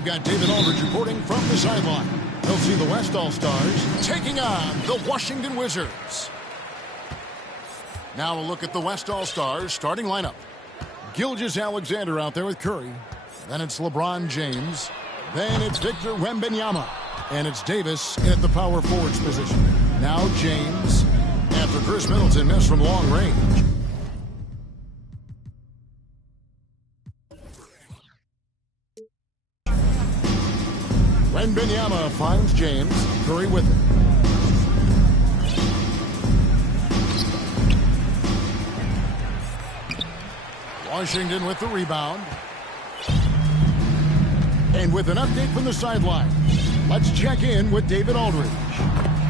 we've got David Aldridge reporting from the sideline. He'll see the West All-Stars taking on the Washington Wizards. Now a look at the West All-Stars starting lineup. Gilgeous-Alexander out there with Curry. Then it's LeBron James. Then it's Victor Wembanyama. And it's Davis in at the power forwards position. Now James after Chris Middleton missed from long range. Wembanyama finds James. Curry with it. Washington with the rebound. And with an update from the sideline, let's check in with David Aldridge.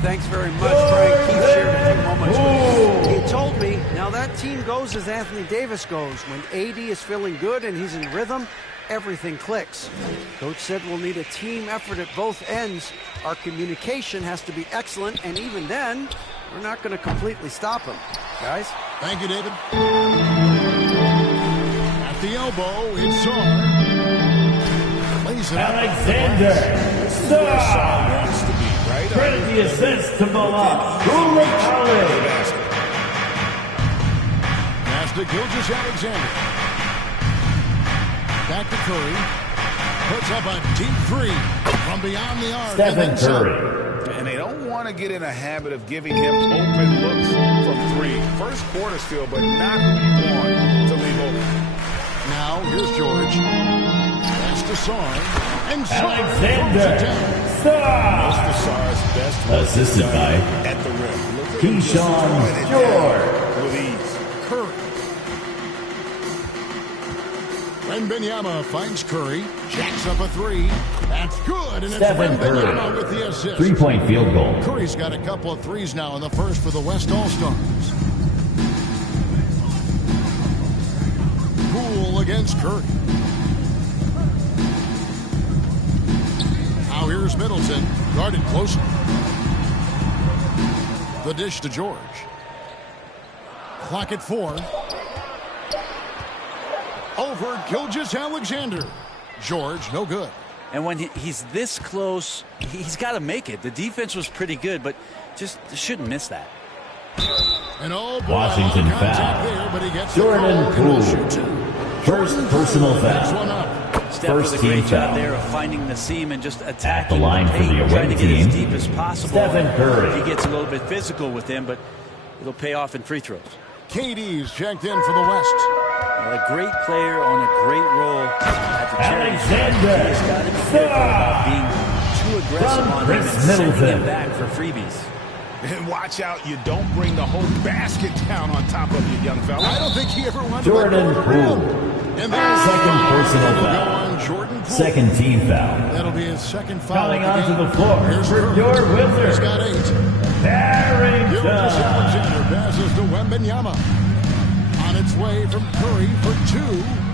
Thanks very much, Frank. Keith shared a few moments with me. He told me, now that team goes as Anthony Davis goes. When AD is feeling good and he's in rhythm, everything clicks. Coach said we'll need a team effort at both ends. Our communication has to be excellent, and even then, we're not going to completely stop him. Guys? Thank you, David. At the elbow, it's Sarr. Alexander Sarr wants to be, right? Credit the assist to Malak. Pass to Gilgeous-Alexander. Back to Curry. Puts up a deep three from beyond the arc. Stephen Curry. And they don't want to get in a habit of giving him open looks from three. First quarter still, but not who you want to leave open. Now, here's George. Pass to Sarr. And Alexander Sarr. Most of Sarr's best work assisted by at the rim. Keyshawn George. With ease. Curry. Wembanyama finds Curry. Jacks up a three. That's good. And it's Wembanyama with the assist. Three-point field goal. Curry's got a couple of threes now in the first for the West All-Stars. Poole against Curry. Now here's Middleton, guarded closely. The dish to George. Clock at 4. Over Gilgeous-Alexander. George, no good. And when he's this close, he's got to make it. The defense was pretty good, but just shouldn't miss that. And oh boy, Washington foul. there, but he gets Jordan Poole. First personal Next one foul. up. Steph First with a great team job foul. there of finding the seam and just At attacking the line for paint, the away trying to get team, as deep as possible. Stephen Curry. He gets a little bit physical with him, but it'll pay off in free throws. KD's checked in for the West. A great player on a great role at the charity. Alexander He has got to be careful about being too aggressive From on him Chris and sending Middleton. him back for freebies. And watch out, you don't bring the whole basket down on top of you, young fella. I don't think he ever wanted Jordan to Poole. And there's Second personal that'll go foul. on Jordan Poole. Second team foul. That'll be his second foul. Coming of onto game. the floor Here's for Curry. your Wizards. He's got 8. Barrington. Gilgeous-Alexander passes to Wembanyama. On its way from Curry for 2.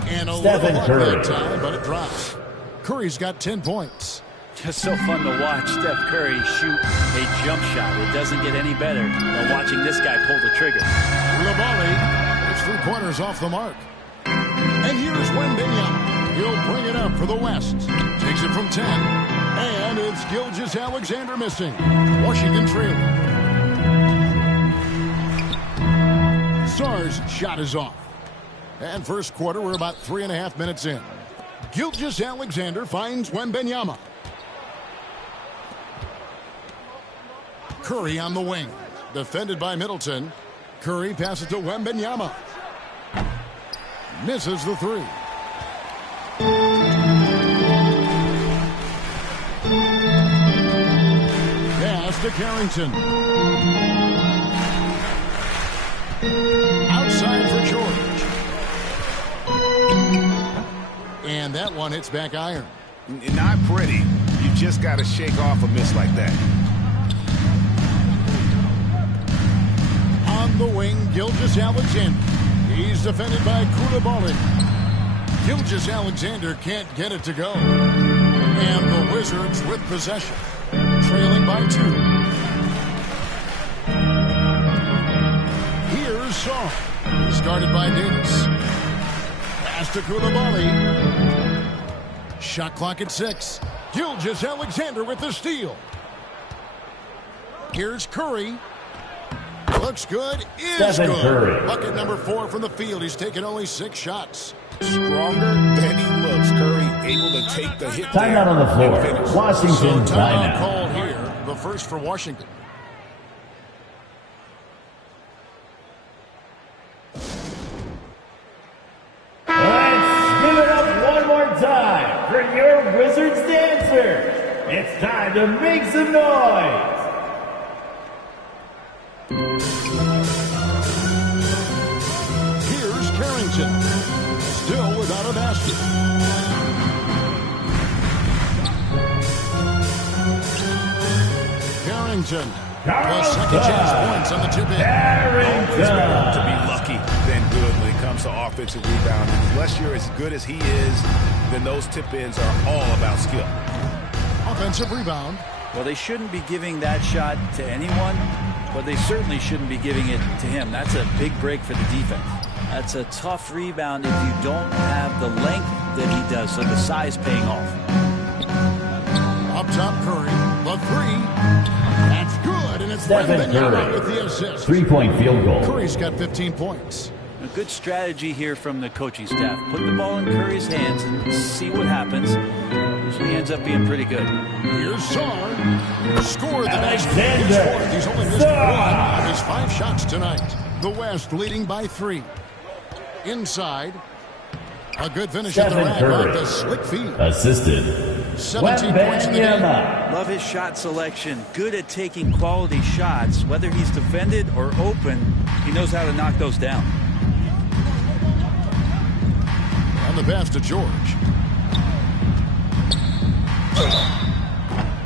And a Stephen little Curry. that time, but it drops. Curry's got 10 points. Just so fun to watch Steph Curry shoot a jump shot. It doesn't get any better than watching this guy pull the trigger. Labali, his 3 pointers off the mark. And here's Wembanyama. He'll bring it up for the West. Takes it from 10. And it's Gilgeous-Alexander missing. Washington trailing. Sarr's shot is off. And first quarter, we're about 3.5 minutes in. Gilgeous-Alexander finds Wembanyama. Curry on the wing. Defended by Middleton. Curry passes to Wembanyama. Misses the 3. Pass to Carrington. Outside for George. And that one hits back iron. Not pretty. You just got to shake off a miss like that. On the wing, Gilgeous-Alexander. He's defended by Koulibaly. Gilgeous-Alexander can't get it to go. And the Wizards with possession. Trailing by 2. Here's Sarr. Started by Davis. Pass to Koulibaly. Shot clock at 6. Gilgeous-Alexander with the steal. Here's Curry. Looks good. Is good. Curry. Bucket number 4 from the field. He's taken only 6 shots. Stronger than he looks. Curry able to take the hit. Timeout on the floor. Washington timeout. Call here. The first for Washington. Let's give it up one more time for your Wizards dancers. It's time to make some noise. Here's Carrington. Still without a basket. Carrington. The second chance points on the tip-in. Carrington. To be lucky than good when it comes to offensive rebounding. Unless you're as good as he is, then those tip-ins are all about skill. Offensive rebound. Well, they shouldn't be giving that shot to anyone, but they certainly shouldn't be giving it to him. That's a big break for the defense. That's a tough rebound if you don't have the length that he does, so the size paying off. Up top, Curry. The 3. That's good, and it's Stephen Curry with the assist. 3-point field goal. Curry's got 15 points. A good strategy here from the coaching staff. Put the ball in Curry's hands and see what happens. Usually ends up being pretty good. Here's Sarr. Scored the basket. Alexander. He's only missed 1 of his 5 shots tonight. The West leading by 3. Inside. A good finish at the rack off the slick feed. Assisted. 17 points in the game. Love his shot selection. Good at taking quality shots. Whether he's defended or open, he knows how to knock those down. On the pass to George.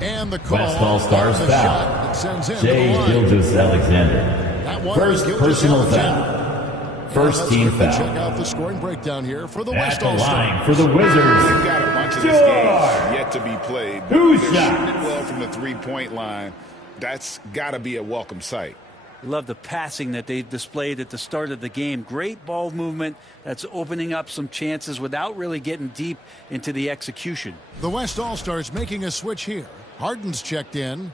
And the call. West All-Stars foul. Jay Gilgeous-Alexander. First personal foul. First team foul. Check out the scoring breakdown here for the At West the line All-Stars. for the Wizards. They've got a bunch of this game yet to be played. Who's They're shot? shooting it well from the three-point line. That's got to be a welcome sight. Love the passing that they displayed at the start of the game. Great ball movement that's opening up some chances without really getting deep into the execution. The West All-Stars making a switch here. Harden's checked in.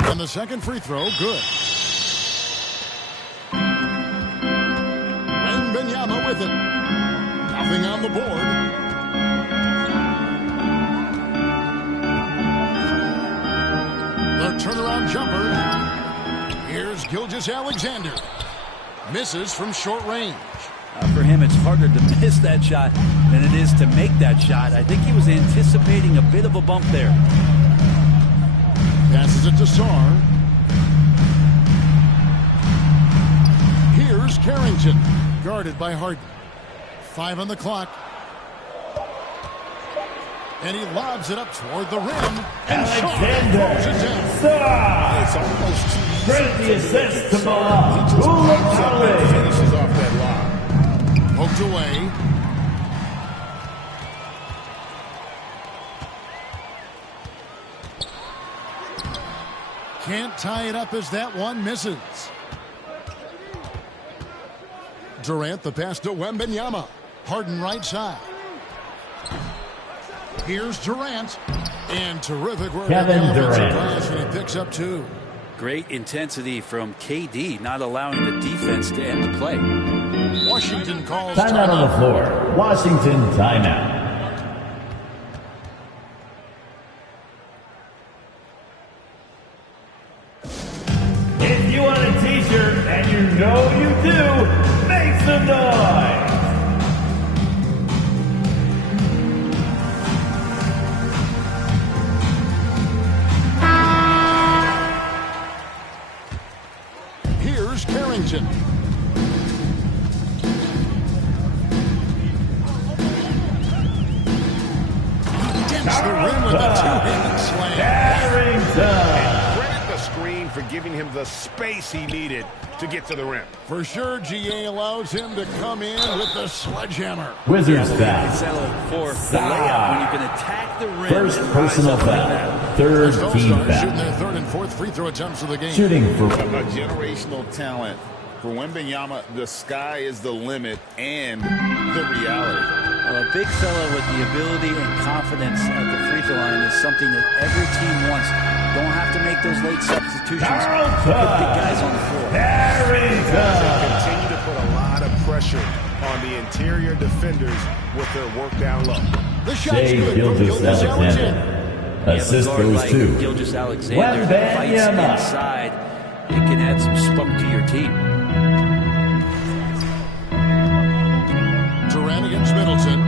And the second free throw, good. Wembanyama with it. Nothing on the board. The turnaround jumper. Here's Gilgeous-Alexander. Misses from short range. For him, it's harder to miss that shot than it is to make that shot. I think he was anticipating a bit of a bump there. Passes it to Sarr. Here's Carrington. Guarded by Harden. 5 on the clock. And he lobs it up toward the rim. And Alexander. throws it down. Stop. It's almost too easy. Credit the assist to Bala. Finishes off that lob. Poked away. Can't tie it up as that one misses. Durant, the pass to Wembanyama. Harden right side. Here's Durant. And terrific work. Kevin Durant. Pass, and he picks up 2. Great intensity from KD, not allowing the defense to end the play. Washington calls Timeout on the floor. Washington timeout. If you want a t-shirt, and you know you do, make some noise! Here's Carrington. Against the rim with a 2-handed slam. Carrington! Credit the screen for giving him the space he needed to get to the rim. For sure, GA allows him to come in with the sledgehammer. Wizards Settle foul. for the layup when you can attack the rim. First and personal rise up like foul. that. Third West team All-Stars shooting foul. their 3rd and 4th free throw attempts of the game. Shooting for A generational talent For Wembanyama, the sky is the limit and the reality. Well, a big fella with the ability and confidence at the free throw line is something that every team wants. Don't have to make those late substitutions. Put big guys on the floor. Continue to put a lot of pressure on the interior defenders with their work down low. The shot's good from Gilgeous-Alexander. Assist goes to Gilgeous-Alexander fights inside. It can add some spunk to your team. Durant against Middleton.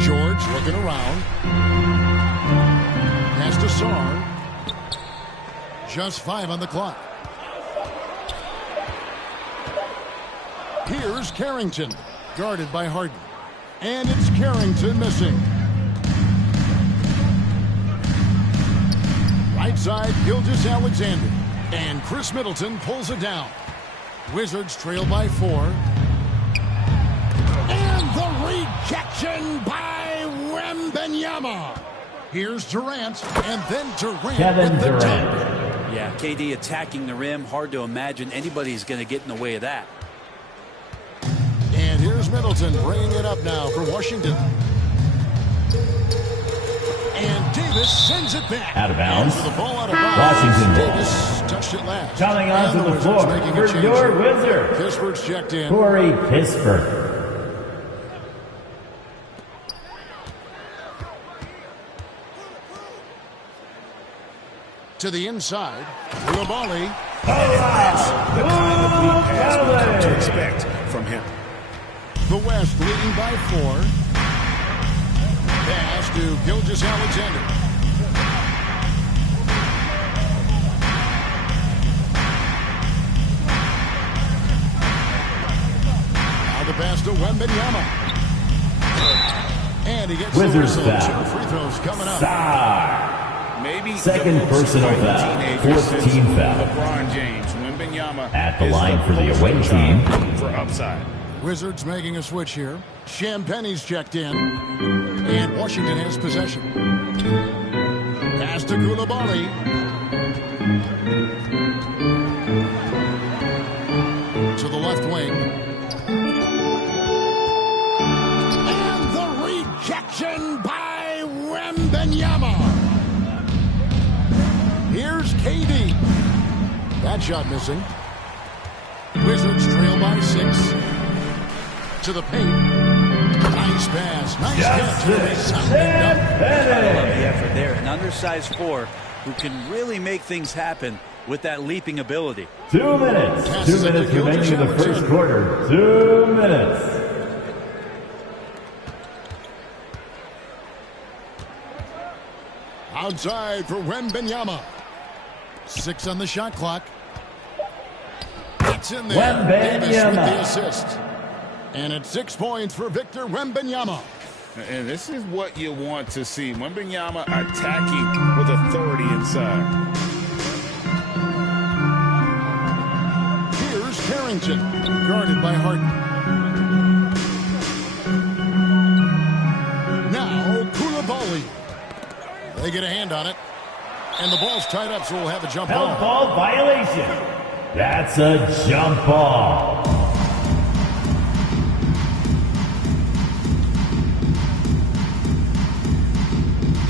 George looking around. Pass to Sarr. Just 5 on the clock. Here's Carrington, guarded by Harden. And it's Carrington missing. Right side, Gilgeous-Alexander. And Chris Middleton pulls it down. Wizards trail by 4. And the rejection by Wembanyama. Here's Durant, and then Durant Kevin with the Durant. dunk. Yeah, KD attacking the rim. Hard to imagine anybody's going to get in the way of that. And here's Middleton bringing it up now for Washington. And Davis sends it back. Out of bounds. And with the ball out of bounds, Washington ball. Davis touched it last. Coming onto And the Wizards floor making a for change your here. Wizard, Pittsburgh's checked in. Corey Kispert. To the inside, Labali. That's the kind of lead pass we've come to expect from him. The West leading by 4. Pass to Gilgeous-Alexander. Now the pass to Wembanyama. And he gets Wizards the whistle. foul. 2 free throws coming up. Sarr. Maybe Second the most personal exciting foul. teenager Fourth since team foul. LeBron James. Wembanyama At the is line for the away poster team. child for upside. Wizards making a switch here. Champagne's checked in. And Washington has possession. Pass to Koulibaly. To the left wing. And the rejection by Wembanyama. Here's KD. That shot missing. Wizards trail by 6. To the paint. Nice pass. Nice catch. I love the effort there. An undersized 4 who can really make things happen with that leaping ability. 2 minutes. 2 minutes remaining in the first quarter. 2 minutes. Outside for Wembanyama. 6 on the shot clock. It's in there. Davis with the assist. And it's 6 points for Victor Wembanyama. And this is what you want to see. Wembanyama attacking with authority inside. Here's Carrington, guarded by Harden. Now Koulibaly. They get a hand on it. And the ball's tied up, so we'll have a jump Help ball. ball violation. That's a jump ball.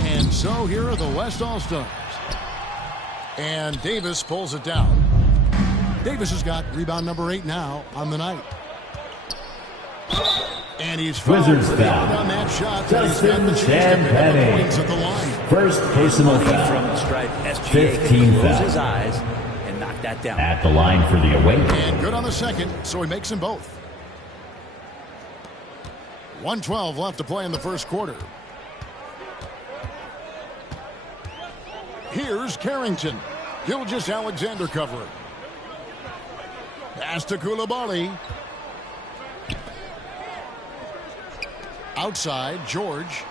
And so here are the West All-Stars. And Davis pulls it down. Davis has got rebound number 8 now on the night. And he's fouled Wizards for the foul. out on that shot. And he's got Justin the chance to pick up the Champagnie. points at the line. First personal From foul. the stripe, SGA 15 can close foul. his eyes and knock that down. At the line for the away team. And good on the second, so he makes them both. 1:12 left to play in the first quarter. Here's Carrington. Gilgeous-Alexander covering. Pass to Koulibaly. Outside, George.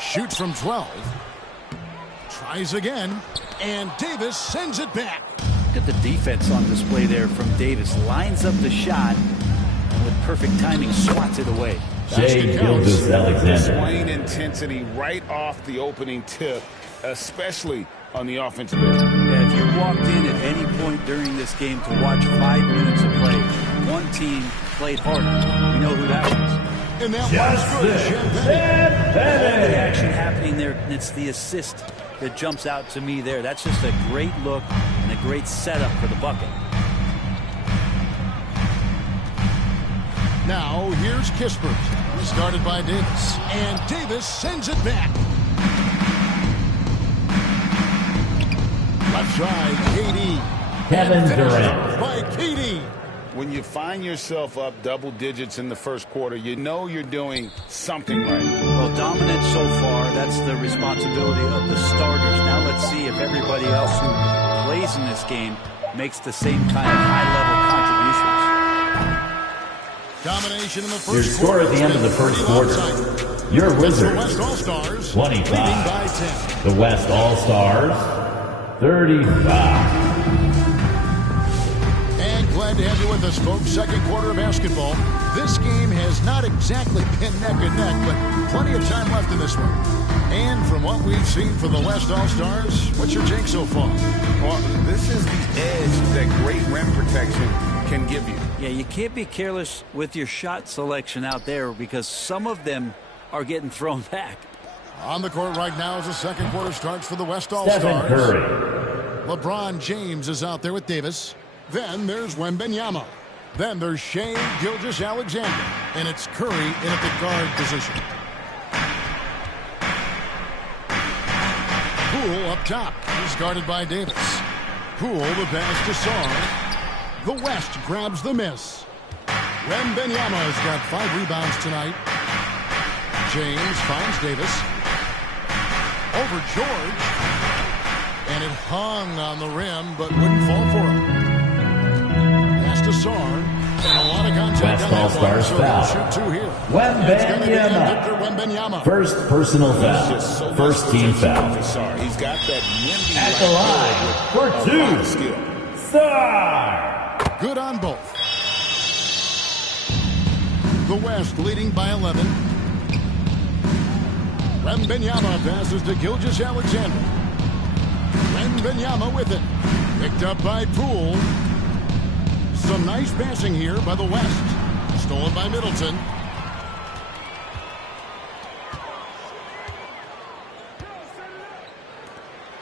Shoots from 12. Tries again. And Davis sends it back. Look at the defense on display there from Davis. Lines up the shot and with perfect timing swats it away. Shea Gilgeous-Alexander. Displaying intensity right off the opening tip. especially on the offensive end. Yeah, if you walked in at any point during this game to watch 5 minutes of play, one team played harder. You know who that was. And that was good. All the action happening there, and it's the assist that jumps out to me there. That's just a great look and a great setup for the bucket. Now, here's Kispert. Started by Davis. And Davis sends it back. Left side, KD. Kevin Durant. By KD. When you find yourself up double digits in the first quarter, you know you're doing something right. Well, dominant so far. That's the responsibility of the starters. Now let's see if everybody else who plays in this game makes the same kind of high-level contributions. Domination in the first Your score at the end of the first quarter. Your Wizards, West All-Stars 25. by 10. The West All-Stars, 35. Glad to have you with us, folks. Second quarter of basketball. This game has not exactly been neck and neck, but plenty of time left in this one. And from what we've seen from the West All-Stars, what's your take so far? Well, this is the edge that great rim protection can give you. Yeah, you can't be careless with your shot selection out there because some of them are getting thrown back. On the court right now as the second quarter starts for the West All-Stars. Stephen Curry. LeBron James is out there with Davis. Then there's Wembanyama. Then there's Shai Gilgeous-Alexander. And it's Curry in at the guard position. Poole up top. He's guarded by Davis. Poole the pass to Sarr. The West grabs the miss. Wembanyama has got 5 rebounds tonight. James finds Davis. Over George. And it hung on the rim, but wouldn't fall for him. To Sarr, and a lot of contact West on that All-Stars one, so foul. shoot 2 here. Wembanyama. First personal foul. First team foul. He's got that At the line for 2. Sarr. Good on both. The West leading by 11. Wembanyama passes to Gilgeous-Alexander. Wembanyama with it. Picked up by Poole. Some nice passing here by the West. Stolen by Middleton.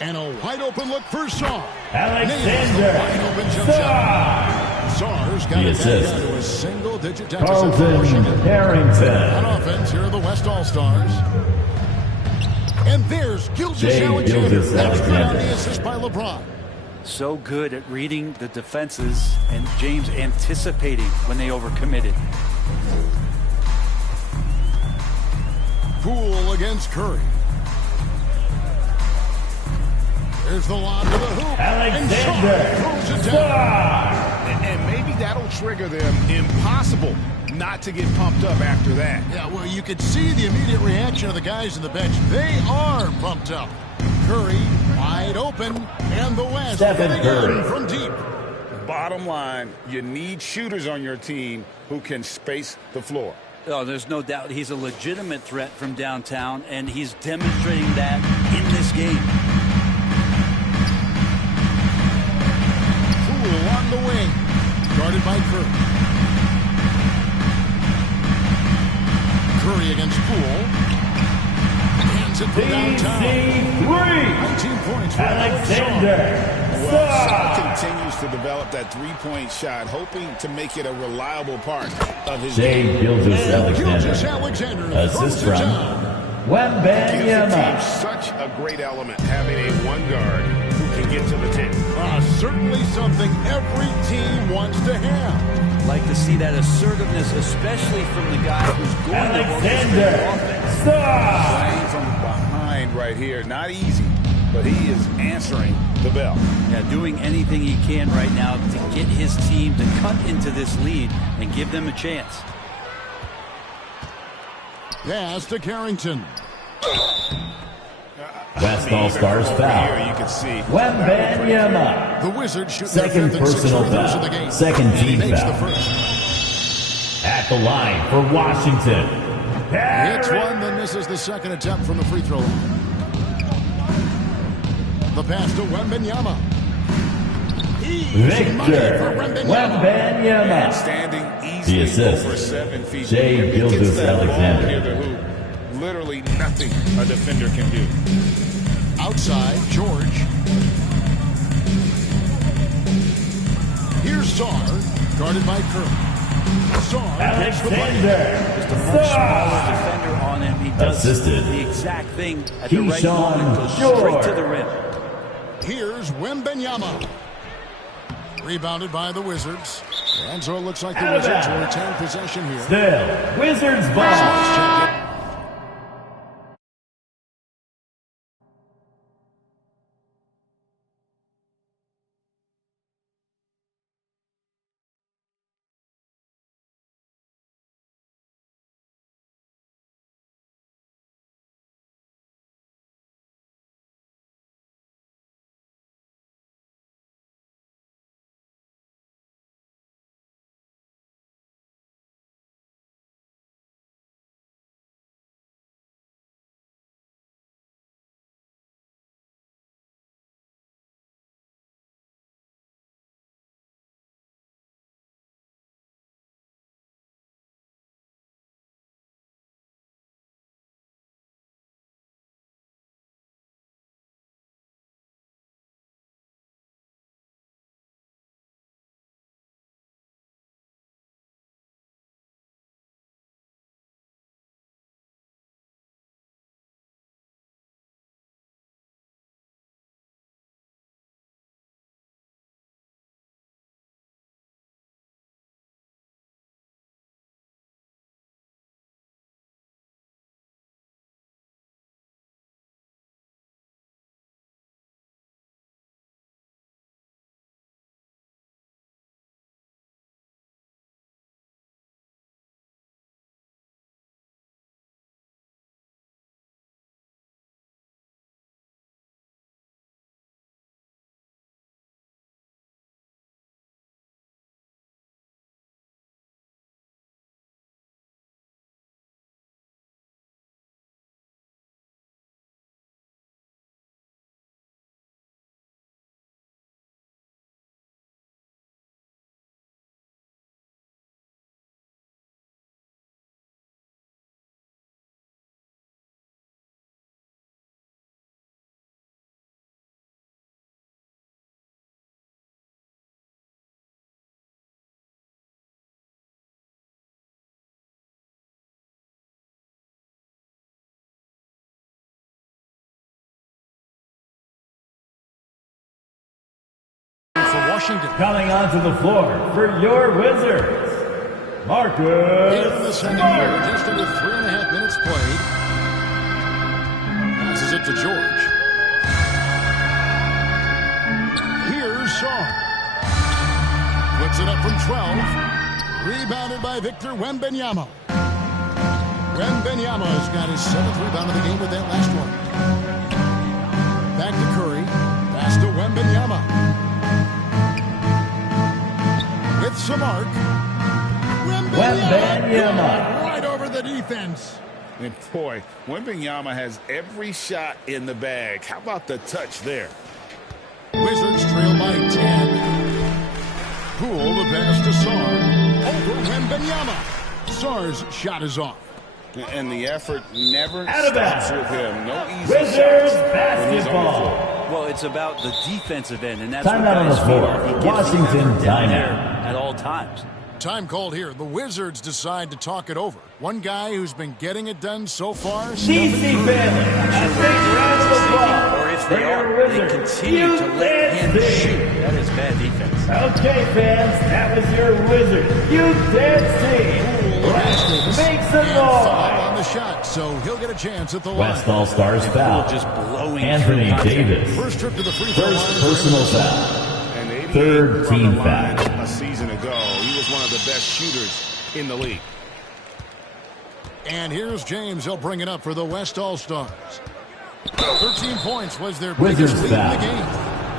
And a wide open look for Sarr. Alexander. Wide open jump shot. Sarr's got it back down to a single-digit deficit for Washington. Harrington. On offense, here are the West All-Stars. And there's Gilgeous-Alexander. That's good on the assist by LeBron. So good at reading the defenses, and James anticipating when they overcommitted. Poole against Curry. There's the lob to the hoop. Alexander. And throws it down. And maybe that'll trigger them. Impossible not to get pumped up after that. Yeah, well, you could see the immediate reaction of the guys in the bench. They are pumped up. Curry wide open, and the West Stephen Curry from deep. Bottom line, you need shooters on your team who can space the floor. Oh, there's no doubt he's a legitimate threat from downtown, and he's demonstrating that in this game. Poole on the wing, guarded by Curry. Curry against Poole. From downtown. 19 points for Alexander. Well, Sarr continues to develop that three-point shot, hoping to make it a reliable part of his game. Gilgeous-Alexander. Assist from Wembanyama. Such a great element having a one guard who can get to the 10. Certainly something every team wants to have. Like to see that assertiveness, especially from the guy who's going to Alexander. Sarr. Playing from behind right here, not easy, but he is answering the bell. Yeah, doing anything he can right now to get his team to cut into this lead and give them a chance. Pass to Carrington. West All-Stars foul. You can see Wembanyama. The Wizards shoot Second their fifth and personal sixth free throws foul. of the game. Second team He makes foul. the first. At the line for Washington. Hits one, then misses the second attempt from the free throw line. The pass to Wembanyama. Victor Wembanyama. Standing The easily assist. over 7 feet. Shai He gets Gilgeous that ball Alexander. near the hoop. Literally nothing a defender can do. Outside, George. Here's Saar, guarded by Curry. Saar gets the play. Just a much smaller defender on him. He does Assisted. the exact thing at the right Keyshawn moment. Goes George. straight to the rim. Here's Wembanyama. Rebounded by the Wizards. And so it looks like the Wizards will retain possession here. Still, Wizards ball. Let's check it. Washington. Coming onto the floor for your Wizards, Marcus Here in the second Smart. quarter, just under 3.5 minutes played. Passes it to George. Here's Saar. Puts it up from 12. Rebounded by Victor Wembanyama. Wembanyama's got his 7th rebound of the game with that last one. Back to Curry. Pass to Wembanyama. With some arc. Wembanyama. Right over the defense. And boy, Wembanyama has every shot in the bag. How about the touch there? Wizards trail by 10. Poole the pass to Saar. Over Wembanyama. Saar's shot is off. And the effort never Out of stops bounds. with him. No easy Wizards shots when he's on the basketball. floor. Well, it's about the defensive end, and that's Timeout what on guys the floor. feel. He gives Washington the effort down there timeout. at all times. Time called here. The Wizards decide to talk it over. One guy who's been getting it done so far. DC family, a big round of applause Or if for they your are, they Wizards. continue to let him UNC. shoot. That is bad defense. Okay, fans, that was your Wizards. You did see. Let's make some Foul noise. on the shot, so he'll get a chance at the line. West All-Stars foul. Just blowing Anthony through contact. Davis. First trip to the free throw First line. personal foul. And 88 Third from team the line foul. a season ago. He was one of the best shooters in the league. And here's James. He'll bring it up for the West All-Stars. 13 points was their Wizards biggest lead in foul. the game.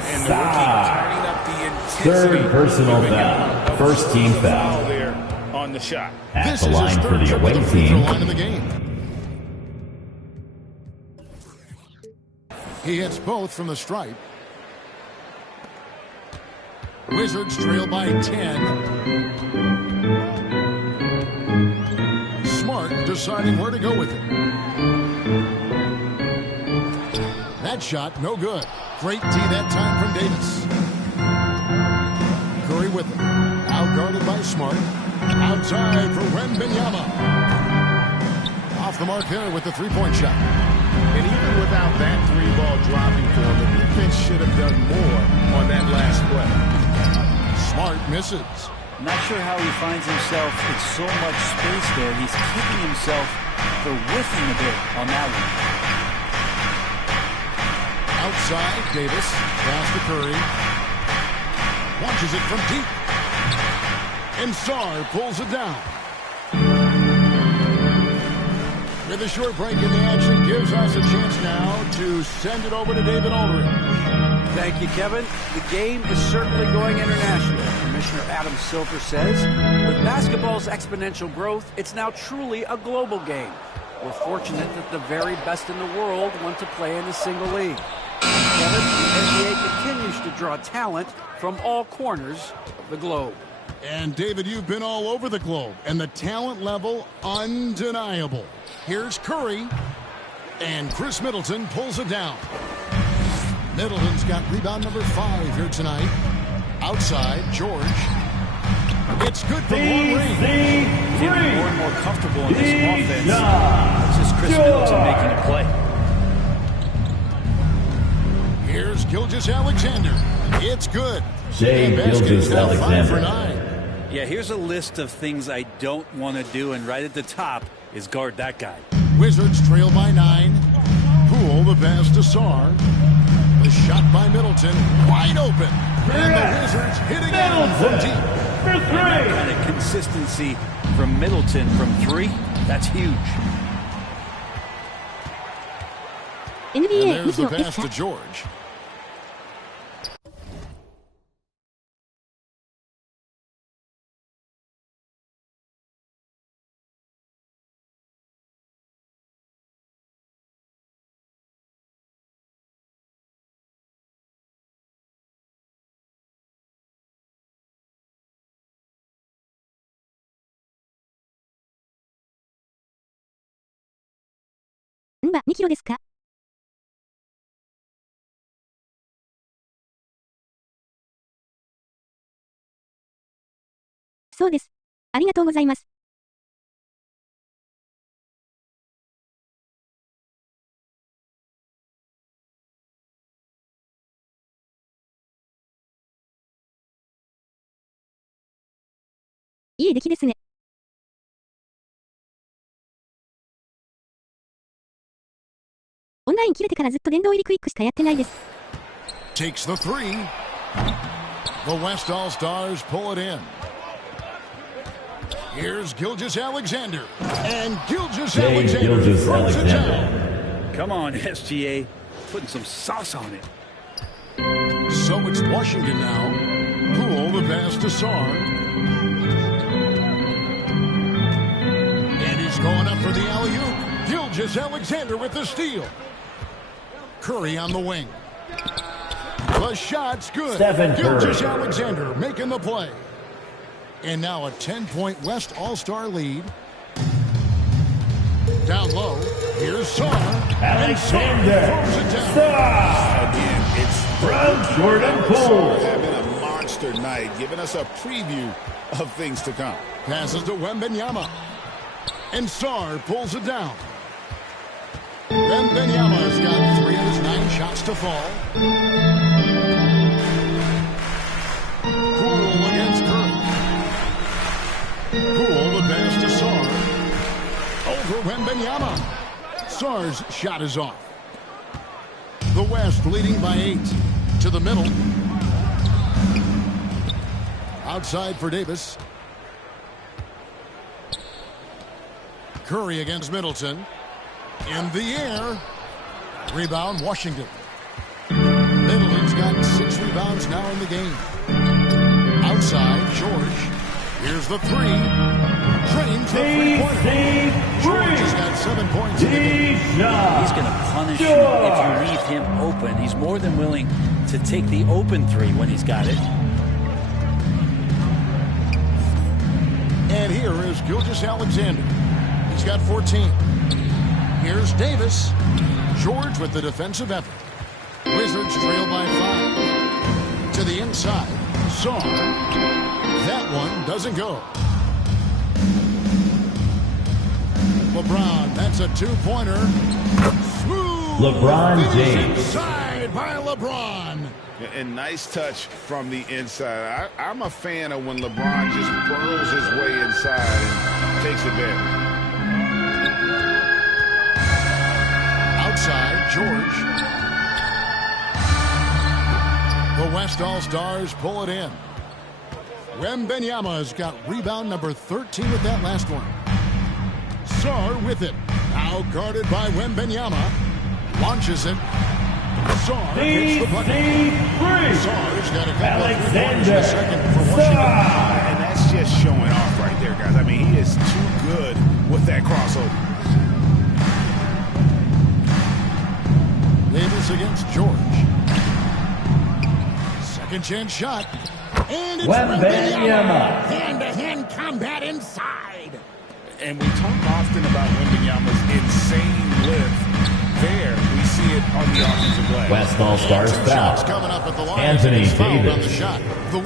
And the rookie turning up the intensity. Third personal Moving foul. out. First team foul. There on the shot. At This the is his line for third the trip to away the free throw team, line of the game. He hits both from the stripe. Wizards trail by 10. Smart deciding where to go with it. That shot, no good. Great D that time from Davis. Curry with it. Out guarded by Smart. Outside for Wembanyama. Off the mark there with the three-point shot. And even without that three-ball dropping for him, the defense should have done more on that last play. Smart misses. Not sure how he finds himself in so much space there. He's kicking himself for whiffing a bit on that one. Outside, Davis. Pass to Curry. Launches it from deep. And Sarr pulls it down. With a short break in the action, gives us a chance now to send it over to David Aldridge. Thank you, Kevin. The game is certainly going international. Commissioner Adam Silver says, with basketball's exponential growth, it's now truly a global game. We're fortunate that the very best in the world want to play in a single league. Kevin, the NBA continues to draw talent from all corners of the globe. And David, you've been all over the globe, and the talent level undeniable. Here's Curry, and Chris Middleton pulls it down. Middleton's got rebound number 5 here tonight. Outside, George. It's good from long range. Getting more and more comfortable in this offense. This is Chris Middleton making a play. Here's Gilgeous-Alexander. It's good. Shai Gilgeous-Alexander. 5 for 9. Yeah, here's a list of things I don't want to do, and right at the top is guard that guy. Wizards trail by 9. Poole, the pass to Sarr. The shot by Middleton, wide open. And the Wizards hit again from deep. For 3. That kind of consistency from Middleton from 3, that's huge. And there's the pass to George.2キロですか？そうです。ありがとうございます。いい出来ですね。オンライン切れてからずっと殿堂入りクイックしかやってないです。Takes the three. The West All-Stars pull it in. Here's Gilgeous-Alexander. And Gilgeous-Alexander throws it down. Come on, SGA. Putting some sauce on it. So it's Washington now. Poole, the pass to Sarr. And he's going up for the alley-oop. Gilgeous-Alexander with the steal. Curry on the wing. The shot's good. Gilgeous-Alexander making the play. And now a 10-point West All-Star lead. Down low, here's Sarr. Alexander. Throws it down. Sarr. Again, it's From Jordan Poole. having a monster night, giving us a preview of things to come. Passes to Wembanyama. And Sarr pulls it down. Wembanyama's got 3 of his 9 shots to fall. Poole against Curry. Poole, the pass to Sarr. Over Wembanyama. Sarr's shot is off. The West leading by 8. To the middle. Outside for Davis. Curry against Middleton. In the air. Rebound, Washington. Middleton's got 6 rebounds now in the game. Outside, George. Here's the 3. Drains the 3-pointer. George has got 7 points in the game. He's going to punish you if you leave him open. He's more than willing to take the open three when he's got it. And here is Gilgeous-Alexander. He's got 14. Here's Davis. George with the defensive effort. Wizards trail by 5. To the inside. Saar. That one doesn't go. LeBron, that's a two-pointer. Smooth. LeBron James. Inside by LeBron. And nice touch from the inside. I'm a fan of when LeBron just burrows his way inside and takes advantage. Outside, George. The West All-Stars pull it in. Wembanyama's got rebound number 13 with that last one. Saar with it. Now guarded by Wembanyama. Launches it. Saar hits the bucket. Saar's got a couple of 3 points in the second for Washington. And that's just showing off right there, guys. I mean, he is too good with that crossover. Davis against George. Second chance shot. And it's Wembanyama. Hand-to-hand combat inside. And we talk often about Wembanyama's insane lift. There, we see it on the offensive glass. West All-Stars foul. Anthony Davis.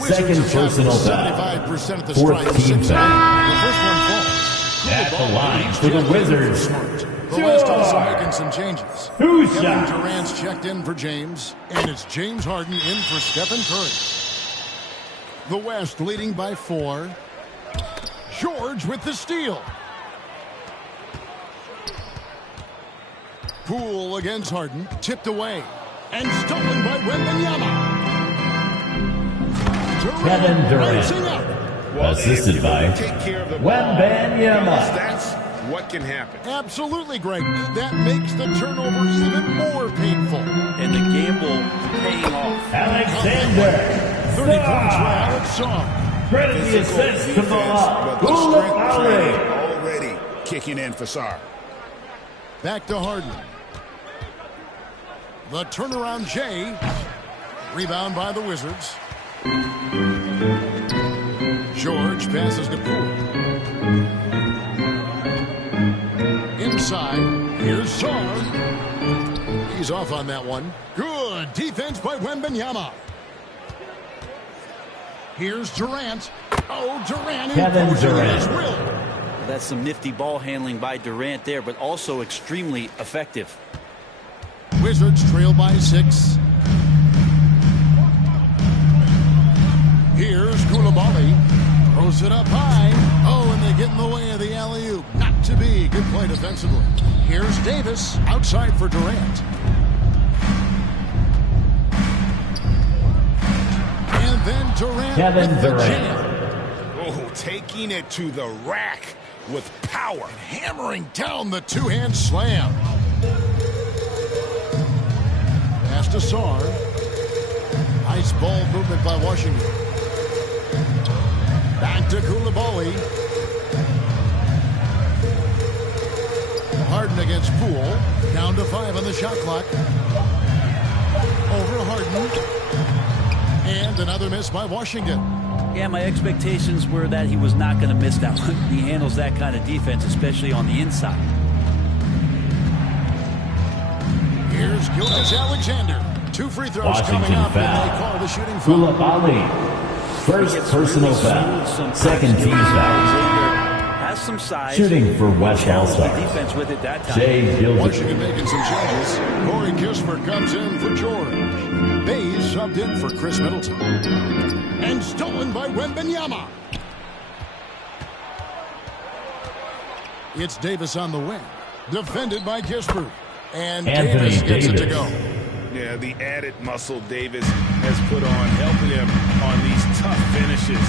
Second personal foul. 4th team foul. The first one falls. At the line for the Wizards. The West also making some changes. Who's Kevin shot? Durant's checked in for James, and it's James Harden in for Stephen Curry. The West leading by 4. George with the steal. Poole against Harden, tipped away, and stolen by Wembanyama. Kevin Durant. Rising up. Assisted by Wembanyama. That's what can happen. Absolutely, Greg. That makes the turnover even more painful. And the gamble paying off. Alexander. 30 points for Alex Saar. Credit the assist to Bilal. Already kicking in for Saar. Back to Harden. The turnaround Jay. Rebound by the Wizards. George passes to Poole. Inside, here's Saar. He's off on that one. Good defense by Wembanyama. Here's Durant. Oh, Durant. Kevin Durant. His will. That's some nifty ball handling by Durant there, but also extremely effective. Wizards trail by 6. Here's Koulibaly. Throws it up high. Oh, and they get in the way of the alley-oop. Not to be. Good play defensively. Here's Davis. Outside for Durant. And then Durant. Kevin with the Durant. jam. Oh, taking it to the rack with power. Hammering down the two-hand slam. Pass to Saar. Nice ball movement by Washington. Back to Koulibaly. Harden against Poole. Down to 5 on the shot clock. Over Harden. And another miss by Washington. Yeah, my expectations were that he was not going to miss that one. He handles that kind of defense, especially on the inside. Here's Gilgeous-Alexander. 2 free throws Washington coming up, foul. and they call the shooting foul. Koulibaly. First personal foul. Second team foul. Has some size. Shooting for West All-Stars. Defense with it that time. Jay Gilbert. Washington making some changes. Corey Kispert comes in for George. Bays subbed in for Chris Middleton. And stolen by Wembanyama. It's Davis on the wing. Defended by Kispert. And Anthony Davis gets it to Davis. go. Yeah, the added muscle Davis has put on, helping him on these tough finishes,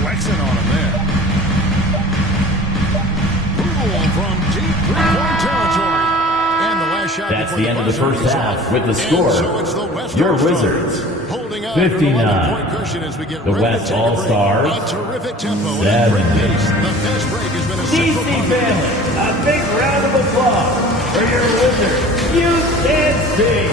flexing on him there. Poole from deep three-point territory. And the last shot. That's before the end of the buzzer first is half up. with the And score. so it's the West Your All-Stars Wizards, holding on 59. to an 11-point cushion as we get The ready to West take a break. All-Stars, A terrific tempo and 7. a great pace. The fast break has been a DC central part. family, a big round of applause for your Wizards. Youth Dancing.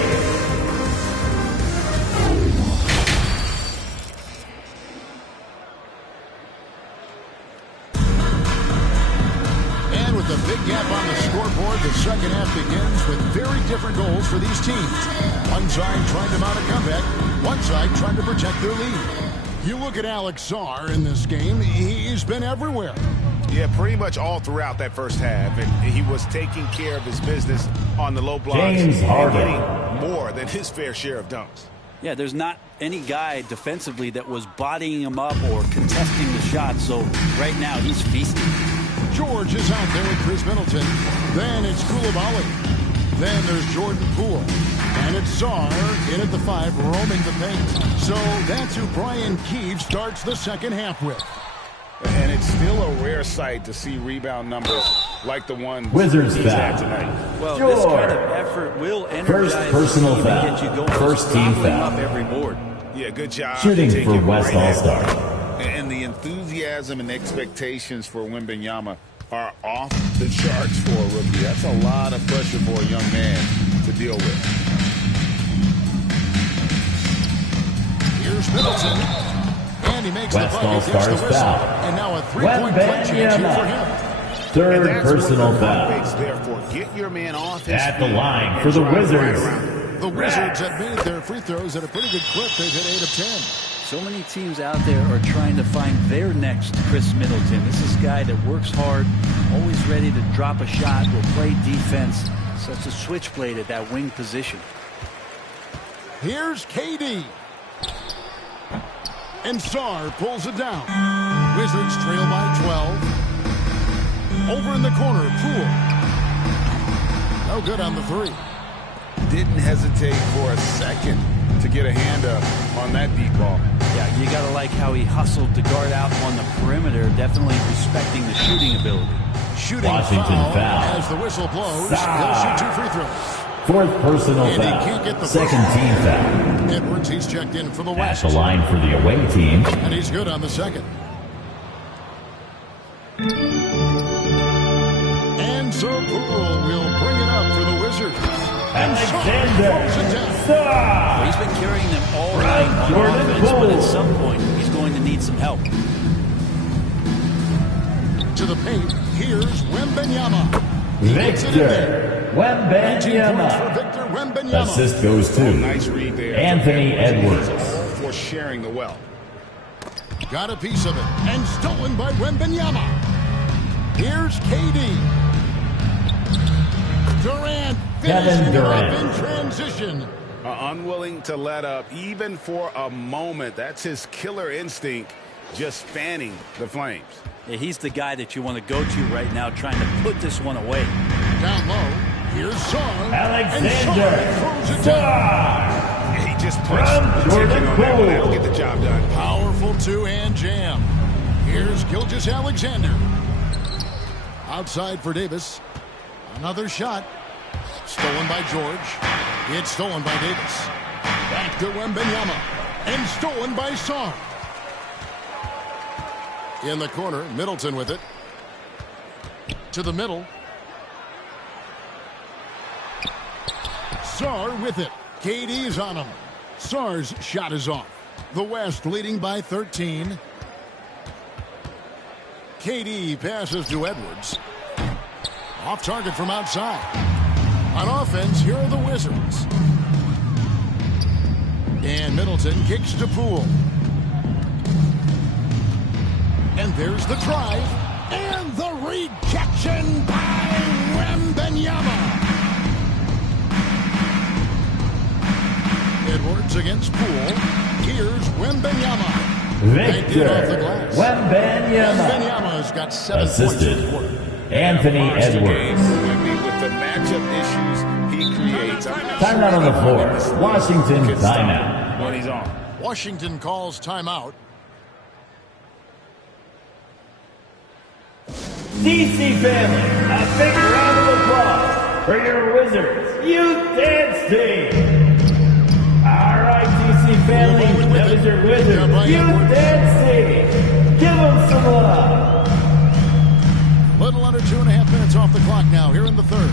And with a big gap on the scoreboard, the second half begins with very different goals for these teams. One side trying to mount a comeback, one side trying to protect their lead. You look at Alex Sarr in this game, he's been everywhere. Yeah, pretty much all throughout that first half. And he was taking care of his business on the low blocks. James Harden. And getting more than his fair share of dunks. Yeah, there's not any guy defensively that was bodying him up or contesting the shot. So right now he's feasting. George is out there with Chris Middleton. Then it's Koulibaly. Then there's Jordan Poole. And it's Sarr in at the 5, roaming the paint. So that's who Brian Keefe starts the second half with. And it's still a rare sight to see rebound numbers like the one Wizards he's had tonight. Well, George. this kind of effort will energize First personal the team and foul. get you going. First team Gobbling foul. up every board. Yeah, good job. Shooting taking for it West right All-Star. And the enthusiasm and expectations for Wembanyama are off the charts for a rookie. That's a lot of pressure for a young man to deal with. Here's Middleton. And he makes West the bucket, gets the All-Stars whistle. foul. And now a three-point play chance here for him. Third And that's personal what the foul. makes therefore. Get your man off his At the feet line and for the drive right Wizards. around. The Wizards have made their free throws at a pretty good clip. They've hit 8 of 10. So many teams out there are trying to find their next Chris Middleton. This is a guy that works hard, always ready to drop a shot, will play defense. Such a switchblade at that wing position. Here's KD. And Sarr pulls it down. Wizards trail by 12. Over in the corner, Poole. No good on the 3. Didn't hesitate for a second to get a hand up on that deep ball. Yeah, you got to like how he hustled to guard out on the perimeter, definitely respecting the shooting ability. Shooting Washington foul. as the whistle blows. Sarr. He'll shoot 2 free throws. Fourth personal And he can't get foul. the Second first. team foul. Edwards, he's checked in for the At West. the line for the away team. And he's good on the second. And so Poole will bring it up for the Wizards. And Alexander throws it down. Sarr. He's been carrying them all night on Jordan offense, but Poole. at some point, he's going to need some help. To the paint, here's Wembanyama. He gets it in there. Victor 19 points for Wembanyama. Victor Wembanyama. Assist goes Oh, nice to read there. Anthony Edwards. All for sharing the well. Got a piece of it. And stolen by Wembanyama. Here's KD. Durant Kevin finishing it up Durant. in transition. Unwilling to let up even for a moment. That's his killer instinct, just fanning the flames. Yeah, he's the guy that you want to go to right now, trying to put this one away. Down low. Here's Sarr. Alexander And Sarr throws it down. Sarr. He just From punched Jordan on that one. Poole. That'll get the job done. Powerful two-hand jam. Here's Gilgeous Alexander. Outside for Davis. Another shot. Stolen by George. It's stolen by Davis. Back to Wembanyama. And stolen by Sarr. In the corner, Middleton with it. To the middle. Sarr with it. KD's on him. Sarr's shot is off. The West leading by 13. KD passes to Edwards. Off target from outside. On offense, here are the Wizards. And Middleton kicks to Poole. And there's the drive. And the rejection by Wembanyama. Edwards against Poole. Here's Wembanyama. Victor Wembanyama. Wembanyama's got 7 Assisted. points in the quarter. Anthony Edwards. With the matchup issues he creates. Timeout on the floor. Washington timeout. When he's on. Washington calls timeout. DC family, a big round of applause for your Wizards Youth Dance Team. All right, DC family, that was your Wizards Youth Dance Team. Give them some love. Little under 2.5 minutes off the clock now here in the third.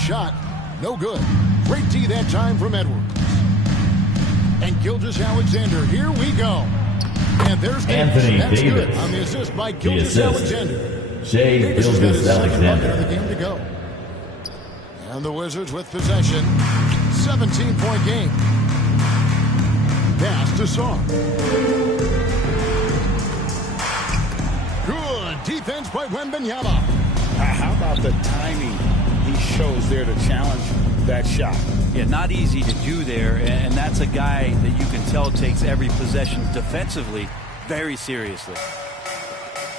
shot. No good. Great D that time from Edwards. And Gilgeous-Alexander, here we go. And there's Anthony That's Davis. Good on the assist by The Gilgeous-Alexander. assist, Shea Davis has got his second bucket Gilgeous-Alexander. of the game to go. And the Wizards with possession. 17-point game. Pass to Song. Good defense by Wembanyama. How about the timing he shows there to challenge that shot? Yeah, not easy to do there, and that's a guy that you can tell takes every possession defensively very seriously.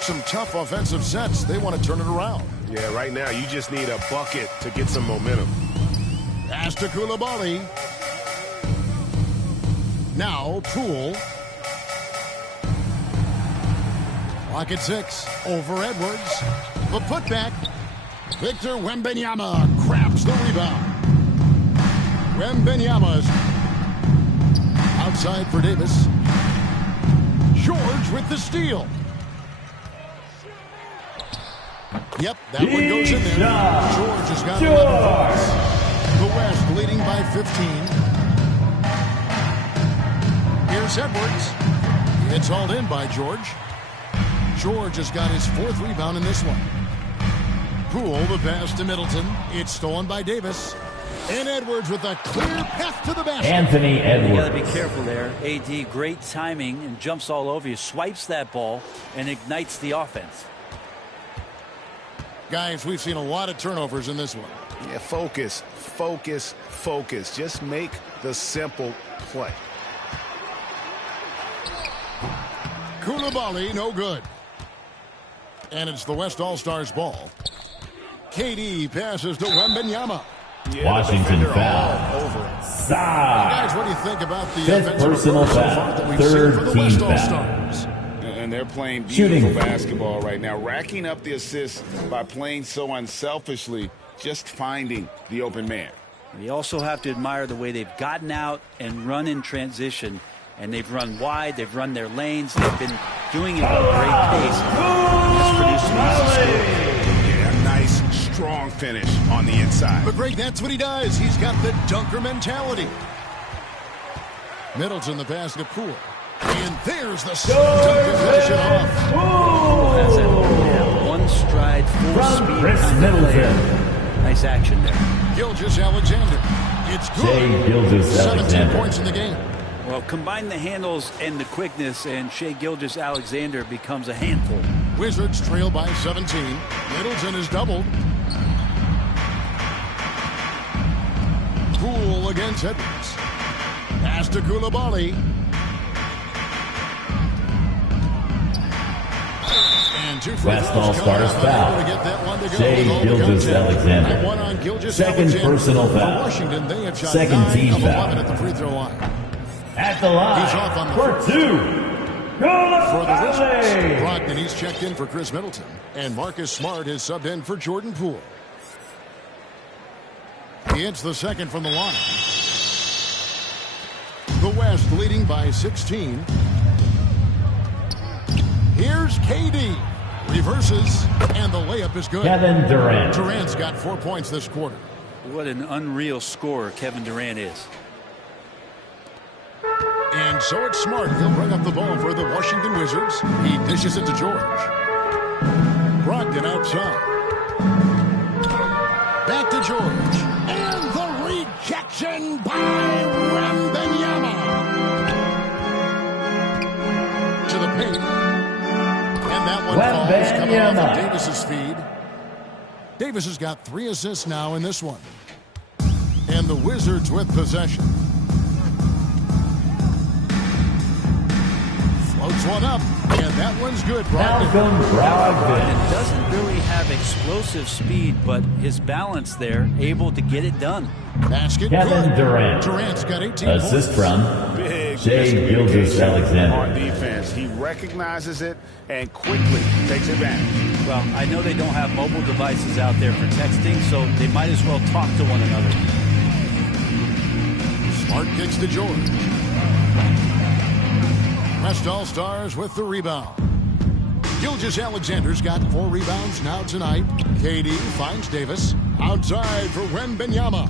Some tough offensive sets. They want to turn it around. Yeah, right now you just need a bucket to get some momentum. Pass to Coulibaly. Now, Poole. Clock at 6. Over Edwards. The putback. Victor Wembanyama grabs the rebound. Wembanyama's outside for Davis. George with the steal. Yep, that one goes in there. George has got 11 points. The West leading by 15. Here's Edwards. It's hauled in by George. George has got his 4th rebound in this one. Poole, the pass to Middleton. It's stolen by Davis. And Edwards with a clear path to the basket. Anthony You Edwards. got to be careful there. AD, great timing and jumps all over you, swipes that ball, and ignites the offense. Guys, we've seen a lot of turnovers in this one. Yeah, focus, focus, focus. Just make the simple play. Coulibaly, no good. And it's the West All-Stars ball. KD passes to Wembanyama. Yeah, Washington all foul. over. Guys, what do you think about the 5th offensive personal approach so foul. far that we've 3rd seen for the team West foul. All-Stars? And they're playing Shooting. beautiful basketball right now, racking up the assists by playing so unselfishly, just finding the open man. You also have to admire the way they've gotten out and run in transition. And they've run wide, they've run their lanes, they've been doing it at a great pace. That's produced some easy scores. Yeah, nice, strong finish on the inside. But Greg, that's what he does. He's got the dunker mentality. Middleton, the pass to Poole. And there's the dunker finish it off. That's it. Yeah, one stride, full From speed Chris kind of Middleton. player. Nice action there. Gilgeous-Alexander. It's Shea good. 17 Gilgeous-Alexander. points in the game. Well, combine the handles and the quickness, and Shea Gilgeous-Alexander becomes a handful. Wizards trail by 17. Middleton is doubled. Poole against Edwards. Pass to Coulibaly. And 2 free West throws All-Stars coming up. foul. Able to get that one to go Shea with all the Gilgeous-Alexander. contact. And one on Gilgeous-Alexander. Second personal For foul. Washington, they have shot Second 9 team of 11 foul. at the free throw line. At the He's off on line the for first. 2. For the Wizards, Coulibaly. Brogdon, he's checked in for Chris Middleton. And Marcus Smart has subbed in for Jordan Poole. He hits the second from the line. The West leading by 16. Here's KD. Reverses, and the layup is good. Kevin Durant. Durant's got 4 points this quarter. What an unreal scorer Kevin Durant is. And so it's Smart. He'll bring up the ball for the Washington Wizards. He dishes it to George. Brogdon outside. Back to George. And the rejection by Wembanyama. To the paint. And that one falls coming off of Davis's feed. Davis has got 3 assists now in this one. And the Wizards with possession. Floats one up, and that one's good. Malcolm Brogdon. And doesn't really have explosive speed, but his balance there, able to get it done. Basket Kevin good. Durant. Durant's got 18 Assist points. from Big Shea miscommunication Gilgeous-Alexander. on defense. He recognizes it and quickly takes advantage. Well, I know they don't have mobile devices out there for texting, so they might as well talk to one another. Smart kicks to George. West All-Stars with the rebound. Gilgeous-Alexander's got 4 rebounds now tonight. KD finds Davis. Outside for Wembanyama.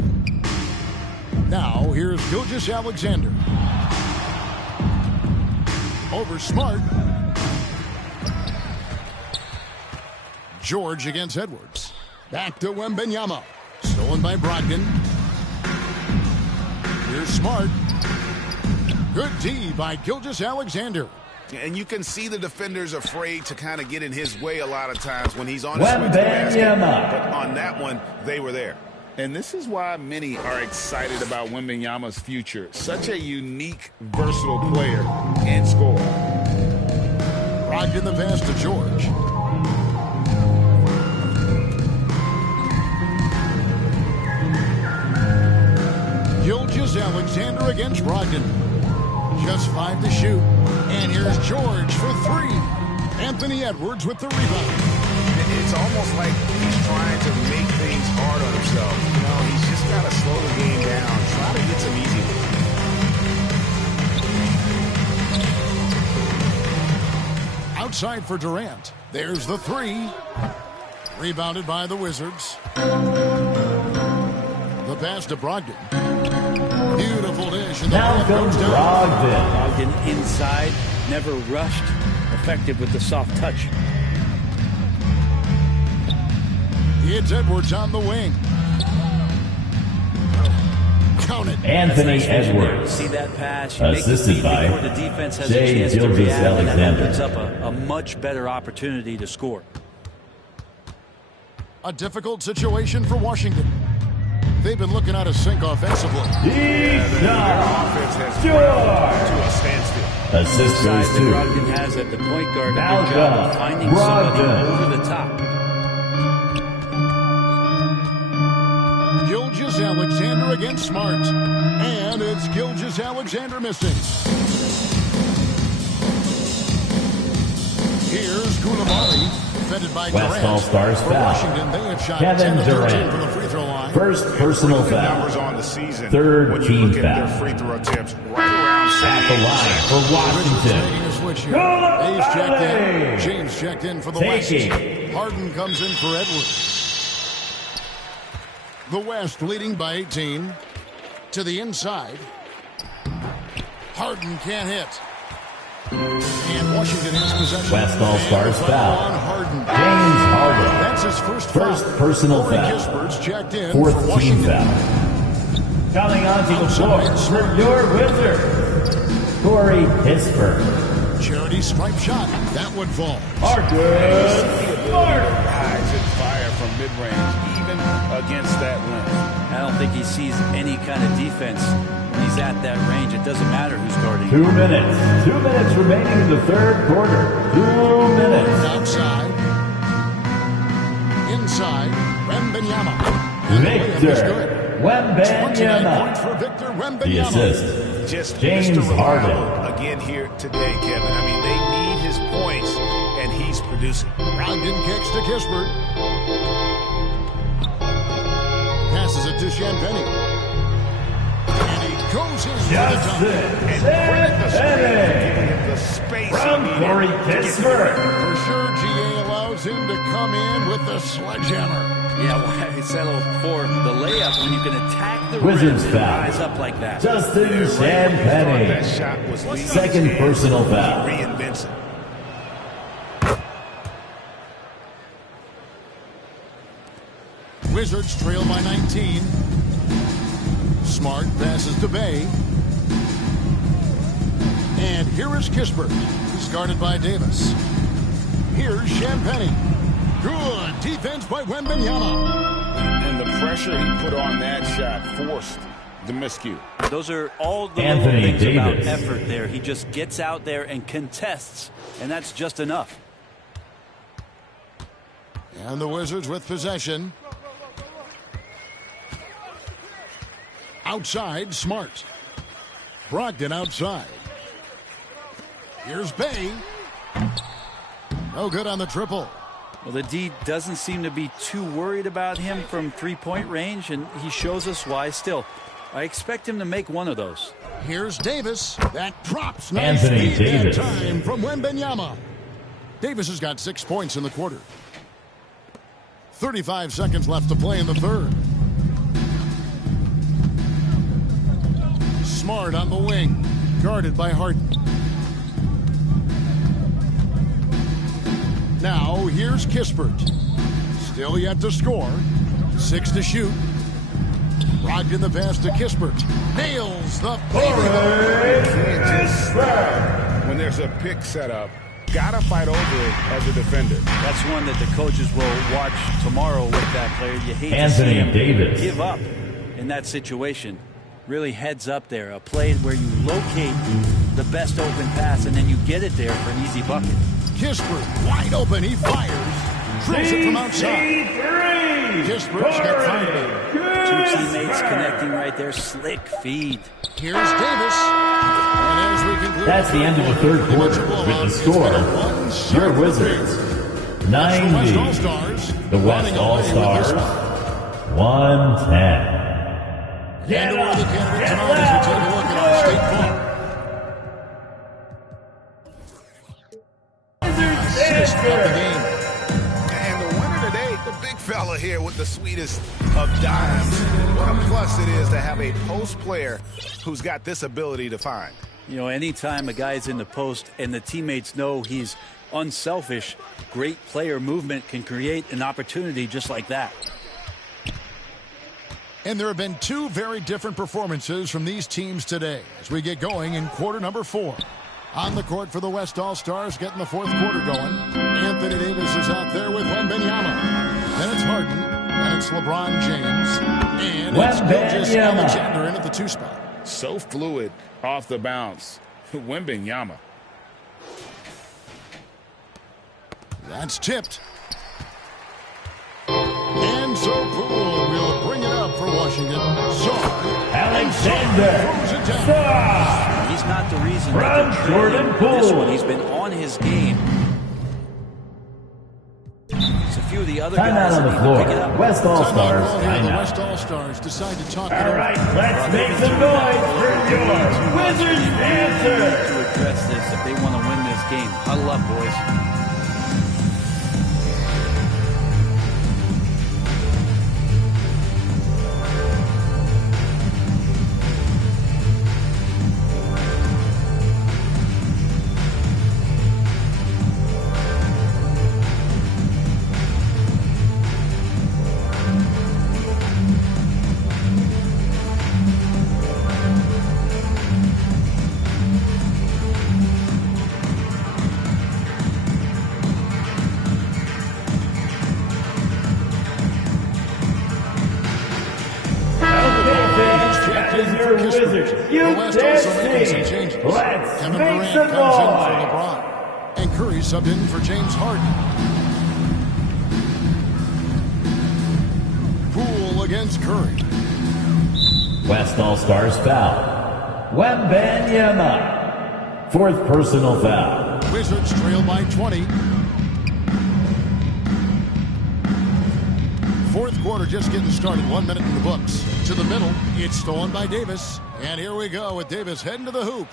Now here's Gilgeous-Alexander. Over Smart. George against Edwards. Back to Wembanyama. Stolen by Brogdon. Here's Smart. Good D by Gilgeous-Alexander. And you can see the defenders afraid to kind of get in his way a lot of times when he's on his way to the basket. But on that one, they were there. And this is why many are excited about Wembanyama's future. Such a unique, versatile player and scorer. Brogdon the pass to George. Gilgeous-Alexander against Brogdon. Just 5 to shoot. And here's George for 3. Anthony Edwards with the rebound. It's almost like he's trying to make things hard on himself. You know, he's just got to slow the game down. Try to get some easy ones. Outside for Durant. There's the 3. Rebounded by the Wizards. The pass to Brogdon. Beautiful dish. And Now comes Brogdon. Brogdon inside, never rushed, effective with the soft touch. It's Edwards on the wing. Count it. Anthony Edwards. See that pass? Assisted by before the defense has a chance to react, and that opens up a much better opportunity to score. A difficult situation for Washington. They've been looking out of sync offensively. Their offense has ground to a standstill. Assist goes to Brogdon has at the point guard. A good job of finding somebody over the top. Gilgeous-Alexander against Smart. And it's Gilgeous-Alexander missing. Here's Koulibaly, defended by West Durant. All-Stars For foul. Washington, they have shot Kevin 10 of 13 Durant. for the free throw line. First personal Look at foul. numbers on the season. Third when you team look at foul. their free throw attempts right around At the line for Washington. Making a switch here. Hayes checked in. James checked in for the Taking. West. Harden comes in for Edwards. The West leading by 18. To the inside. Harden can't hit. And Washington has possession. West All-Stars foul. On Harden. James Harden. That's his first First foul. personal Corey foul. Kispert's checked in Fourth for team Washington. foul. Coming onto the floor for your Wizards, Corey Kispert. Charity stripe shot. That would fall. Marcus Smart. Rise and fire from mid-range, even against that length. I don't think he sees any kind of defense when he's at that range. It doesn't matter who's guarding. 2 minutes. 2 minutes remaining in the third quarter. 2 minutes. Outside. Inside. Wembanyama. Victor Wembanyama. For Victor Wembanyama. The assist. Just James Mr. Harden. Reliable again here today, Kevin. I mean, they need his points, and he's producing. Brogdon kicks to Kispert. Passes it to Champagnie. And he goes in for the dunk. The space From Corey Kispert. For sure, GA allows him to come in with the sledgehammer. Yeah, why settle for the layup when you can attack the Wizards rim and foul. rise up like that? Justin That Champagnie. shot was leading. Second personal foul. He reinvents it. Wizards trail by 19. Smart passes to Bay. And here is Kispert. He's guarded by Davis. Here's Champagnie. Good defense by Wembanyama. And the pressure he put on that shot forced the miscue. Those are all the Anthony little things about Davis. effort there. He just gets out there and contests, and that's just enough. And the Wizards with possession. Outside, Smart. Brogdon outside. Here's Bay. No good on the triple. Well, the D doesn't seem to be too worried about him from three-point range, and he shows us why still. I expect him to make one of those. Here's Davis. That drops. Nice Anthony feed that Davis. time from Wembanyama. Davis has got 6 points in the quarter. 35 seconds left to play in the third. Smart on the wing, guarded by Harden. Now here's Kispert. Still yet to score. 6 to shoot. Brogdon the pass to Kispert. Nails the When there's a pick set up, gotta fight over it as a defender. That's one that the coaches will watch tomorrow with that player. You hate Anthony to see him Davis. give up in that situation. Really heads up there. A play where you locate the best open pass and then you get it there for an easy bucket. Kispert wide open. He fires. Drills it from outside. Kispert's got 5. Two teammates connecting right there. Slick feed. Here's Davis. And as we conclude, That's the end of the third quarter with the score. Your Wizards 90. The West All-Stars 110. And one of the candidates tonight as we take a look at our State Farm. Assist of the game. And the winner today, the big fella here with the sweetest of dimes. What a plus it is to have a post player who's got this ability to find. You know, anytime a guy's in the post and the teammates know he's unselfish, great player movement can create an opportunity just like that. And there have been 2 very different performances from these teams today as we get going in quarter number 4. On the court for the West All-Stars, getting the fourth quarter going. Anthony Davis is out there with Wembanyama. Then it's Harden. Then it's LeBron James. And it's Gilgeous Alexander in at the 2 spot. So fluid off the bounce. Wembanyama. That's tipped. And so Poole will bring it up for Washington. Alexander. He's not the reason that they're trailing this one. He's been on his game. It's a few of the other guys on the that floor. need to pick it up. West All-Stars. The West All-Stars decide to talk it All over. right, let's make some noise for your Wizards answer. To address this if they want to win this game. Huddle up, boys. Wizards, you dancing. Let's Kevin make Durant some comes in for noise. LeBron. And Curry subbed in for James Harden. Poole against Curry. West All-Stars foul. Wembanyama. 4th personal foul. Wizards trail by 20. Fourth quarter just getting started. 1 minute in the books. To the middle. It's stolen by Davis. And here we go with Davis heading to the hoop.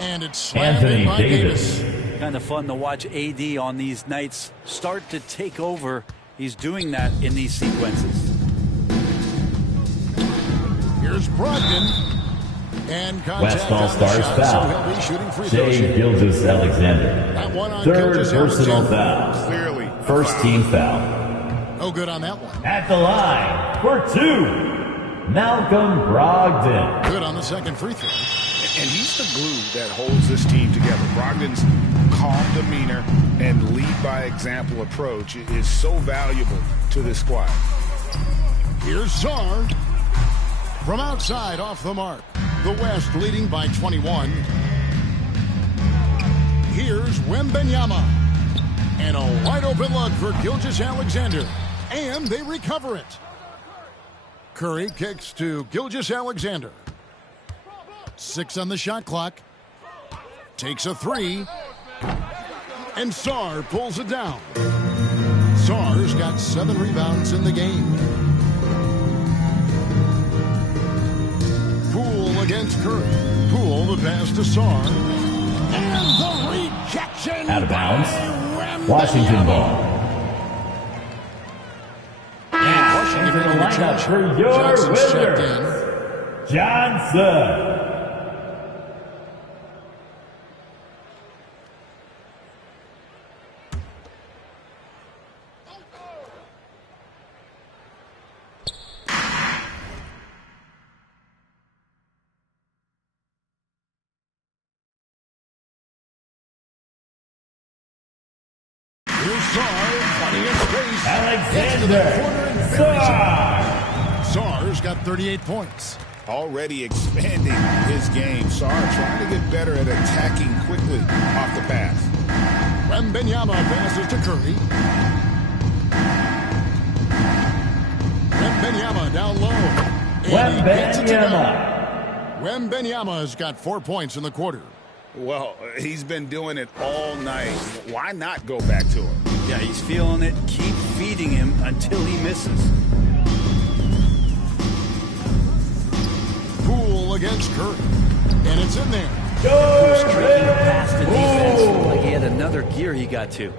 And it's slammed in by Davis. Kind of fun to watch AD on these nights start to take over. He's doing that in these sequences. Here's Brogdon. And West All-Stars foul. So Gilgeous Alexander. 3rd personal foul. Clearly. 1st team foul. No good on that one. At the line for 2, Malcolm Brogdon. Good on the 2nd free throw. And he's the glue that holds this team together. Brogdon's calm demeanor and lead by example approach is so valuable to this squad. Here's Czar. From outside, off the mark. The West leading by 21. Here's Wembanyama. And a wide open look for Gilgeous Alexander. And they recover it. Curry kicks to Gilgeous Alexander. 6 on the shot clock. Takes a 3. And Czar pulls it down. Czar's got 7 rebounds in the game. Poole against Curry. Poole the pass to Czar. And the rejection. Out of bounds. Washington ball. lineup for your Johnson's checked Wizards. in. Johnson. Alexander Sarr's got 38 points. Already expanding his game. Sarr trying to get better at attacking quickly off the pass. Wembanyama passes to Curry. Wembanyama down low. Wembanyama's got 4 points in the quarter. Well, he's been doing it all night. Why not go back to him? Yeah, he's feeling it. Keep feeding him until he misses. Poole against Curry. And it's in there. Who's trailing past the defense. Looked like he had another gear he got to.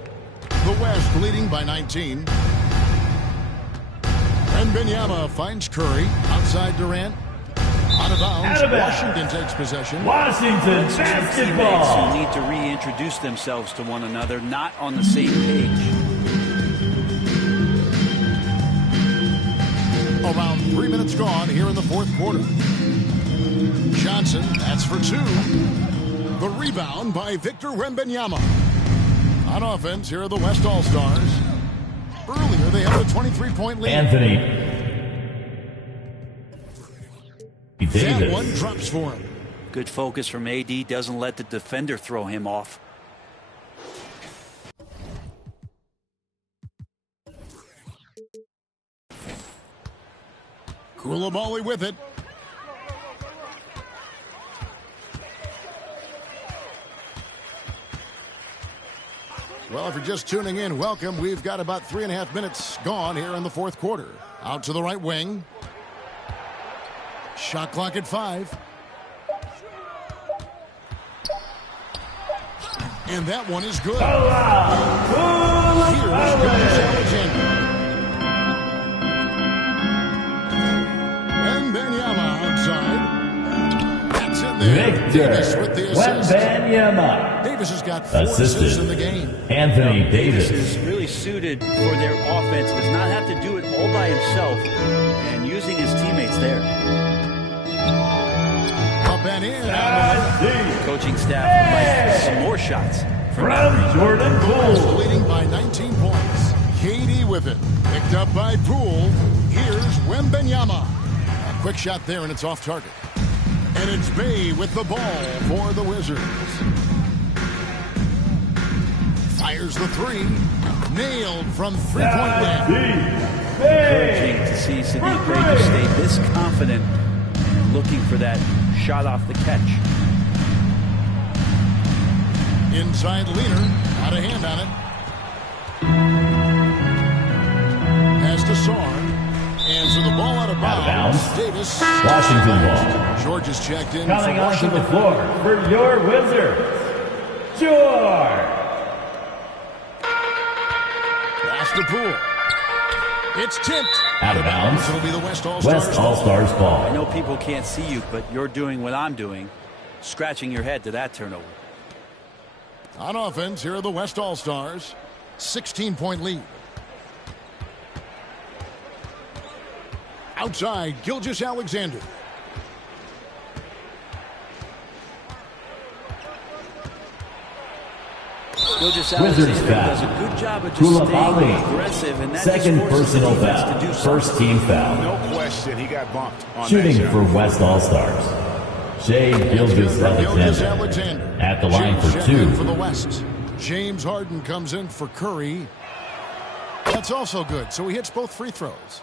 The West leading by 19. Wembanyama finds Curry outside Durant. Out of bounds. Washington takes possession. Washington basketball. Who need to reintroduce themselves to one another, not on the same page. Around 3 minutes gone here in the fourth quarter. Johnson, that's for 2. The rebound by Victor Wembanyama. On offense, here are the West All-Stars. Earlier, they had a 23-point lead. Anthony Davis. That one drops for him. Good focus from AD. Doesn't let the defender throw him off. Koulibaly with it. Well, if you're just tuning in, welcome. We've got about 3.5 minutes gone here in the fourth quarter. Out to the right wing. Shot clock at 5. And that one is good. Here's Alexander. Wembanyama outside. That's in there. Davis with the assist. Wembanyama. Davis has got 4 assists in the game. Anthony Davis. Is really suited for their offense. Does not have to do it all by himself. And using his teammates there. Up and in. The coaching staff would like some more shots from Jordan Poole. Leading by 19 points. KD with it. Picked up by Poole. Here's Wembanyama. A quick shot there, and it's off target. And it's Bay with the ball for the Wizards. Fires the 3. Nailed from 3-point land. Encouraging to see Sadiq Bey to stay this confident, looking for that shot off the catch. Inside leaner, got a hand on it. Pass to Sarr. And so the ball out of bounds. Davis. Washington ball. George is checked in. Coming onto the floor for your Wizards, George. Pass to Poole. It's tipped. Out of bounds. It'll be the West All-Stars. West All-Stars ball. I know people can't see you, but you're doing what I'm doing, scratching your head to that turnover. On offense, here are the West All-Stars. 16-point lead. Outside, Gilgeous-Alexander. Wizards does a foul. good job of just staying aggressive, and that second just forces personal the defense to do foul. something. First team foul. No question, he got bumped on Shooting that for shot. West All-Stars, Shai Gilgeous-Alexander. At the line for 2. For the West. James Harden comes in for Curry. That's also good, so he hits both free throws.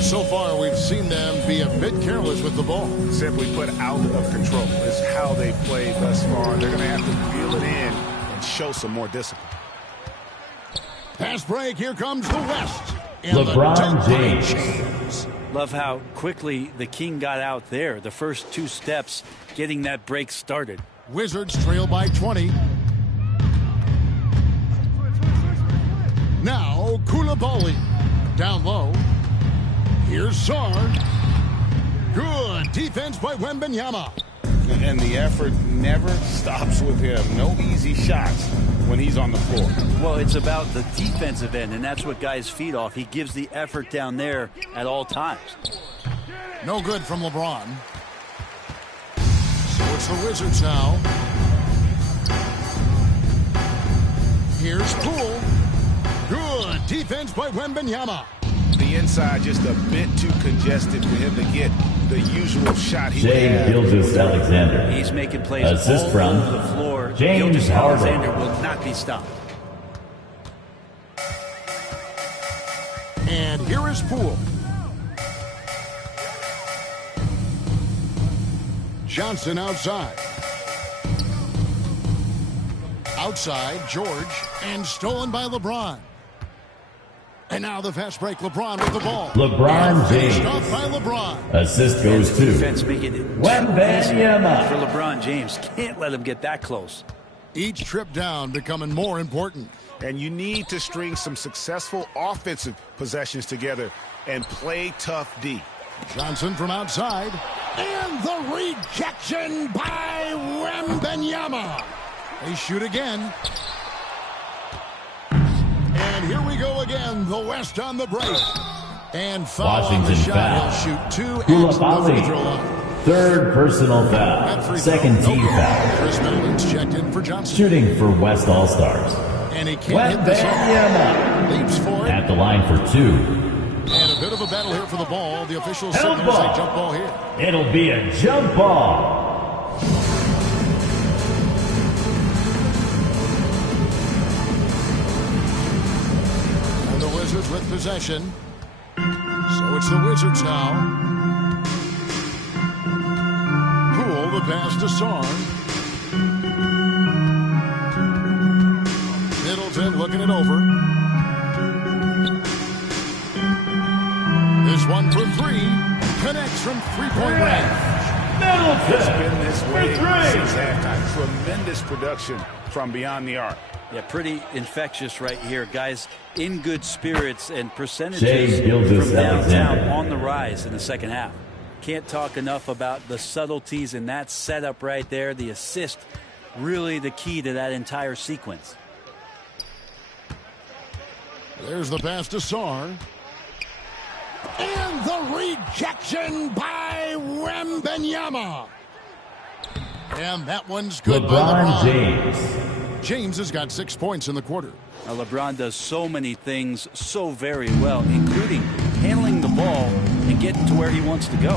So far, we've seen them be a bit careless with the ball. Simply put, out of control is how they played thus far. They're going to have to reel it in and show some more discipline. Pass break, here comes the West. And LeBron the James. Love how quickly the King got out there. The first 2 steps getting that break started. Wizards trail by 20. Now, Koulibaly. Down low. Here's Sarr. Good defense by Wembanyama. And the effort never stops with him. No easy shots when he's on the floor. Well, it's about the defensive end, and that's what guys feed off. He gives the effort down there at all times. No good from LeBron. So it's the Wizards now. Here's Poole. Good defense by Wembanyama. The inside just a bit too congested for him to get the usual shot he Shai Gilgeous-Alexander. He's making plays Assist all from over the floor. James Gilgeous-Alexander Harden. will not be stopped. And here is Poole. Johnson outside. Outside, George, and stolen by LeBron. And now the fast break, LeBron with the ball. LeBron James. Off by LeBron. Assist goes to Defense making it Wembanyama. for LeBron James. Can't let him get that close. Each trip down becoming more important. And you need to string some successful offensive possessions together and play tough D. Johnson from outside. And the rejection by Wembanyama. They shoot again. And here we go again. The West on the break. And foul on the Washington shot. foul. He'll shoot two at the free throw line. Third personal foul. Second team foul. Chris Middleton's checked in for Johnson. Shooting for West All-Stars. And he can't hit this Wembanyama. Leaps for it. At the line for two. And a bit of a battle here for the ball. The officials Held signal ball. a jump ball here. It'll be a jump ball. And the Wizards with possession. So it's the Wizards now. Poole, the pass to Sarr. Middleton looking it over. This one for three. Connects from three-point range. It's been this way For three. since halftime. Tremendous production from beyond the arc. Yeah, pretty infectious right here. Guys in good spirits and Shai percentages from Gilgeous-Alexander. downtown on the rise in the second half. Can't talk enough about the subtleties in that setup right there. The assist, really the key to that entire sequence. There's the pass to Sarr. And the rejection by Wembanyama. And that one's good by LeBron LeBron. James. James has got 6 points in the quarter. Now, LeBron does so many things so very well, including handling the ball and getting to where he wants to go.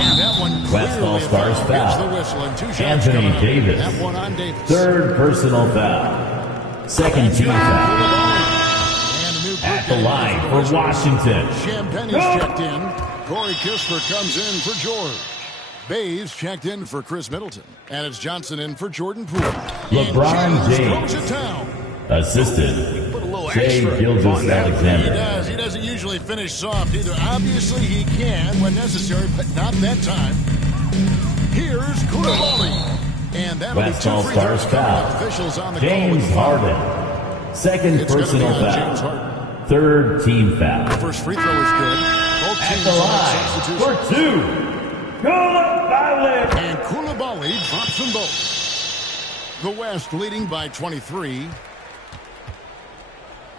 And that one West clearly All-Stars gives foul. the whistle and 2 shots Anthony coming up. Davis. That one on Davis. Third personal foul. Second team foul. And a new At the line for Washington. Champagne's checked in. Corey Kispert comes in for George. Bays checked in for Chris Middleton. And it's Johnson in for Jordan Poole. LeBron James throws it James. down. Assisted. Put a little Shai extra on that. He Gilgeous-Alexander. does. He doesn't usually finish soft either. Obviously, he can when necessary, but not that time. Here's Koulibaly. And that'll West be 2 free All-Stars throws coming up. foul. Officials on the call James with the foul. Harden. Second It's gonna be personal on James foul. Harden. Third team foul. First free throw is good. Both At teams the will make line substitutions. for two. Koulibaly. And Koulibaly drops them both. The West leading by 23.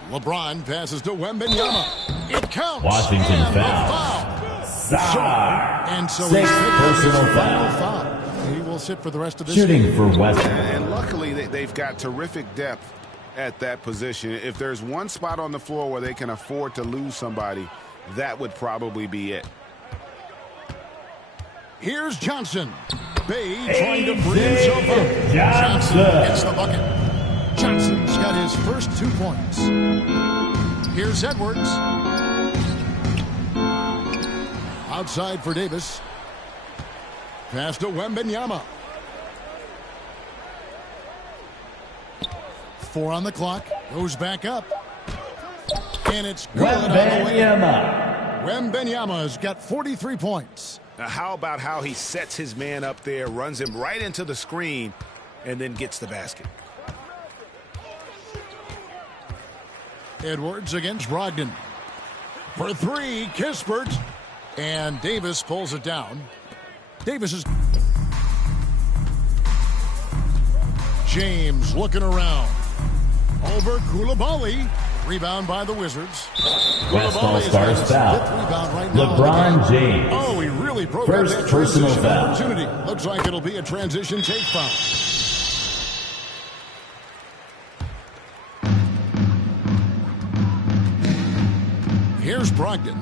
LeBron passes to Wembanyama. It counts. Washington and the foul. foul. And so Sixth he's picked up his personal final foul. foul. He will sit for the rest of this Shooting game. for West. And luckily, they've got terrific depth at that position. If there's one spot on the floor where they can afford to lose somebody, that would probably be it. Here's Johnson. Bay trying to free himself up. Johnson. Gets the bucket. Johnson's got his first 2 points. Here's Edwards. Outside for Davis. Pass to Wembanyama. 4 on the clock. Goes back up. And it's good on the way. Wembanyama. Wembanyama's got 43 points. Now, how about how he sets his man up there, runs him right into the screen, and then gets the basket? Edwards against Brogdon. For three, Kispert. And Davis pulls it down. Davis is... James looking around. Over Koulibaly. Rebound by the Wizards. West All-Stars foul. Right LeBron James. Oh, he really broke First up that personal transition foul. opportunity. Looks like it'll be a transition take foul. Here's Brogdon.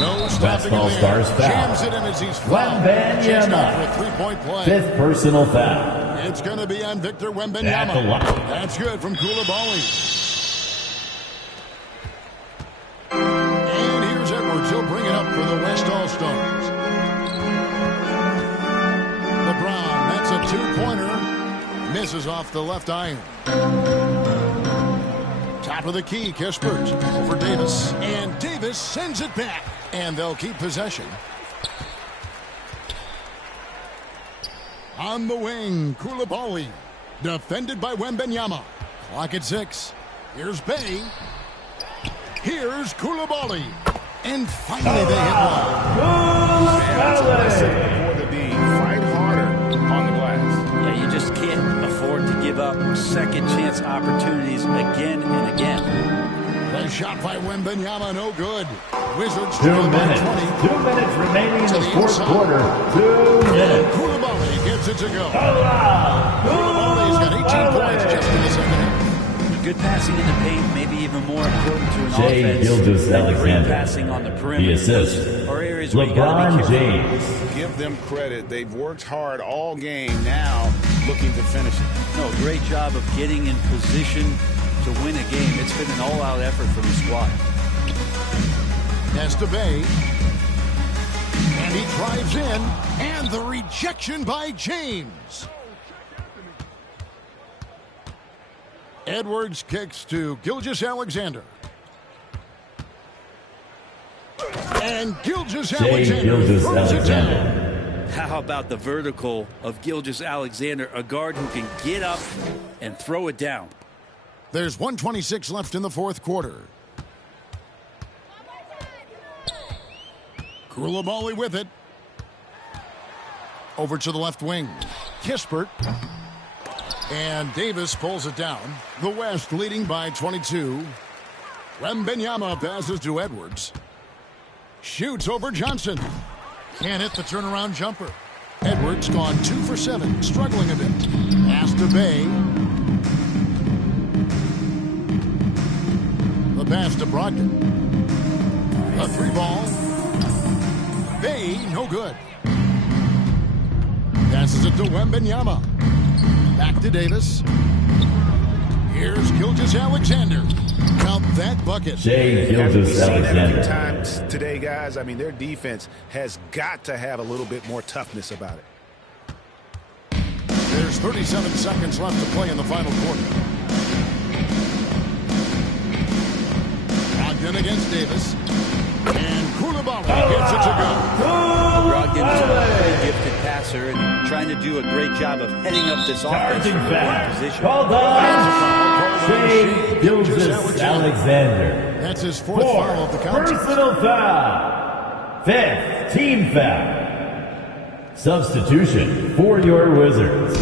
No stopping him there. Jams it in as he's fouled. Wembanyama. For a three-point play. Fifth personal foul. It's going to be on Victor At the Wembanyama. line. That's good from Koulibaly. And here's Edwards. He'll bring it up for the West All-Stars. LeBron, that's a two-pointer. Misses off the left iron. Top of the key, Kispert over Davis. And Davis sends it back. And they'll keep possession. On the wing, Koulibaly. Defended by Wembanyama. Clock at 6. Here's Bay. Here's Koulibaly. And finally they hit one. That's a lesson for the D. Fight harder on the glass. Yeah, you just can't afford to give up second chance opportunities again and again. The shot by Wembanyama, no good. Wizards 2 minutes. 2 minutes remaining in the fourth quarter. 2 minutes. Koulibaly gets it to go. Koulibaly's got 18 points just in the second half. Good passing in the paint, maybe even more important to an Shai offense than Gilgeous-Alexander. great passing on the perimeter. The assist. Or areas where you gotta be LeBron careful. James. Give them credit. They've worked hard all game, now looking to finish it. No, great job of getting in position to win a game. It's been an all-out effort from the squad. Has to Bay. And he drives in. And the rejection by James. Edwards kicks to Gilgeous-Alexander. And Gilgeous-Alexander throws it down. How about the vertical of Gilgeous-Alexander, a guard who can get up and throw it down. There's 1:26 left in the fourth quarter. Koulibaly with it. Over to the left wing. Kispert. And Davis pulls it down. The West leading by 22. Wembanyama passes to Edwards. Shoots over Johnson. Can't hit the turnaround jumper. Edwards gone 2 for 7. Struggling a bit. Pass to Bay. The pass to Brogdon. A 3-ball. Bay, no good. Passes it to Wembanyama. Back to Davis. Here's Gilgeous-Alexander. Count that bucket. Shai Gilgeous-Alexander. Times today, guys, I mean, their defense has got to have a little bit more toughness about it. There's 37 seconds left to play in the final quarter. Brogdon against Davis. And Koulibaly gets it to go. Brogdon's a pretty gifted passer and trying to do a great job of heading up this offense Charging from the back. position. Called on Shai Gilgeous-Alexander. That's his fourth foul of the count. Personal foul. Fifth team foul. Substitution for your Wizards.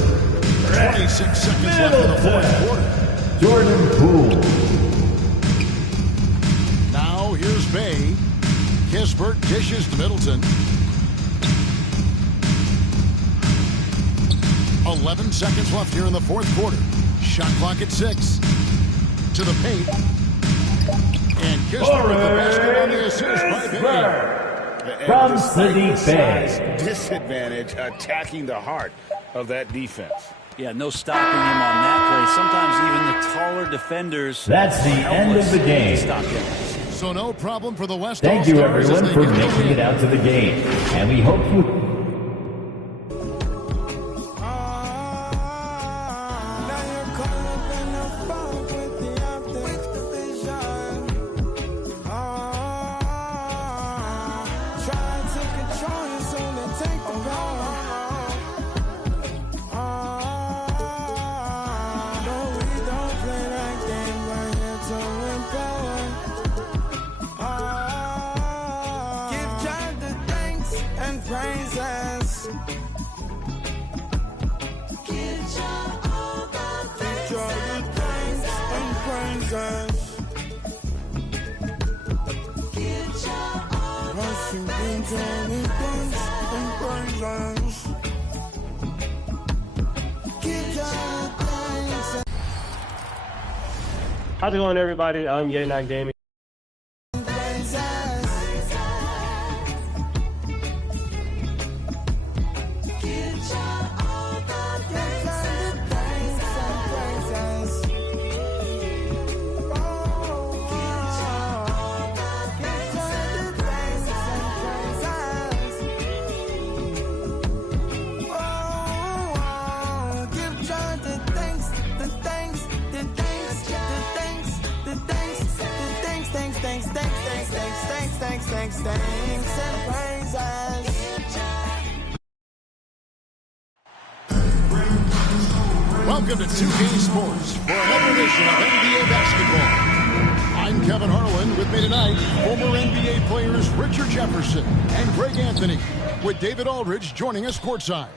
26 seconds left in the fourth quarter. Jordan Poole. Now here's Bay. Kispert dishes to Middleton. 11 seconds left here in the fourth quarter. Shot clock at 6. To the paint. And Kispert with the basket on the assist by Bay. From City Bay. Disadvantage attacking the heart of that defense. Yeah, no stopping him on that play. Sometimes even the taller defenders. That's the end of the game. Stop him. So no problem for the West Thank you All-Stars as everyone they for get the making lead. it out to the game. And we hope you... No, we don't play that game. We're here to win. How's it going, everybody? I'm Yenak Gaming. Welcome to 2K Sports for another edition of NBA basketball. I'm Kevin Harlan. With me tonight, former NBA players Richard Jefferson and Greg Anthony, with David Aldridge joining us courtside.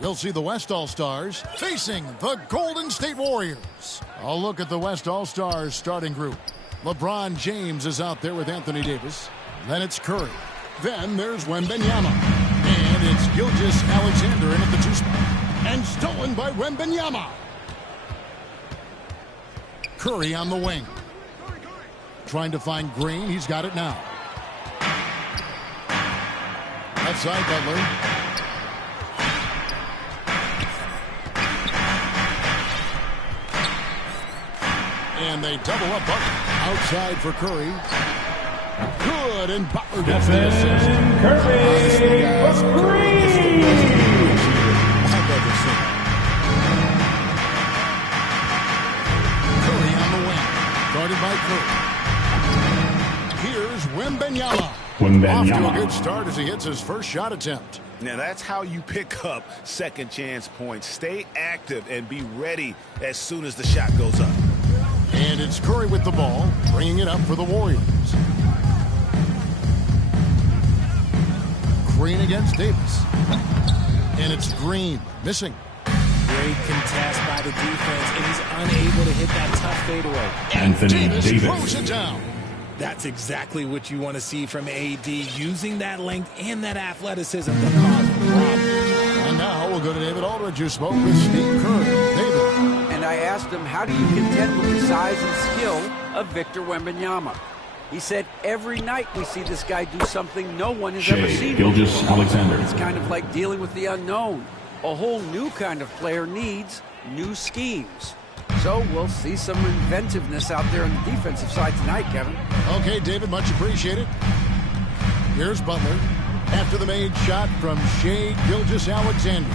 We'll see the West All-Stars facing the Golden State Warriors. A look at the West All-Stars starting group. LeBron James is out there with Anthony Davis. Then it's Curry. Then there's Wembanyama. And it's Gilgeous-Alexander in at the 2 spot. And stolen by Wembanyama. Curry on the wing. Trying to find Green. He's got it now. Outside Butler. And they double up Butler. Outside for Curry. Good, and Butler gets the assist. Curry for Green. Curry on the wing. Guarded by Curry. Here's Wembanyama. Off to a good start as he hits his first shot attempt. Now that's how you pick up second chance points. Stay active and be ready as soon as the shot goes up. And it's Curry with the ball, bringing it up for the Warriors. Green against Davis. And it's Green, missing. Great contest by the defense, and he's unable to hit that tough fadeaway. Anthony Davis throws it down. That's exactly what you want to see from AD, using that length and that athleticism to cause problems. And now we'll go to David Aldridge, who spoke with Steve Kerr. David. And I asked him, how do you contend with the size and skill of Victor Wembanyama? He said, every night we see this guy do something no one has ever seen before. Gilgeous-Alexander. It's kind of like dealing with the unknown. A whole new kind of player needs new schemes. So we'll see some inventiveness out there on the defensive side tonight, Kevin. Okay, David, much appreciated. Here's Butler after the made shot from Shai Gilgeous-Alexander.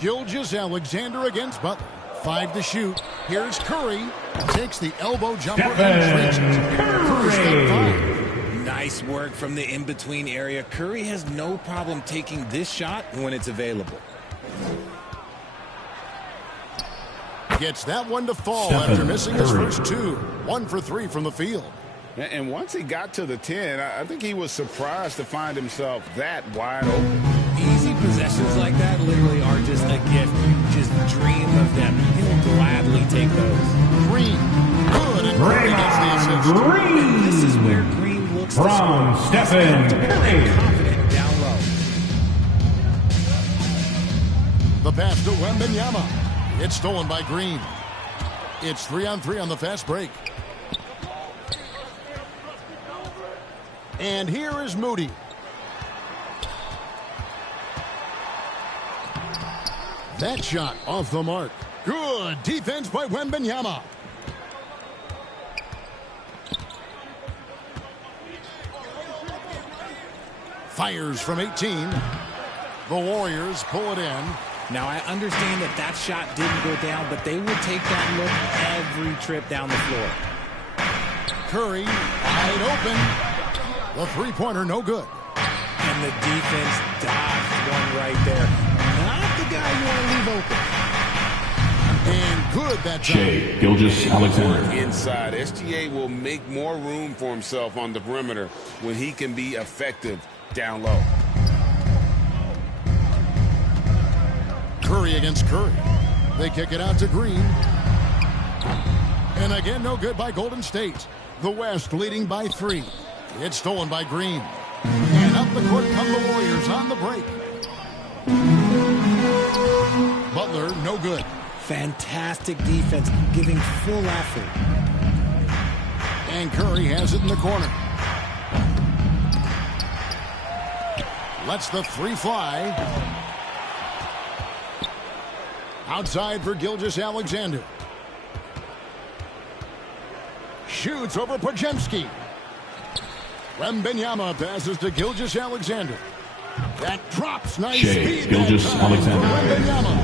Gilgeous-Alexander against Butler. 5 to shoot. Here's Curry. Takes the elbow jumper and traces. Curry's got 5. Nice work from the in-between area. Curry has no problem taking this shot when it's available. Gets that one to fall after missing his first 2. 1 for 3 from the field. And once he got to the 10, I think he was surprised to find himself that wide open. Easy possessions like that literally are just a gift. You just dream of them. He'll gladly take those. Green. Good. And Curry gets the assist. Green. This is where Green looks to From score. Stephen Curry. Confident down low. The pass to Wembanyama. It's stolen by Green. It's 3-on-3 on the fast break. And here is Moody. That shot off the mark. Good defense by Wembanyama. Fires from 18. The Warriors pull it in. Now, I understand that that shot didn't go down, but they would take that look every trip down the floor. Curry, wide open. The three-pointer, no good. And the defense dodged one right there. Not the guy you want to leave open. And good that time. Shea Gilgeous-Alexander. Inside, SGA will make more room for himself on the perimeter when he can be effective down low. Curry against Curry. They kick it out to Green. And again, no good by Golden State. The West leading by 3. It's stolen by Green. And up the court come the Warriors on the break. Butler, no good. Fantastic defense, giving full effort. And Curry has it in the corner. Lets the 3 fly. Outside for Gilgeous-Alexander. Shoots over Podziemski. Wembanyama passes to Gilgeous-Alexander. That drops. Nice Shea speed. Gilgeous-Alexander. Wembanyama.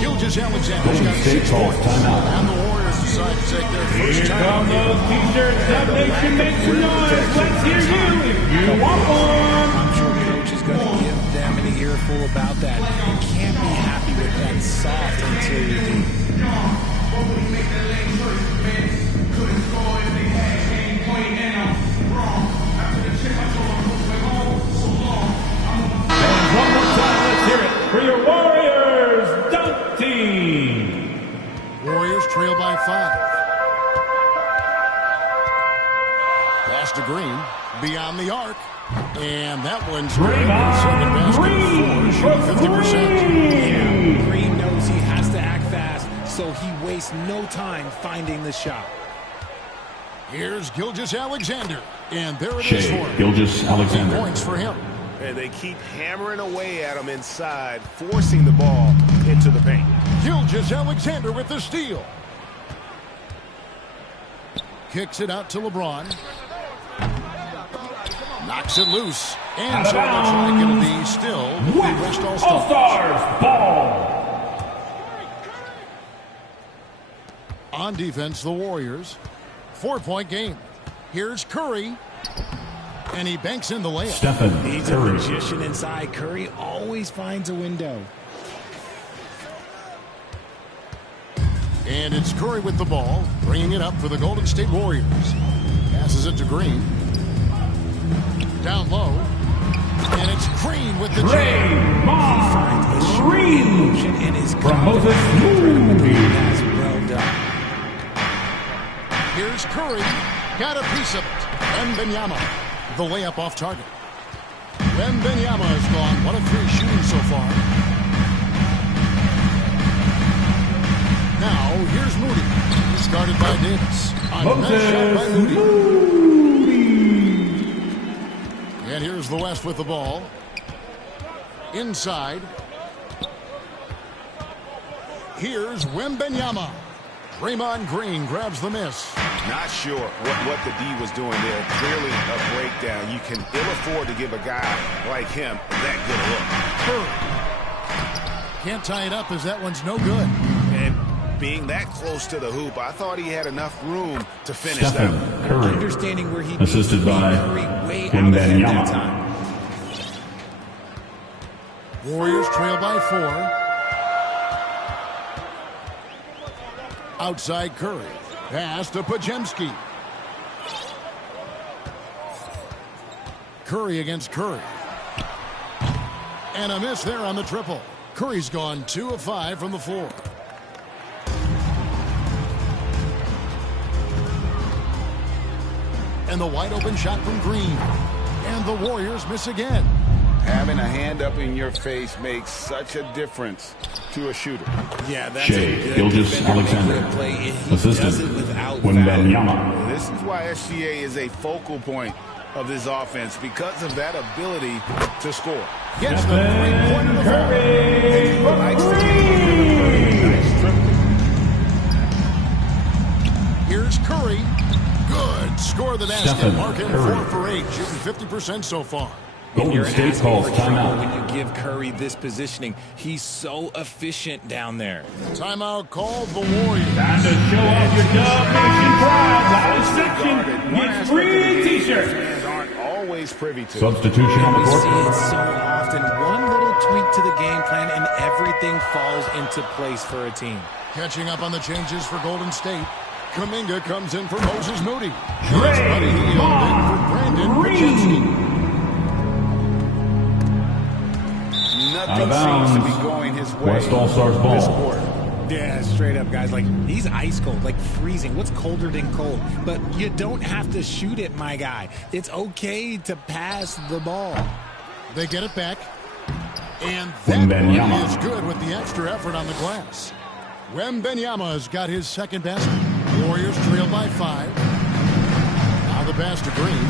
Gilgeous-Alexander's got 6 points. And the Warriors decide to take their first Here time. come those t-shirts. Dub Nation, make some noise. Let's hear you if you want one. I'm sure coach is going to give them an earful about that. You can't be happy with that soft interior. And one more time, let's hear it for your Warriors dunk team. Warriors trail by 5. Pass to Green. Beyond the arc. And that one's good. Second basket for 50%. Yeah, Green knows he has to act fast, so he wastes no time finding the shot. Here's Gilgeous-Alexander. And there it is for Shea him. Gilgeous-Alexander. 8 points for him. And they keep hammering away at him inside, forcing the ball into the paint. Gilgeous-Alexander with the steal. Kicks it out to LeBron. Knocks it loose. And so it looks like it'll be still the West All-Stars. All-Stars ball. On defense, the Warriors. 4-point game. Here's Curry. And he banks in the layup. Stephen He's a Curry. magician inside. Curry always finds a window. And it's Curry with the ball, bringing it up for the Golden State Warriors. Passes it to Green. Down low. And it's Green with the jam. Draymond Green And his from Moses Moody. well done. Here's Curry. Got a piece of it. Wembanyama. The layup off target. Wembanyama has gone 1 of 3 shooting so far. Now, here's Moody. He's guarded by Davis. A nice shot by Moody. And here's the West with the ball. Inside. Here's Wembanyama. Draymond Green grabs the miss. Not sure what the D was doing there. Clearly a breakdown. You can ill afford to give a guy like him that good a look. Curry. Can't tie it up as that one's no good. And being that close to the hoop, I thought he had enough room to finish Stephen that. Curry. Understanding where he Assisted by Curry way out ahead that Wembanyama. time. Warriors trail by 4. Outside Curry. Pass to Podziemski. Curry against Curry. And a miss there on the triple. Curry's gone 2 of 5 from the floor. And the wide open shot from Green. And the Warriors miss again. Having a hand up in your face makes such a difference to a shooter. Yeah, that's Shea a good Gilgeous-Alexander. defender play. He Assisted does it without Wembanyama. This is why SGA is a focal point of this offense, because of that ability to score. Gets the three-pointer to fall. Curry He likes to Green. nice triple. Here's Curry. Good. Score the basket. Stephen Marking Curry. 4 for 8. Shooting 50% so far. Golden State calls timeout. When you give Curry this positioning, he's so efficient down there. Timeout called the Warriors. Time to show off your Dub Nation pride. Last section gets free t-shirts. Fans aren't always privy to. Substitution on the We see court. it so often. One little tweak to the game plan, and everything falls into place for a team. Catching up on the changes for Golden State. Kuminga comes in for Moses Moody. Nothing seems to be going his way. West All-Stars ball. Yeah, straight up, guys. Like, he's ice cold, like freezing. What's colder than cold? But you don't have to shoot it, my guy. It's okay to pass the ball. They get it back. And that one is good with the extra effort on the glass. Wembanyama's got his second basket. Warriors trail by 5. Now the pass to Green.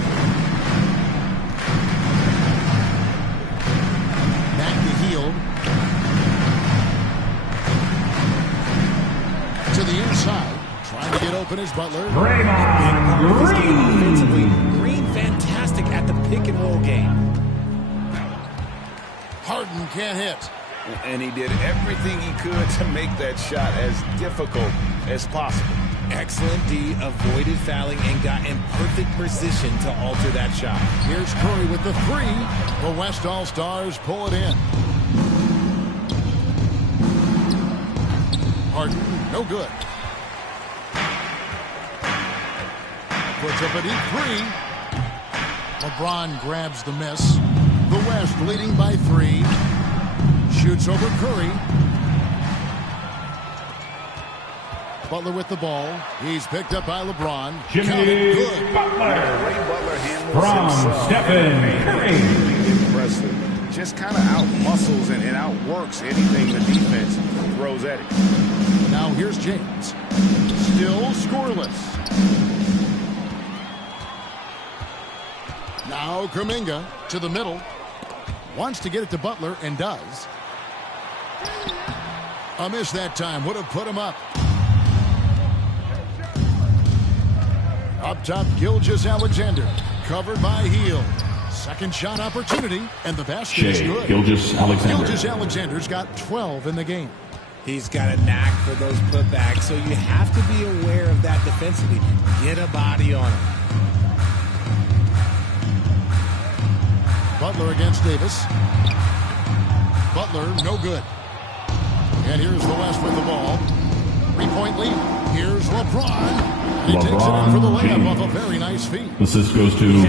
Back to Hield. To the inside. Trying to get open is Butler. Green fantastic at the pick and roll game. Harden can't hit. And he did everything he could to make that shot as difficult as possible. Excellent D, avoided fouling, and got in perfect position to alter that shot. Here's Curry with the 3. The West All-Stars pull it in. Harden, no good. Puts up a deep 3. LeBron grabs the miss. The West leading by 3. Shoots over Curry. Butler with the ball. He's picked up by LeBron. Jimmy Butler. From Stephen Curry. Impressive. Just kind of out-muscles and outworks anything the defense throws at him. Now here's James. Still scoreless. Now Kuminga to the middle. Wants to get it to Butler and does. A miss that time. Would have put him up. Up top, Gilgeous-Alexander. Covered by Hield. Second shot opportunity, and the basket is good. Gilgeous-Alexander. Gilgeous-Alexander's got 12 in the game. He's got a knack for those putbacks, so you have to be aware of that defensively. Get a body on him. Butler against Davis. Butler, no good. And here's the West with the ball. 3-point lead. Here's LeBron. He takes it in for the layup off a very nice feed. Assist goes to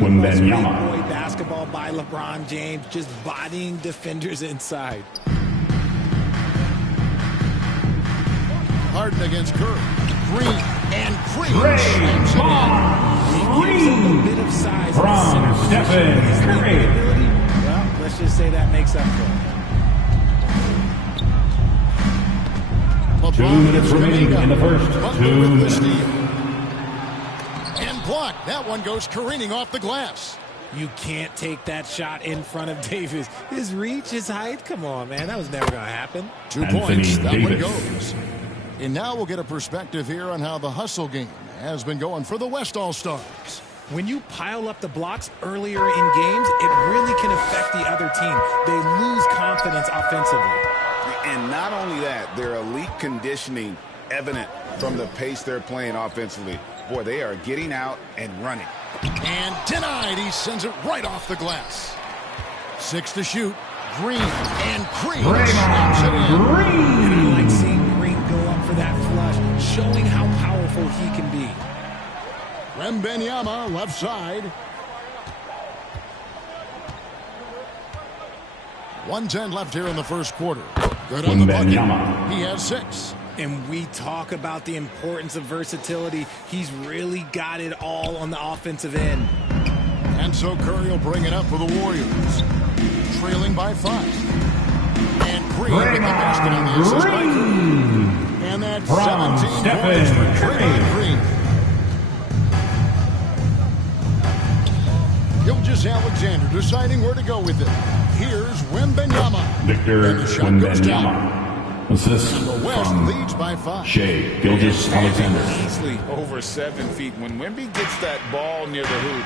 Wembanyama. Boy basketball by LeBron James, just bodying defenders inside. Harden against Curry. Green and Green. He gives him a bit of size. From Stephen Curry. Well, let's just say that makes up for it. 2 minutes remaining in the first. 2 minutes. And blocked. That one goes careening off the glass. You can't take that shot in front of Davis. His reach, his height. Come on, man. That was never going to happen. 2 points. That one goes. And now we'll get a perspective here on how the hustle game has been going for the West All-Stars. When you pile up the blocks earlier in games, it really can affect the other team. They lose confidence offensively. And not only that, their elite conditioning evident from the pace they're playing offensively. Boy, they are getting out and running. And denied. He sends it right off the glass. 6 to shoot. Green and Green. Snaps it in. And I like seeing Green go up for that flush, showing how powerful he can be. Wembanyama left side. 1:10 left here in the first quarter. Good on the bucket. He has 6. And we talk about the importance of versatility. He's really got it all on the offensive end. And so Curry will bring it up for the Warriors. Trailing by 5. And Green with the basket on the assist by Curry. And that's 17 points for Draymond Green. Gilgeous-Alexander deciding where to go with it. Here's Wembanyama. Victor Wembanyama. Assist The West from leads by 5. Shea Gilgeous-Alexander. Easily over 7 feet. When Wemby gets that ball near the hoop,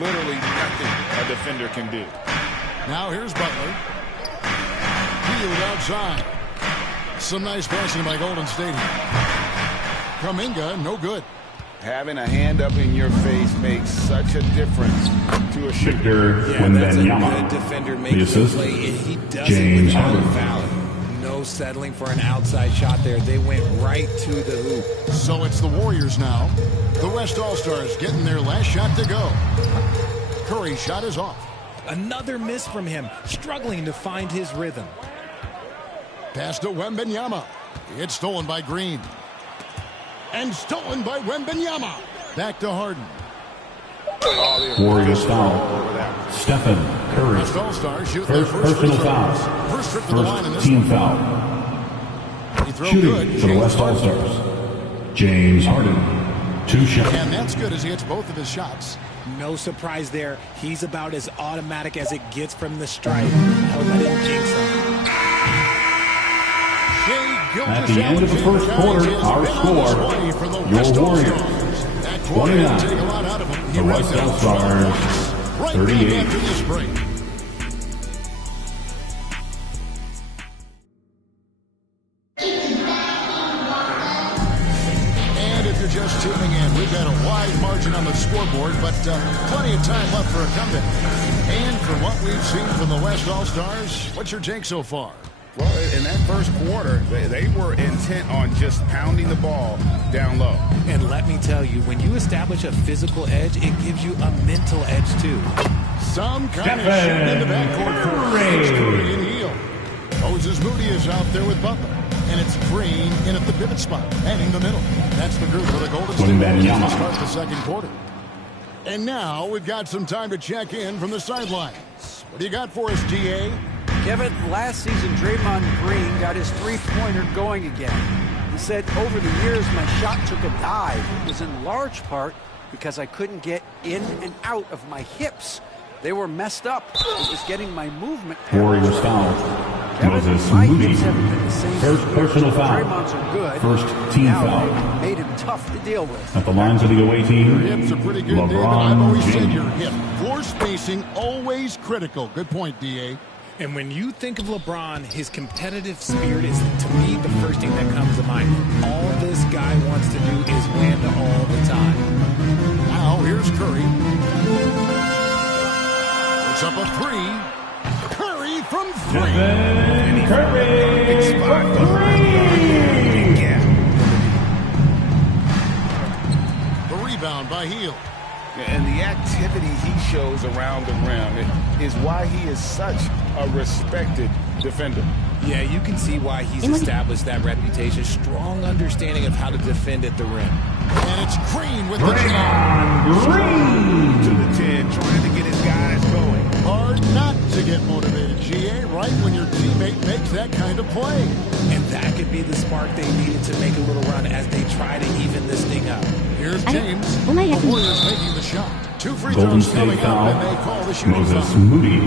literally nothing a defender can do. Now here's Butler. Hield outside. Some nice passing by Golden State. Kuminga, no good. Having a hand up in your face makes such a difference to a shooter. Victor Yeah, that's a Wembanyama. good defender The making the assist, play, and he does James it without Harden. fouling. No settling for an outside shot there. They went right to the hoop. So it's the Warriors now. The West All-Stars getting their last shot to go. Curry's shot is off. Another miss from him, struggling to find his rhythm. Pass to Wembanyama. It's stolen by Green. And stolen by Wembanyama. Back to Harden. Warriors foul. Stephen Curry. West All-Stars shoot their First personal foul. First trip to the line in First this team one. foul. He throw Shooting good. for the James West Harden. All-Stars. James Harden. 2 shots. And that's good as he hits both of his shots. No surprise there. He's about as automatic as it gets from the stripe. Hope I didn't jinx him. At the end of the first quarter, our score, your Warriors, 29. The West All-Stars, 38. And if you're just tuning in, we've got a wide margin on the scoreboard, but plenty of time left for a comeback. And from what we've seen from the West All-Stars, what's your take so far? Well, in that first quarter, they were intent on just pounding the ball down low. And let me tell you, when you establish a physical edge, it gives you a mental edge too. Some kind of shooting in the backcourt for Curry and Hield. Moses Moody is out there with Butler. And it's Green in at the pivot spot and in the middle. That's the group for the Golden State Warriors to start the second quarter. And now we've got some time to check in from the sidelines. What do you got for us, DA? Kevin, last season, Draymond Green got his three-pointer going again. He said, over the years, my shot took a dive. It was in large part because I couldn't get in and out of my hips. They were messed up. It was getting my movement. Warriors foul. Moses My Moody. hips haven't been the same First for years. personal foul. Draymond's are good. First team Now, foul. made him tough to deal with. At the lines of the away team, Hips are pretty good, David. I've always LeBron said your James. hip. Floor spacing, always critical. Good point, DA. And when you think of LeBron, his competitive spirit is, to me, the first thing that comes to mind. All this guy wants to do is win all the time. Now, here's Curry. Puts up a three. Curry from three. Stephen Curry for 3. The rebound by Hield. And the activity he shows around the rim is why he is such a respected defender. Yeah, you can see why he's established that reputation. Strong understanding of how to defend at the rim. And it's Green with the Draymond Green. To the 10, trying to get his guys going. Hard not to get motivated, GA, right when your teammate makes that kind of play. And that could be the spark they needed to make a little run as they try to even this thing up. Here's James. The Warriors making the shot. 2 free Golden throws coming State up, foul. and they call the shooting Moses foul. Moody.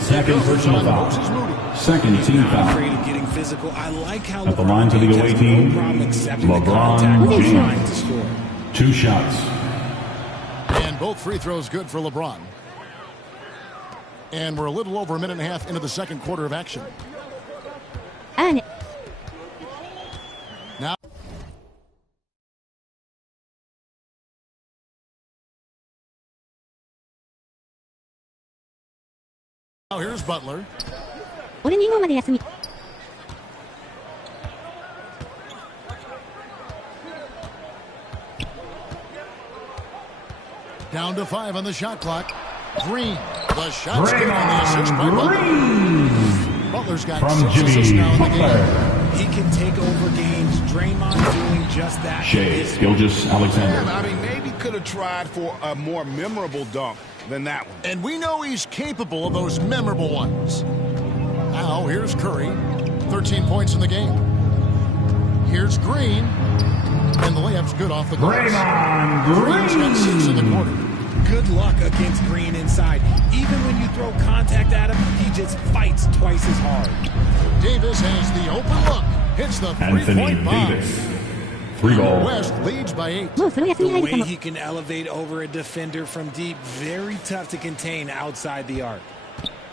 Second personal Moses foul. Moody. Second team Not foul. afraid of getting physical. I like how At the LeBron lines of the James away has team, no problem accepting the LeBron contact and James. trying to score. 2 shots. And both free throws good for LeBron. And we're a little over a minute and a half into the second quarter of action. Now, here's Butler. 俺2号まで休み。 Down to 5 on the shot clock. Green. The shot's good on the assist by Butler. Butler's got From 6 assists Jimmy now in the game. Butler. He can take over games. Draymond doing just that. Shea Gilgeous-Alexander. I mean, maybe could have tried for a more memorable dunk than that one. And we know he's capable of those memorable ones. Now, here's Curry. 13 points in the game. Here's Green. And the layup's good off the glass. Draymond Green's got 6 in the quarter. Good luck against Green inside. Even when you throw contact at him, he just fights twice as hard. Davis has the open look. Hits the Anthony three-point bomb. Davis. 3 ball. West leads by 8. もうその休み The 入るか way も。 he can elevate over a defender from deep, very tough to contain outside the arc.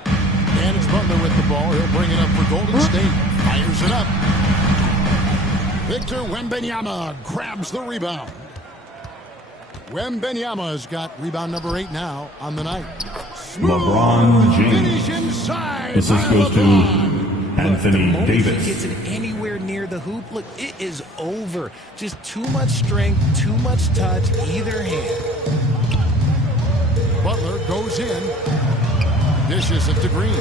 And it's Butler with the ball. He'll bring it up for Golden State. Fires it up. Victor Wembanyama grabs the rebound. Wembanyama's got rebound number 8 now on the night. LeBron Finish James. inside. Assist goes to Anthony He Davis. gets it anywhere near the hoop. Look, it is over. Just too much strength, too much touch, either hand. Butler goes in. Dishes it to Green.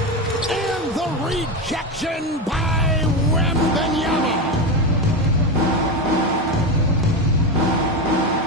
And the rejection by Wembanyama.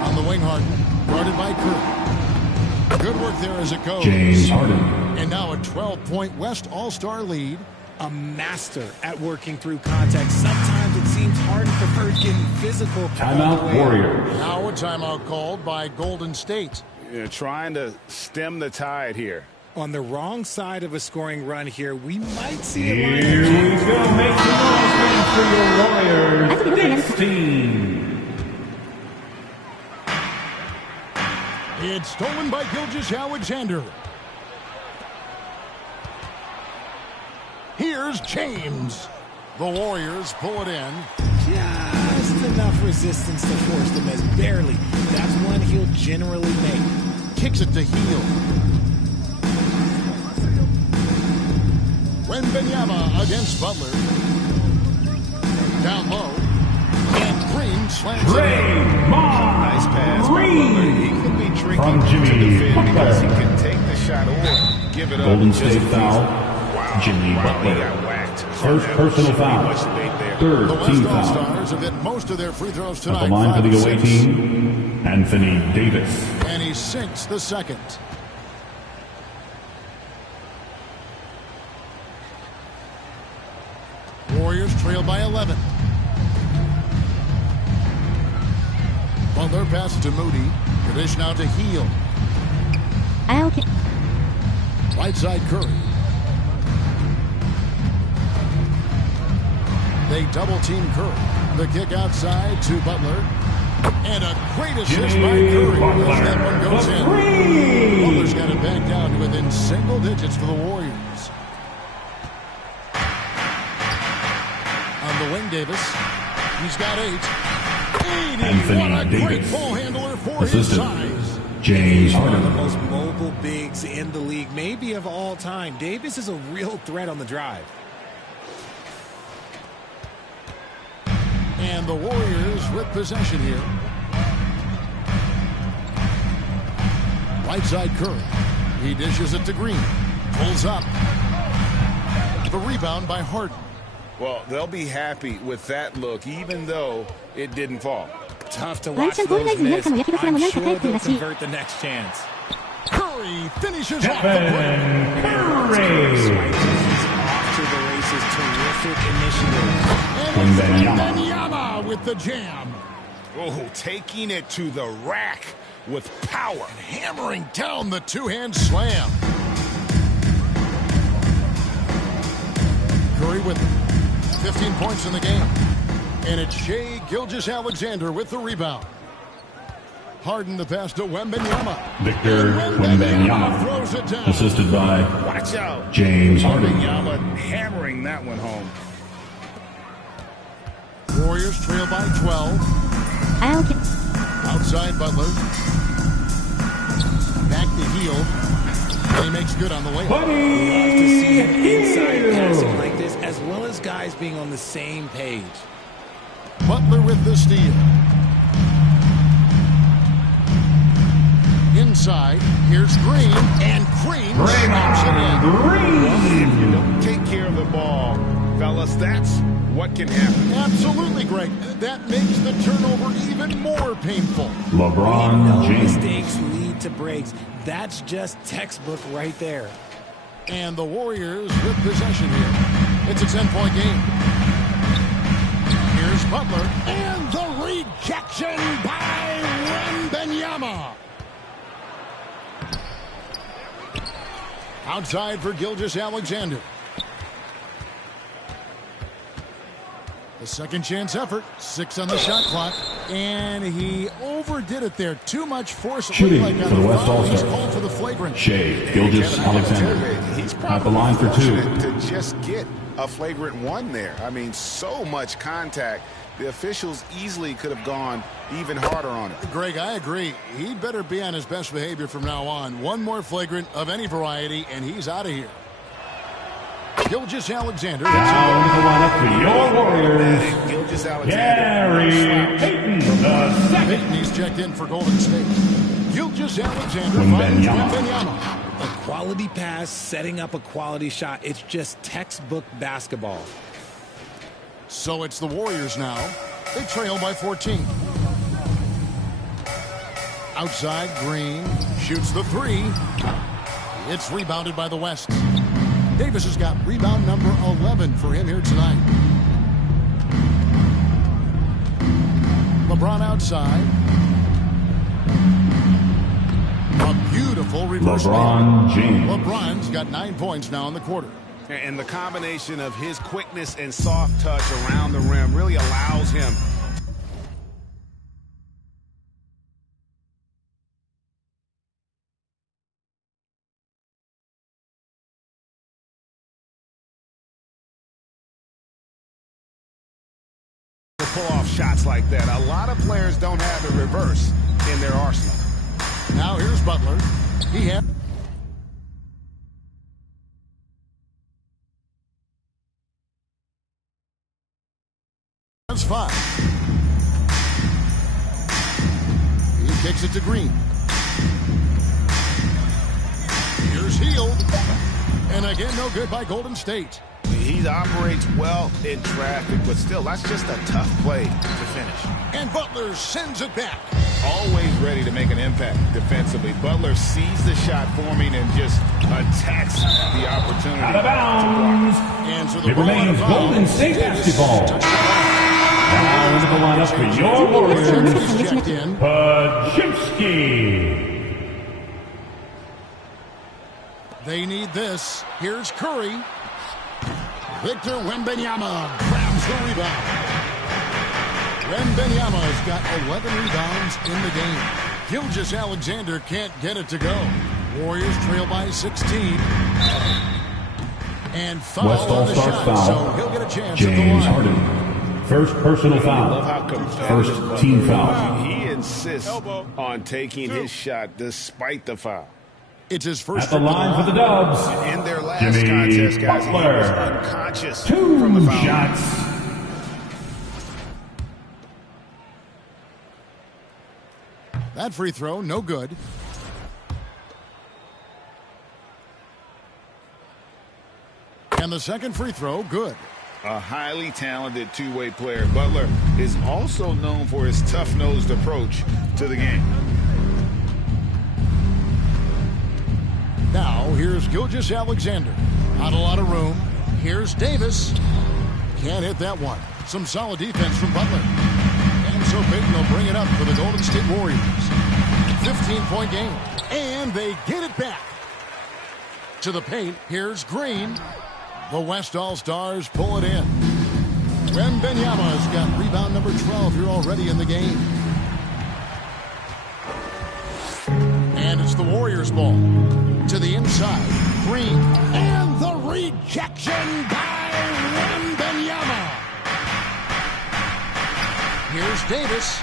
On the wing, Harden. Guarded by Curry. Good work there as a coach. James Harden. And now a 12-point West All-Star lead. A master at working through contact. Sometimes it seems Harden prefers getting physical. Timeout Warriors. Now a timeout called by Golden State. You're trying to stem the tide here. On the wrong side of a scoring run here, we might see Here a we go. Make some noise for your Warriors. 16. It's stolen by Gilgeous-Alexander. Here's James. The Warriors pull it in. just enough resistance to force them as barely. That's one he'll generally make. Kicks it to Heel. Wembanyama against Butler. Down low. And Green slams it in. Nice pass by Butler. He can be tricky From to Jimmy defend because he Butler. can take the shot or give it up. Golden just State as foul. Wow. Jimmy He Butler. got whacked. First personal foul. Much debate there. Third The team West foul. All-Stars have hit most of their free throws At tonight. the line for 5 the of away 6. team, Anthony Davis. And he sinks the second. Warriors trail by 11. Butler passes to Moody. The dish now to Heel. Okay. Right side Curry. They double team Curry. The kick outside to Butler. And a great assist by Curry. Butler. That one goes in. Butler's got it back down to within single digits for the Warriors. On the wing, Davis. He's got 8. 80. Anthony What a great Davis. ball handler for his Assistant, size. James One of the Harden. most mobile bigs in the league, maybe of all time. Davis is a real threat on the drive. And the Warriors with possession here. Right side Curry. He dishes it to Green. Pulls up. The rebound by Harden. Well, they'll be happy with that look, even though it didn't fall. Tough to ワン watch チャンゴールライ those ンになん miss. かのやけどからも I'm なんか帰 sure ってる they'll らしい。 convert the next chance. Curry finishes off the Stephen play. Curry. He's off to the races. Terrific initiative. And it's Wembanyama. Wembanyama with the jam. Oh, taking it to the rack with power. Hammering down the two-hand slam. Curry with 15 points in the game. And it's Shai Gilgeous-Alexander with the rebound. Harden the pass to Wembanyama. Victor And Wembanyama. throws it down. Assisted by Watch out. James Harden. Wembanyama hammering that one home. Warriors trail by 12. Okay. Outside Butler. Back to Heel. And he makes good on the way. Love to see him inside passing like this, as well as guys being on the same page. Butler with the steal. Inside, here's Green, and Green slaps it in. If you don't take care of the ball, fellas, that's what can happen. Absolutely, Greg. That makes the turnover even more painful. LeBron No James. mistakes lead to breaks. That's just textbook right there. And the Warriors with possession here. It's a 10-point game. Here's Butler, and the rejection by Wembanyama. Outside for Gilgeous-Alexander. The second chance effort. 6 on the shot clock. And he overdid it there. Too much force. Shooting Like for the West foul. He's All-Stars. called for the flagrant. Shai Gilgeous-Alexander. He's At the line for 2. fortunate to just get a flagrant one there. I mean, so much contact The officials easily could have gone even harder on it. Greg, I agree. He'd better be on his best behavior from now on. One more flagrant of any variety, and he's out of here. Gilgeous Alexander. Down to the lineup for your Warriors. Gilgeous Alexander. Gary Payton, the second. Payton, he's checked in for Golden State. Gilgeous Alexander finds Wembanyama. A quality pass, setting up a quality shot. It's just textbook basketball. So it's the Warriors now. They trail by 14. Outside, Green shoots the three. It's rebounded by the West. Davis has got rebound number 11 for him here tonight. LeBron outside. A beautiful reverse. LeBron James. LeBron's got 9 points now in the quarter. And the combination of his quickness and soft touch around the rim really allows him to pull off shots like that. A lot of players don't have the reverse in their arsenal. Now here's Butler. He had... That's 5. He kicks it to Green. Here's Hield. And again, no good by Golden State. He operates well in traffic, but still, that's just a tough play to finish. And Butler sends it back. Always ready to make an impact defensively. Butler sees the shot forming and just attacks the opportunity. Out of bounds. And so It remains Golden State basketball. Now into the lineup for your Warriors. Checked in. Pajimski. They need this. Here's Curry. Victor Wembanyama grabs the rebound. Wembanyama's got 11 rebounds in the game. Gilgeous Alexander can't get it to go. Warriors trail by 16. And foul West on the All-Star shot, foul. so he'll get a chance James at the line. Harden. First personal foul. First team foul. He insists on taking his shot despite the foul. It's his first At the line for the Dubs. In their last Jimmy contest, guys, he Butler. was unconscious 2 from the foul. shots. That free throw, no good. And the second free throw, good. A highly talented two-way player. Butler is also known for his tough-nosed approach to the game. Now, here's Gilgeous Alexander. Not a lot of room. Here's Davis. Can't hit that one. Some solid defense from Butler. And so Payton will bring it up for the Golden State Warriors. 15-point game. And they get it back. To the paint, here's Green. The West All-Stars pull it in. Wembanyama's got rebound number 12 here already in the game. And it's the Warriors' ball. To the inside, Green. And the rejection by Wembanyama. Here's Davis.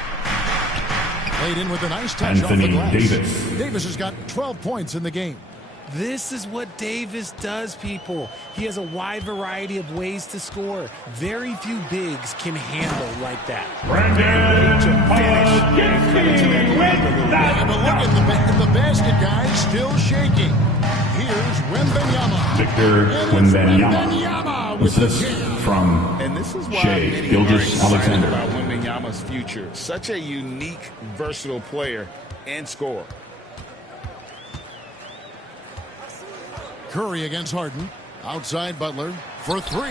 Played in with a nice touch off the glass. Davis. Davis has got 12 points in the game. This is what Davis does, people. He has a wide variety of ways to score. Very few bigs can handle like that. Brandon Pajimski with that. But look at the basket, guys, still shaking. Here's Wembanyama. Victor Wembanyama. Assist from And this is why Shea many are Gilgeous excited Alexander. about Wembanyama's future. Such a unique, versatile player and scorer. Curry against Harden. Outside Butler for 3.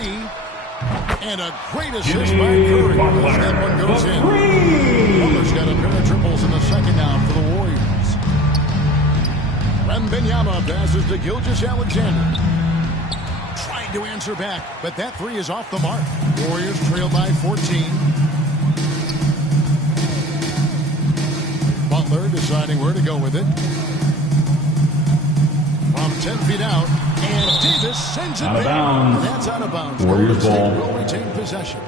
And a great assist by Curry. That one goes in. Butler's got a pair of triples in the second now for the Warriors. Wembanyama passes to Gilgeous Alexander. Trying to answer back, but that 3 is off the mark. Warriors trail by 14. Butler deciding where to go with it. From 10 feet out, and Davis sends it Out of back. bounds. That's out of bounds. Warriors Golden State ball. will retain possession.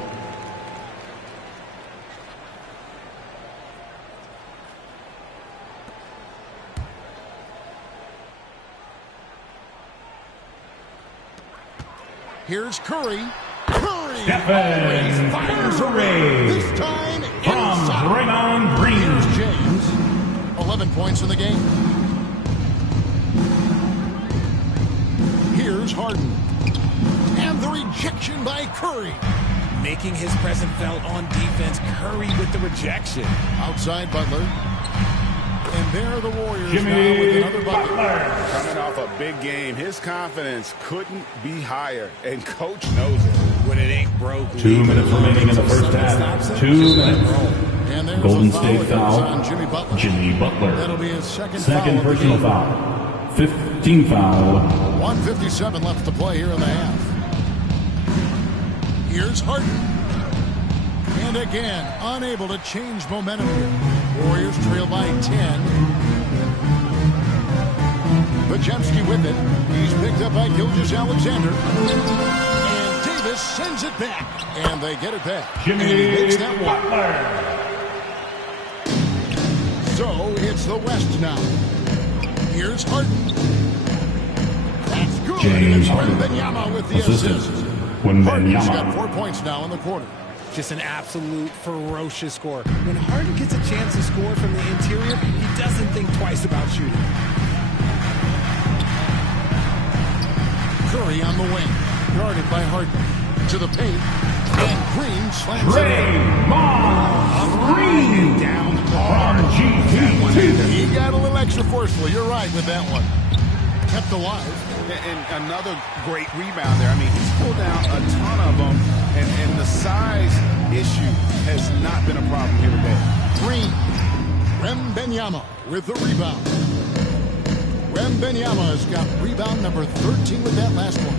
Here's Curry. Curry Stephen finds a Curry. way. This time From inside. Draymond Green. Here's James. 11 points in the game. Here's Harden. And the rejection by Curry. Making his presence felt on defense. Curry with the rejection. Outside Butler. And there are the Warriors Jimmy now with another bucket. Butler. Coming off a big game, his confidence couldn't be higher, and Coach knows it. When it ain't broke. 2 minutes remaining in the first half. 2 minutes. And there's Golden a foul State against foul. on Jimmy Butler. Jimmy Butler. That'll be his second Second foul of the personal game. foul. 15 foul. 1:57 left to play here in the half. Here's Harden. And again, unable to change momentum here. Warriors trail by 10. Bajemski with it. He's picked up by Gilgeous-Alexander. And Davis sends it back. And they get it back. Jimmy and he makes that one. Butler. So it's the West now. Here's Harden. That's good. James Harden. Wembanyama with the Assistant. assist. Harden's got Wembanyama. 4 points now in the quarter. Just an absolute ferocious score. When Harden gets a chance to score from the interior, he doesn't think twice about shooting. Curry on the wing. Guarded by Harden. To the paint. And Green slams it in. Draymond Green. Down From GT. He got a little extra forceful. You're right with that one. Kept alive. And another great rebound there. I mean, he's pulled down a ton of them, and the size issue has not been a problem here today. Green. Wembanyama with the rebound. Wembanyama has got rebound number 13 with that last one.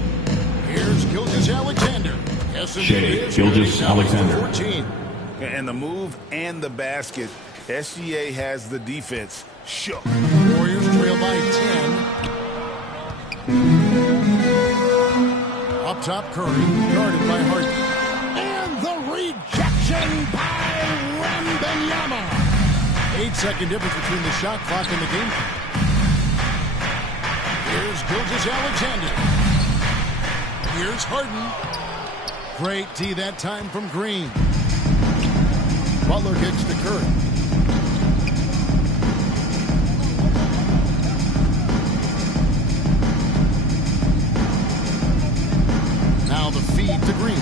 Here's Gilgeous-Alexander. Shea Gilgeous-Alexander. 14. And the move and the basket, SGA has the defense shook. Warriors trail by 10. Up top, Curry, guarded by Harden. And the rejection by Wembanyama. 8-second difference between the shot clock and the game clock. Here's Gilgeous-Alexander. Here's Harden. Great D that time from Green. Butler kicks to Curry. Now the feed to Green.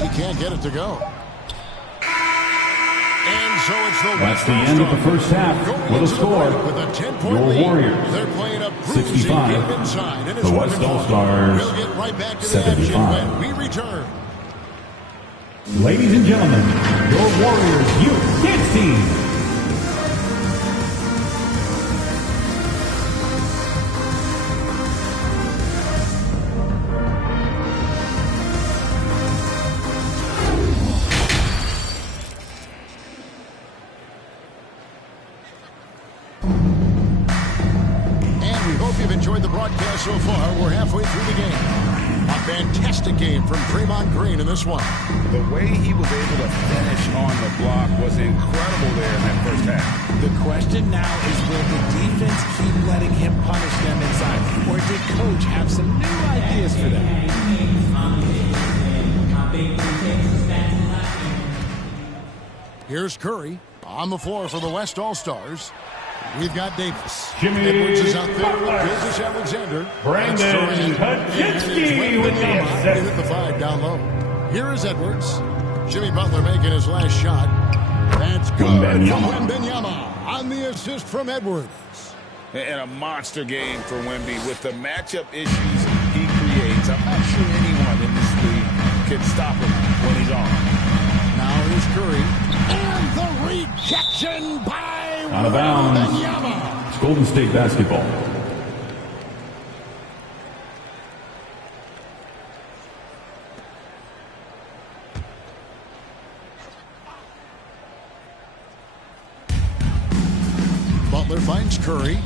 He can't get it to go. And so it's the That's the end of the first half. With a score, with a 10-point your lead. Warriors, They're playing a bruising 65. game inside. And it's The West All-Stars, We'll get right back to the action 75. when we return. Ladies and gentlemen, your Warriors Youth Dance Team. You've enjoyed the broadcast so far. We're halfway through the game. A fantastic game from Draymond Green in this one. The way he was able to finish on the block was incredible there in that first half. The question now is, will the defense keep letting him punish them inside? Or did Coach have some new ideas for them? Here's Curry on the floor for the West All-Stars. We've got Davis. Jimmy Edwards is out there with Butler. Gilgeous-Alexander. Brandon Kudzinski with the assist. Hit the 5 down low. Here is Edwards. Jimmy Butler making his last shot. That's good Wembanyama. from Wembanyama on the assist from Edwards. And a monster game for Wemby with the matchup issues he creates. I'm not sure anyone in this league can stop him when he's on. Now here's Curry. And the rejection by Out of bounds. Wembanyama. It's Golden State basketball. Butler finds Curry.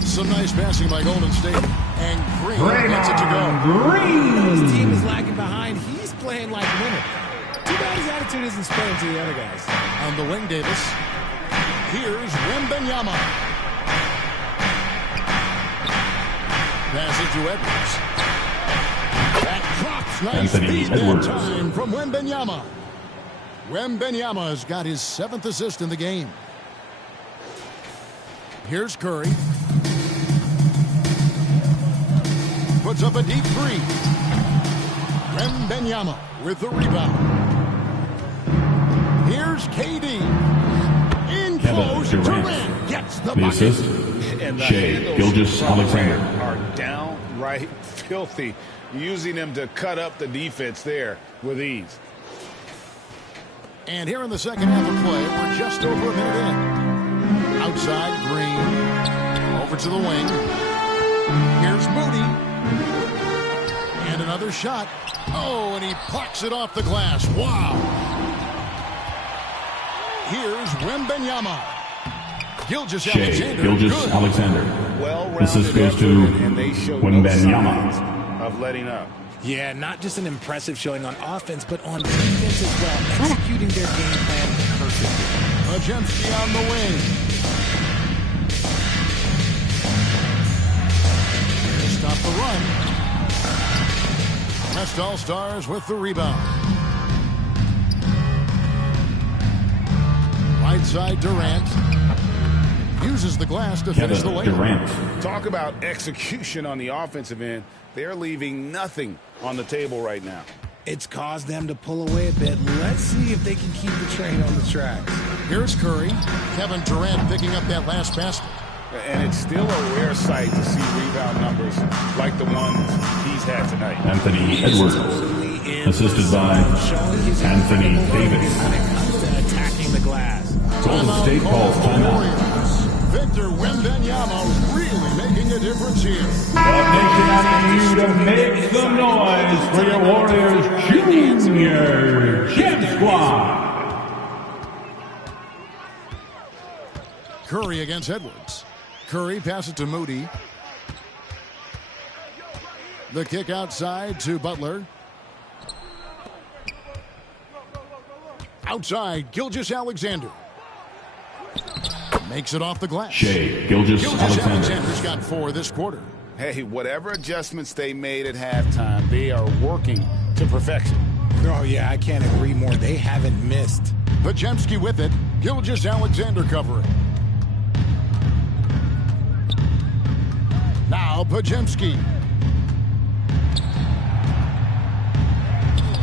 Some nice passing by Golden State. And Green gets it to go. His team is lagging behind. He's playing like a winner. Too bad his attitude isn't spreading to the other guys. On the wing, Davis. Here's Wembanyama. Pass it to Edwards. Nice Anthony feed that Edwards. time from Wembanyama. Wembanyama's got his 7th assist in the game. Here's Curry. Puts up a deep three. Wembanyama with the rebound. Here's KD. In close, Durant gets the bucket. assist, And the Shea handles Gilgeous-Alexander. are downright filthy, using them to cut up the defense there with ease. And here in the second half of play, we're just over a minute in. Outside, Green. Over to the wing. Here's Moody. And another shot. Oh, and he plucks it off the glass. Wow. Here's Wembanyama. Shea Gilgeous-Alexander. Well-rounded Assist goes effort, to and they show no Wembanyama. signs of letting up. Yeah, not just an impressive showing on offense, but on defense as well, executing their game plan perfectly. Majemski on the wing. Stop the run. West All-Stars with the rebound. Right side, Durant. Uses the glass to finish the layup. Durant. Talk about execution on the offensive end. They're leaving nothing on the table right now. It's caused them to pull away a bit. Let's see if they can keep the train on the tracks. Here's Curry. Kevin Durant picking up that last basket. And it's still a rare sight to see rebound numbers like the ones he's had tonight. Anthony Edwards. Assisted by Anthony Davis. When it comes to attacking the glass. Golden State calls timeout. Victor Wembanyama really making a difference here. The nation asking you to make some noise for your Warriors Junior Gem Squad. Curry against Edwards. Curry passes to Moody. The kick outside to Butler. Outside, Gilgeous-Alexander. Makes it off the glass. Shea Gilgeous-Alexander. Gilgeous-Alexander's got 4 this quarter. Hey, whatever adjustments they made at halftime, they are working to perfection. Oh, yeah, I can't agree more. They haven't missed. Majemski with it. Gilgeous-Alexander covering. Now Majemski.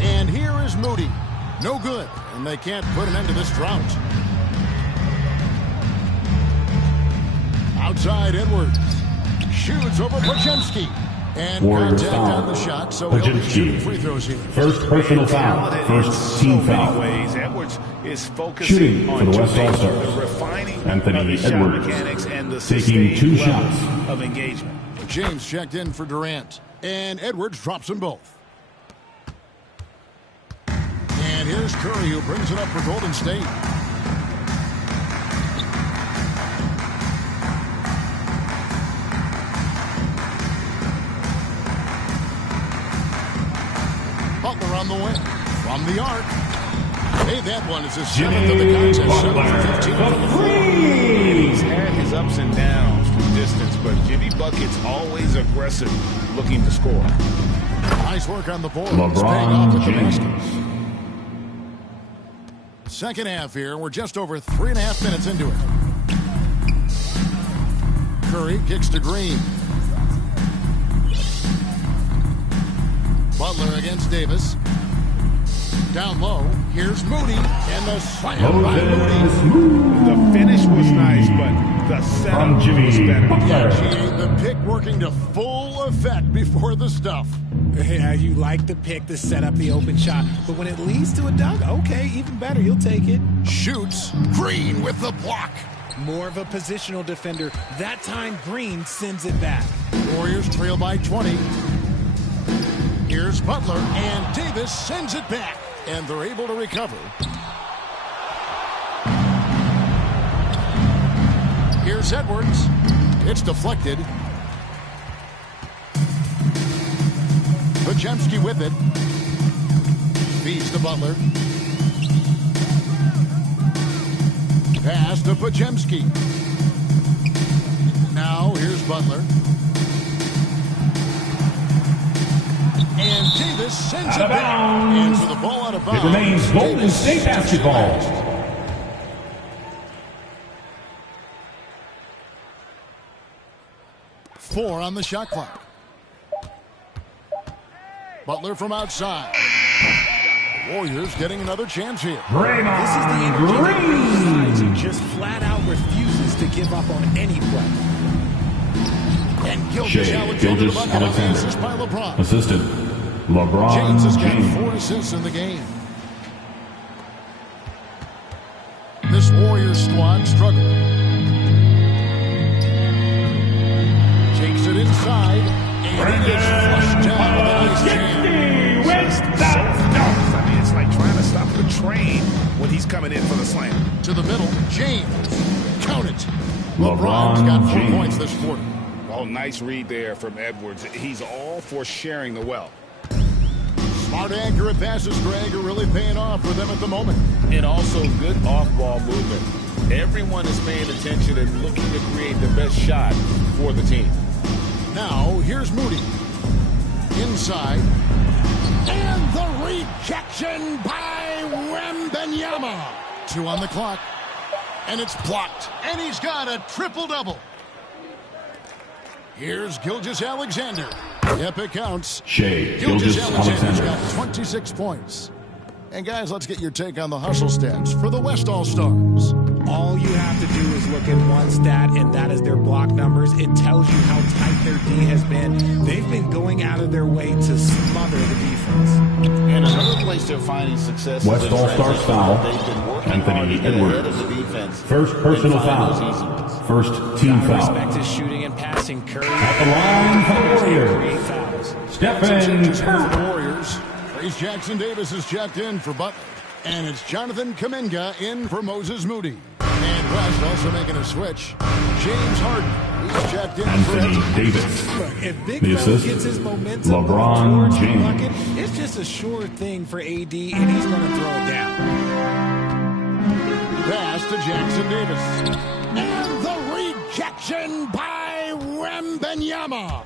And here is Moody. No good, and they can't put an end to this drought. Outside Edwards. Shoots over Majemski. And Warriors contact foul. on the shot, so he'll be shooting free throws here. First personal foul. First team foul. Edwards is focusing Shooting on for the West two things, All-Stars. the refining Anthony of the shot Edwards mechanics and the taking 2 sustained shots. level of engagement. James checked in for Durant, and Edwards drops them both. And here's Curry, who brings it up for Golden State. Butler on the wing. From the arc. Hey, that one is his 7th of the contest. 7 for 15. He's had his ups and downs from distance, but Jimmy Bucket's always aggressive, looking to score. Nice work on the board. He's paying off with the LeBron James. basket. Second half here. We're just over 3.5 minutes into it. Curry kicks to Green. Butler against Davis. Down low. Here's Moody. And the slam by Moody. The finish was nice, but the setup was better. Yeah, the pick working to full effect before the stuff. Yeah, you like the pick to set up the open shot, but when it leads to a dunk, okay, even better, you'll take it. Shoots. Green with the block. More of a positional defender. That time, Green sends it back. Warriors trail by 20. Here's Butler, and Davis sends it back, and they're able to recover. Here's Edwards. It's deflected. Majemski with it. Feeds to Butler. Pass to Majemski. Now here's Butler. And Davis sends it back. And for the ball out of bounds. It remains Golden State basketball. Four on the shot clock. Butler from outside. Warriors getting another chance here. This is the energy that Green who just flat out refuses to give up on any play. And Gilgeous-Alexander by LeBron. Assisted LeBron James has got 4 assists in the game. This Warriors squad struggling. Takes it inside, and he gets flushed down with a nice jam. I mean, it's like trying to stop the train when he's coming in for the slam. To the middle, James. Count it. LeBron's got 4 points this quarter. Oh, nice read there from Edwards. He's all for sharing the wealth. Smart, accurate passes, Greg, are really paying off for them at the moment. And also good off-ball movement. Everyone is paying attention and looking to create the best shot for the team. Now, here's Moody. Inside. And the rejection by Wembanyama. 2 on the clock. And it's blocked. And he's got a triple-double. Here's Gilgeous-Alexander. Yep, it counts. Gilgeous-Alexander's got 26 points. And guys, let's get your take on the hustle stats for the West All-Stars. All you have to do is look at one stat, and that is their block numbers. It tells you how tight their D has been. They've been going out of their way to smother the defense. And another place they're finding success. West All-Stars foul. Anthony Edwards. First personal foul. First team foul. Respect his shooting and passing. Curry at the line for the Warriors. Stephen Curry. Warriors. Trace Jackson Davis is checked in for Butler. And it's Jonathan Kuminga in for Moses Moody. And West also making a switch. James Harden. He's checked in Anthony for Davis. Look, if Big The Fella assist, gets his momentum LeBron towards the James. bucket, it's just a sure thing for AD, and he's going to throw it down. Pass to Jackson Davis. And the rejection by Wembanyama.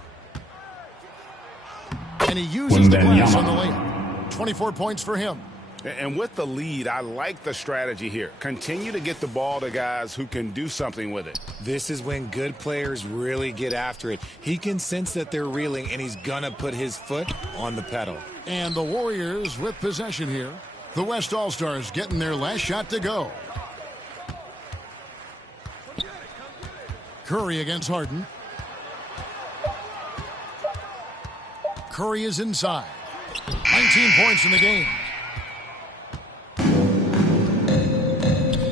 And he uses the glass on the layup. 24 points for him. And with the lead, I like the strategy here. Continue to get the ball to guys who can do something with it. This is when good players really get after it. He can sense that they're reeling, and he's going to put his foot on the pedal. And the Warriors with possession here. The West All-Stars getting their last shot to go. Curry against Harden. Curry is inside. 19 points in the game.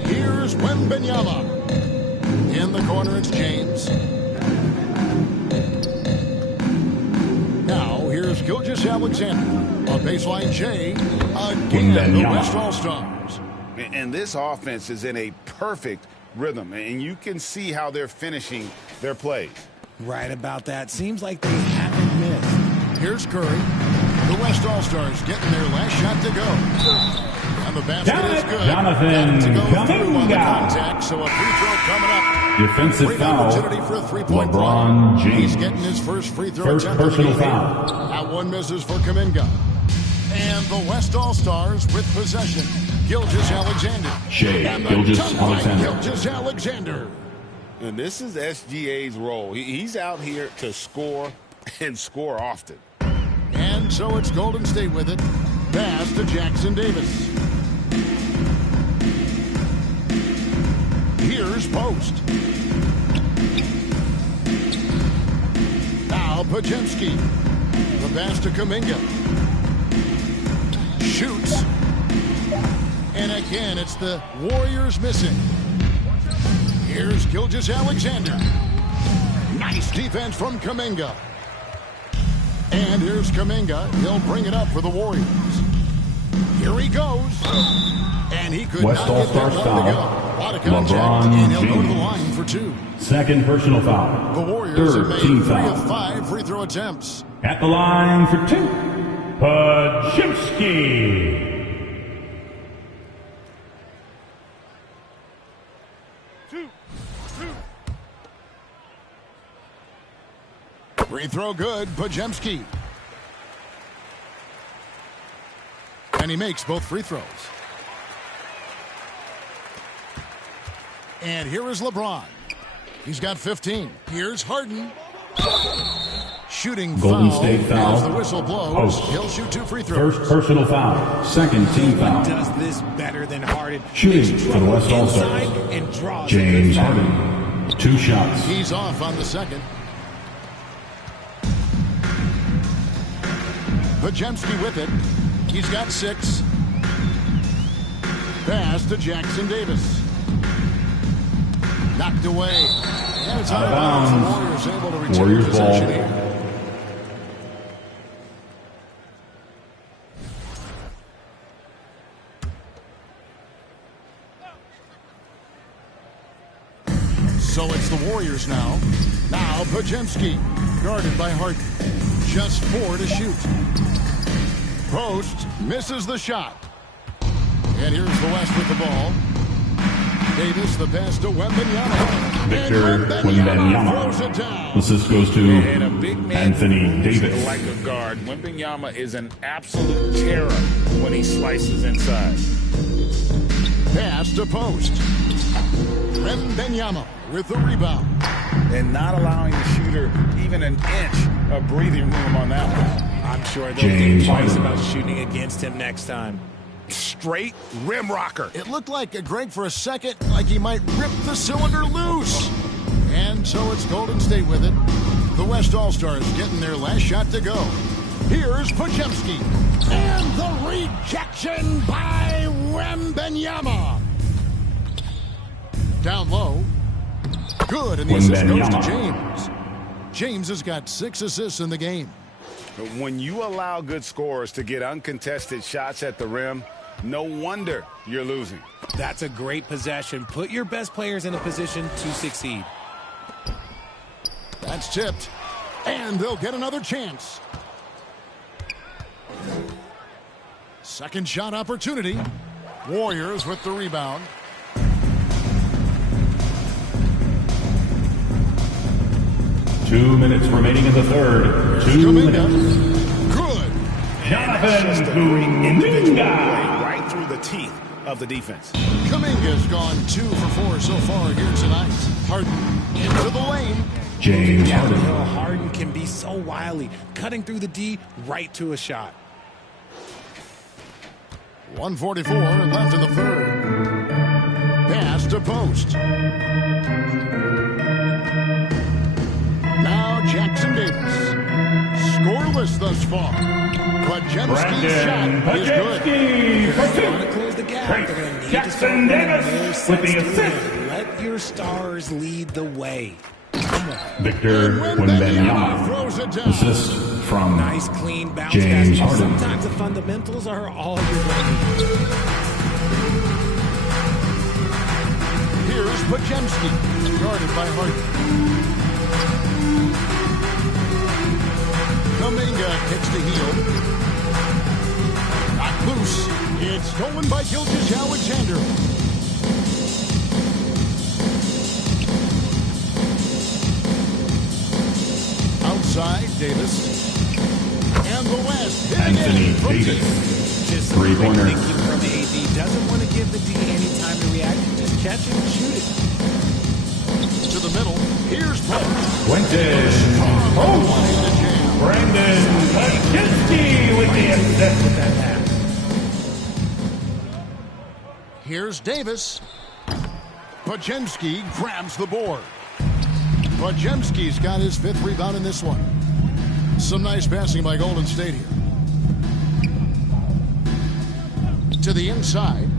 Here's Wembanyama. In the corner, it's James. Now, here's Gilgeous-Alexander. A baseline J. Again, the West All-Stars. And this offense is in a perfect rhythm, and you can see how they're finishing their plays. Right about that. Seems like they haven't missed. Here's Curry. The West All-Stars getting their last shot to go. And the basket is good. Jonathan Kuminga. Contact, so a free throw coming up. Defensive Great foul. opportunity for a three-point LeBron play. James. He's getting his first free throw First attempt. personal foul. That one misses for Kuminga. And the West All-Stars with possession. Gilgeous-Alexander. Gilgeous-Alexander. Gilgeous-Alexander. And this is SGA's role. He's out here to score and score often. And so it's Golden State with it. Pass to Jackson Davis. Here's Post. Now Pajemski. The pass to Kuminga. Shoots. And again, it's the Warriors missing. Here's Gilgeous-Alexander. Nice defense from Kuminga. And here's Kuminga. He'll bring it up for the Warriors. Here he goes. And he could West not get that All-Stars one to go. foul. A lot of contact, LeBron and he'll go to the James. line for 2. Second personal foul. The Warriors have Third made team 3 foul. of 5 free throw attempts. At the line for 2. Pajemski. Free throw good, Pajemski. And he makes both free throws. And here is LeBron. He's got 15. Here's Harden. Shooting Golden foul. State foul. As the whistle blows, Post. he'll shoot 2 free throws. First personal foul. Second team foul. Does this better than Harden. Shooting for the West All-Stars. James Harden. 2 shots. He's off on the second. Pajemski with it. He's got 6. Pass to Jackson Davis. Knocked away. And it's out of bounds. Warriors able to return Warriors possession ball. here. So it's the Warriors now. Now Pajemski, guarded by Harden. Just 4 to shoot. Post misses the shot. And here's the West with the ball. Davis, the pass to Wembanyama. Victor Wembanyama. Assist goes to And a big man Anthony Davis. like a guard. Wembanyama is an absolute terror when he slices inside. Pass to Post. Wembanyama with the rebound. And not allowing the shooter even an inch of breathing room on that one. I'm sure they'll James think twice Harden. about shooting against him next time. Straight rim rocker. It looked like Greg for a second, like he might rip the cylinder loose. And so it's Golden State with it. The West All-Stars getting their last shot to go. Here's Pajemski. And the rejection by Wembanyama. Down low. Good, and the assist goes to James. James has got 6 assists in the game. But when you allow good scorers to get uncontested shots at the rim, no wonder you're losing. That's a great possession. Put your best players in a position to succeed. That's tipped. And they'll get another chance. Second shot opportunity. Warriors with the rebound. Two minutes remaining in the third. 2 minutes. Good. Jonathan Kuminga. Right through the teeth of the defense. Kuminga's gone 2 for 4 so far here tonight. Harden into the lane. James Harden. Harden can be so wily, cutting through the D right to a shot. 1:44 left in the third. Pass to Post. Now Jackson Davis. Scoreless thus far. Pajemski's shot is good. They want to close the gap. They're going to need to start Jackson Davis more with sets the to assist. win. Let your stars lead the way. Victor Wembanyama. Throws it down. Assist from Nice, clean bounce. James Guys. Harden. Sometimes the fundamentals are all you're going to need. Here's Pajemski, guarded by Harden. Kuminga kicks the heel. Knocked loose. It's stolen by Gilgeous-Alexander. Outside, Davis. And the West. Anthony Davis. Just 3-pointer. thinking from AD. Doesn't want to give the D any time to react. Just catch it and shoot it. To the middle. Here's Post. Quentin Post. Brandon Pajemski with the assist. With that pass. Here's Davis. Pajemski grabs the board. Pajemski's got his 5th rebound in this one. Some nice passing by Golden State here. To the inside.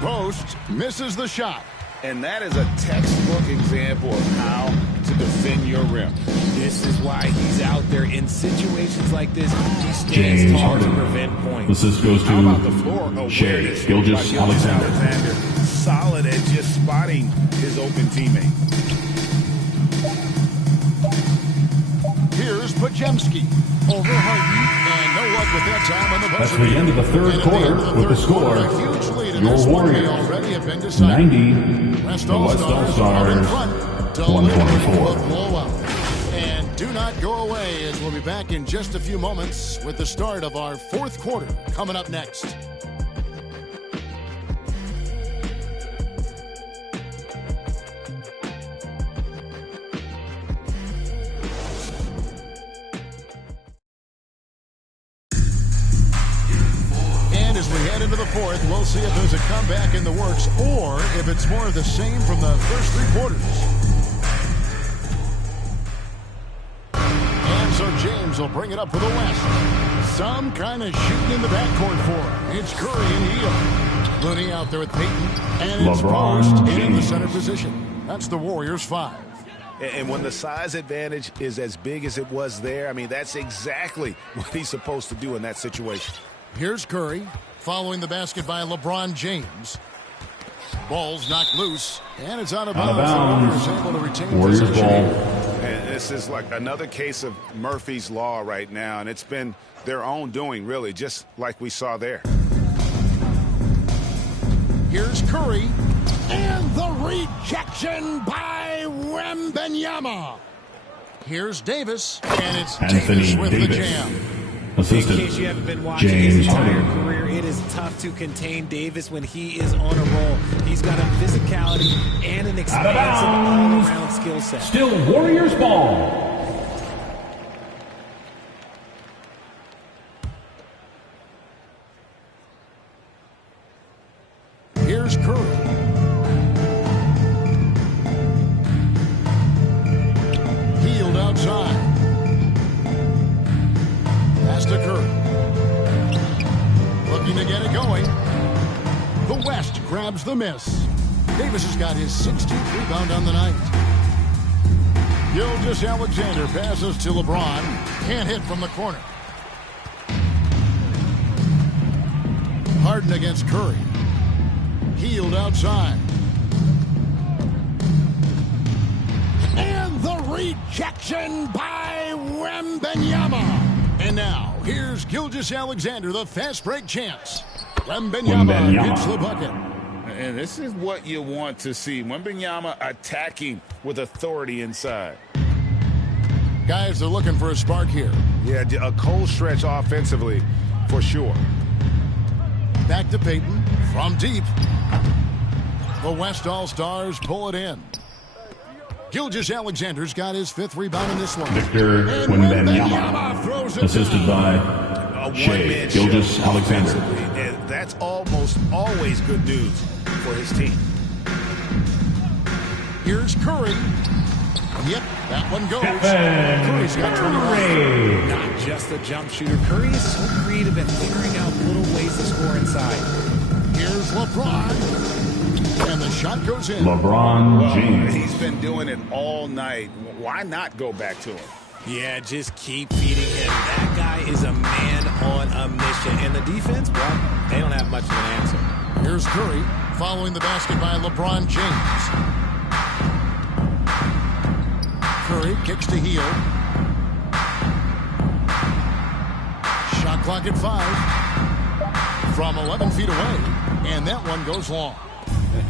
Post misses the shot. And that is a textbook example of how to defend your rim. This is why he's out there in situations like this. He stands James tall Harden. to prevent points. Assist goes How about the to floor? Oh, Shea Gilgeous-Alexander. Solid at just spotting his open teammate. Here's Pajemski over Harden, and no luck with that time on the buzzer. That's the end of the third quarter with the score. A huge lead in Your this one may Warriors already have been decided. 90. The West All-Stars All-Stars 124. blowout. And Do not go away, as we'll be back in just a few moments with the start of our fourth quarter coming up next. And as we head into the fourth, we'll see if there's a comeback in the works or if it's more of the same from the first three quarters. So James will bring it up for the West. Some kind of shooting in the backcourt for him. It's Curry and Hield. Looney out there with Payton. And it's Post in the center position. That's the Warriors 5. And when the size advantage is as big as it was there, I mean, that's exactly what he's supposed to do in that situation. Here's Curry following the basket by LeBron James. Ball's knocked loose, and it's out of bounds. The Warriors able to retain possession. And this is like another case of Murphy's Law right now, and it's been their own doing, really, just like we saw there. Here's Curry, and the rejection by Wembanyama. Here's Davis, and it's Davis with the jam. Assistant, in case you haven't been watching his entire career, it is tough to contain Davis when he is on a roll. He's got a physicality and an expansive all-around skill set. Still Warriors ball. Here's Curry. Hield outside. Pass to Curry. Looking to get it going. The West grabs the miss. Davis has got his 16th rebound on the night. Gilgeous-Alexander passes to LeBron. Can't hit from the corner. Harden against Curry. Hield outside. And the rejection by Wembanyama. And now, here's Gilgeous-Alexander, the fast break chance. Wembanyama hits the bucket. And this is what you want to see. Wembanyama attacking with authority inside. Guys, they're looking for a spark here. Yeah, a cold stretch offensively, for sure. Back to Payton from deep. The West All-Stars pull it in. Gilgeous-Alexander's got his 5th rebound in this one. Victor Wembanyama, assisted by Shea Gilgeous-Alexander. And that's almost always good news for his team. Here's Curry. Yep, that one goes. Curry's got 21. Not just a jump shooter. Curry is so creative at figuring out little ways to score inside. Here's LeBron. And the shot goes in. LeBron James. He's been doing it all night. Why not go back to him? Yeah, just keep feeding him. That guy is a man on a mission. And the defense, well, they don't have much of an answer. Here's Curry following the basket by LeBron James. Curry kicks to Hield. Shot clock at 5. From 11 feet away. And that one goes long.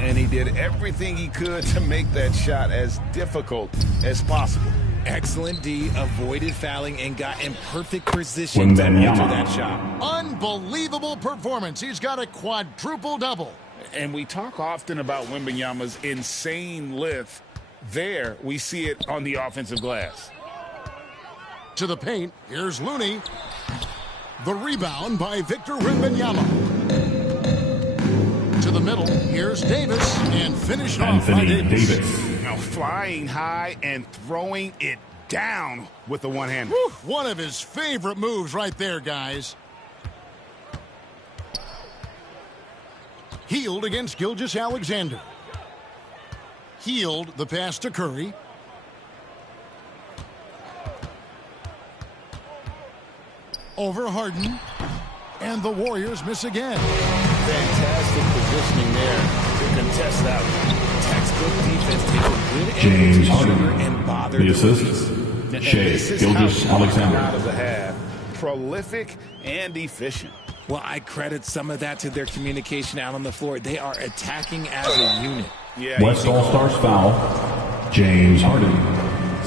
And he did everything he could to make that shot as difficult as possible. Excellent D, avoided fouling, and got in perfect position to enter that shot. Unbelievable performance. He's got a quadruple-double. And we talk often about Wembanyama's insane lift. There, we see it on the offensive glass. To the paint, here's Looney. The rebound by Victor Wembanyama. To the middle, here's Davis, and finished off by Davis. Now flying high and throwing it down with the one-hander. One of his favorite moves right there, guys. Hield against Gilgeous-Alexander. Hield the pass to Curry. Over Harden. And the Warriors miss again. Fantastic positioning there to contest that one. Textbook defense takes a good James Harden and bother the assist. Shea Gilgeous-Alexander. Prolific and efficient. Well, I credit some of that to their communication out on the floor. They are attacking as a unit. Yeah, West All-Stars foul. James Harden.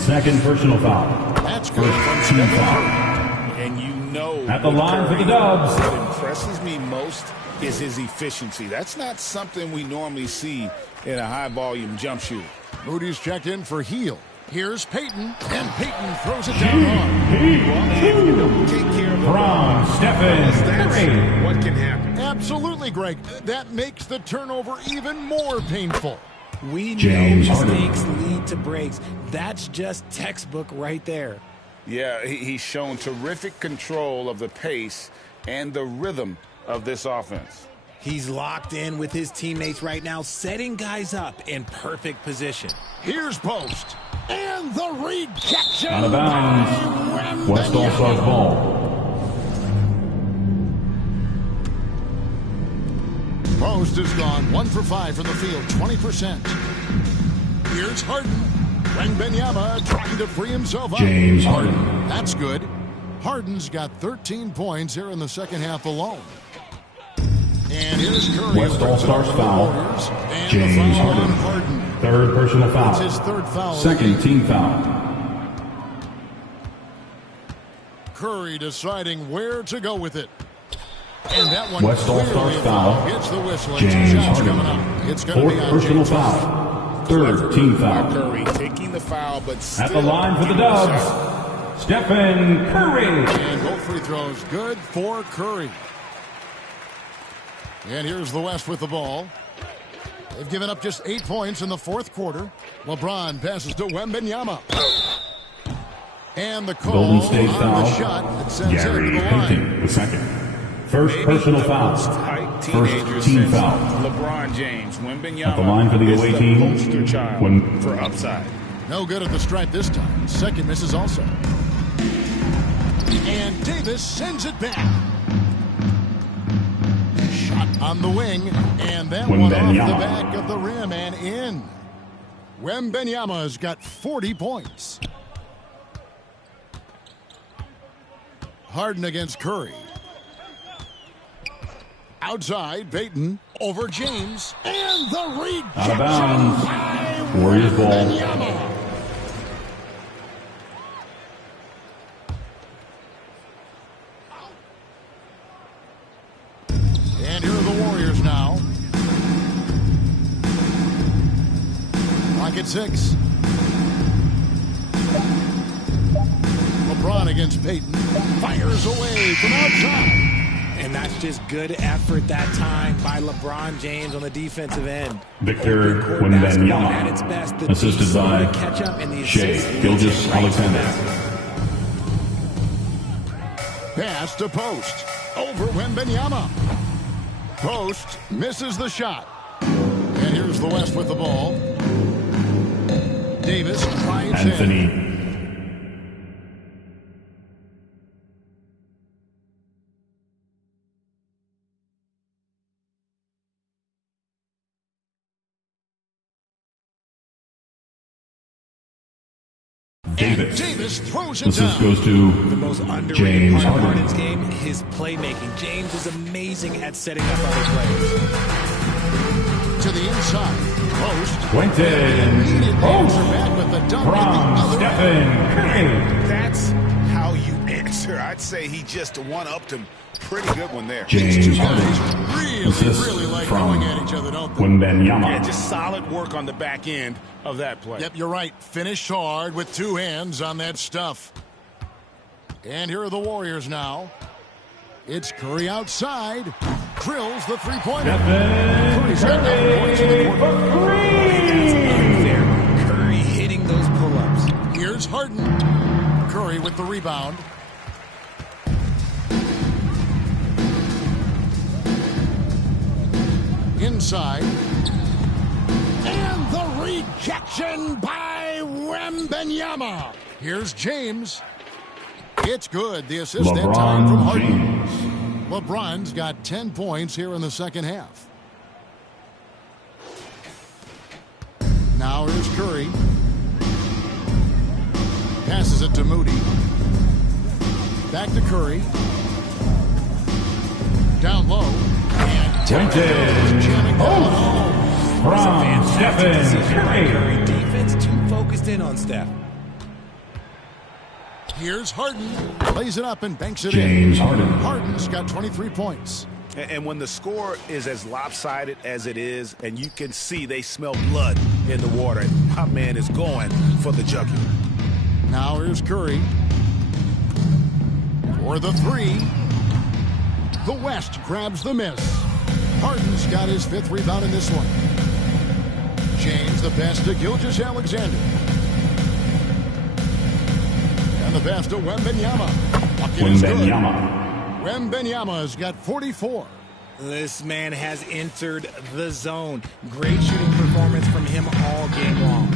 Second personal foul. That's good First from team Stephen foul. Curry. And you know, At the line for the Dubs. What impresses me most is his efficiency. That's not something we normally see in a high-volume jump shooter. Moody's checked in for Heel. Here's Peyton, and Peyton throws it down hard. Take care of From Stephen Curry. What can happen? Absolutely, Greg. That makes the turnover even more painful. We James know Harden. mistakes lead to breaks. That's just textbook right there. Yeah, he's shown terrific control of the pace and the rhythm of this offense. He's locked in with his teammates right now, setting guys up in perfect position. Here's Post. And the rejection. Out of bounds. West All-Stars ball. Post has gone 1 for 5 from the field, 20%. Here's Harden. Wembanyama trying to free himself up. James Harden. That's good. Harden's got 13 points here in the second half alone. And here's Curry. West All-Stars foul. And James the foul on Harden. Harden. Third personal foul. It's his third foul. Second team foul. Curry deciding where to go with it. And that one West All-Stars foul. Gets the whistle. James Shots Harden. coming up. It's going to Fourth be on personal James foul. Third team foul. Curry taking the foul, but still At the line for the Dubs, Stephen Curry. And both free throws good for Curry. And here's the West with the ball. They've given up just 8 points in the fourth quarter. LeBron passes to Wembanyama. And the call Golden State on foul. the shot that sends him Gary to the line. Payton, the second. First personal foul. First team foul. LeBron James, Wembanyama At the line for the is away team. poster child When for upside. No good at the stripe this time. Second misses also. And Davis sends it back. Shot on the wing, and that one off the back of the rim and in. Wembanyama's got 40 points. Harden against Curry. Outside, Peyton over James, and the rejection. Out of bounds. Warriors ball. Wembanyama. And here are the Warriors now. Clock at 6. LeBron against Peyton. Fires away from outside. And that's just good effort that time by LeBron James on the defensive end. Victor Wembanyama, assisted by Shea Gilgeous-Alexander. Pass to Post. Over Wembanyama. Post misses the shot. And here's the West with the ball. Davis tries Anthony. in. Davis throws it Assist down. goes to The most underrated James part of Harden. Harden's game, his playmaking. James is amazing at setting up other players. To the inside. Post. Quentin Immediate Post answer back with the dunk from at the other Stephen end. Curry. That's how you answer. I'd say he just one-upped him. Pretty good one there. James Two Harden. guys Assist really like from going at each other, don't they? Wembanyama. Yeah, just solid work on the back end of that play. Yep, you're right. Finished hard with two hands on that stuff. And here are the Warriors now. It's Curry outside. Drills the three-pointer. Curry's got 9 points in the quarter. There, Curry hitting those pull-ups. Here's Harden. Curry with the rebound. Inside. And the rejection by Wembanyama. Here's James. It's good. The assist that time from Harden. LeBron's got 10 points here in the second half. Now here's Curry. Passes it to Moody. Back to Curry. Down low. And jamming that one home. From Stephen Curry. Defense too focused in on Steph. Here's Harden. Lays it up and banks it James in. Harden. Harden's got 23 points. And when the score is as lopsided as it is, and you can see they smell blood in the water, my man is going for the jugular. Now here's Curry. For the three. The West grabs the miss. Harden's got his 5th rebound in this one. James the pass to Gilgeous-Alexander. And the pass to Wembanyama. Wembanyama's got 44. This man has entered the zone. Great shooting performance from him all game long.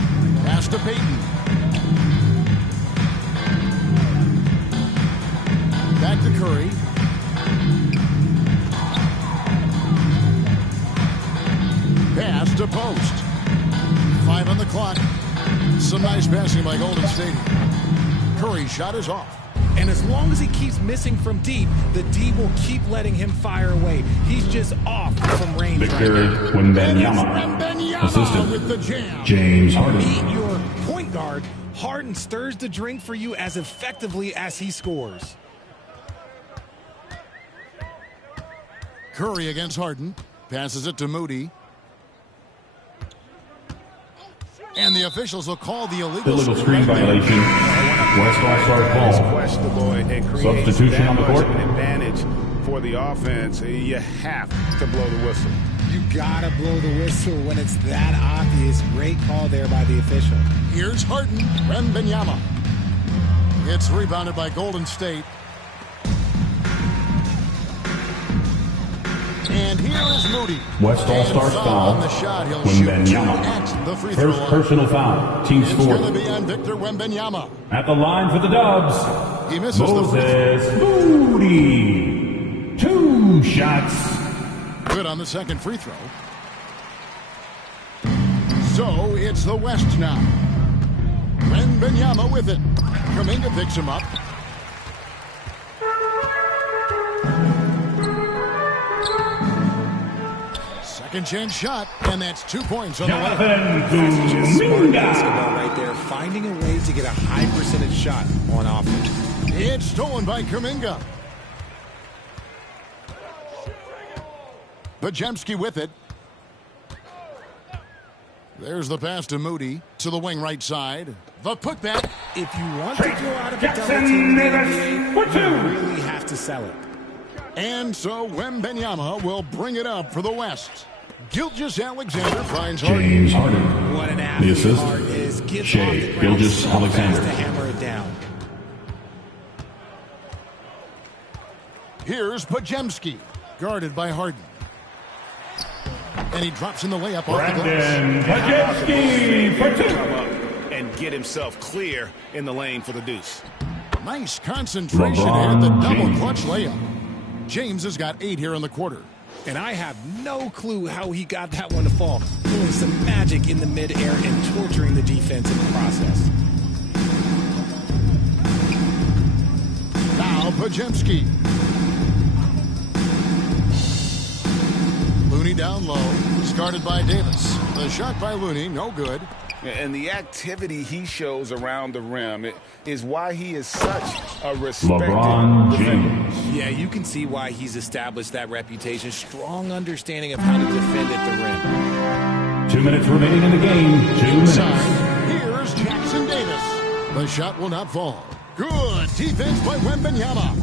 Pass to Payton. Back to Curry. Pass to post. 5 on the clock. Some nice passing by Golden State. Curry's shot is off. And as long as he keeps missing from deep, the D will keep letting him fire away. He's just off from range. Victor Wembanyama. Assistant with the jam. James Harden. Beat your point guard. Harden stirs the drink for you as effectively as he scores. Curry against Harden. Passes it to Moody. And the officials will call the illegal screen violation. West All-Star call. Substitution on the court. Advantage for the offense. You have to blow the whistle. You gotta blow the whistle when it's that obvious. Great call there by the official. Here's Harden. Wembanyama. It's rebounded by Golden State. And here is Moody. West All-Stars foul. Wembanyama. First personal foul. Team score. It's going to be on Victor Wembanyama. At the line for the Dubs. He misses Moses Moody. 2 shots. Good on the second free throw. So it's the West now. Wembanyama with it. Kuminga picks him up. Second chance shot, and that's 2 points on the way. Smart basketball right there, finding a way to get a high percentage shot on offense. It's stolen by Kuminga. Podziemski with it. There's the pass to Moody to the wing right side. The putback. If you want to go out of a double team in the NBA, you really have to sell it. And so Wembanyama will bring it up for the West. Gilgeous-Alexander finds Harden. James Harden. What an The athlete assist. Hart is. Gets Shea off the ground Gilgeous-Alexander. so fast to hammer it down. Here's Podziemski, guarded by Harden. And he drops in the layup off the glass. Podziemski for 2. And get himself clear in the lane for the deuce. Nice concentration LeBron and the double James. clutch layup. James has got 8 here in the quarter. And I have no clue how he got that one to fall. Doing some magic in the midair and torturing the defense in the process. Now Podziemski. Looney down low. Started by Davis. The shot by Looney, no good. And the activity he shows around the rim is why he is such a respected LeBron defender. James. Yeah, you can see why he's established that reputation. Strong understanding of how to defend at the rim. 2 minutes remaining in the game. 2 minutes. Inside, here's Jackson Davis. The shot will not fall. Good defense by Wembanyama.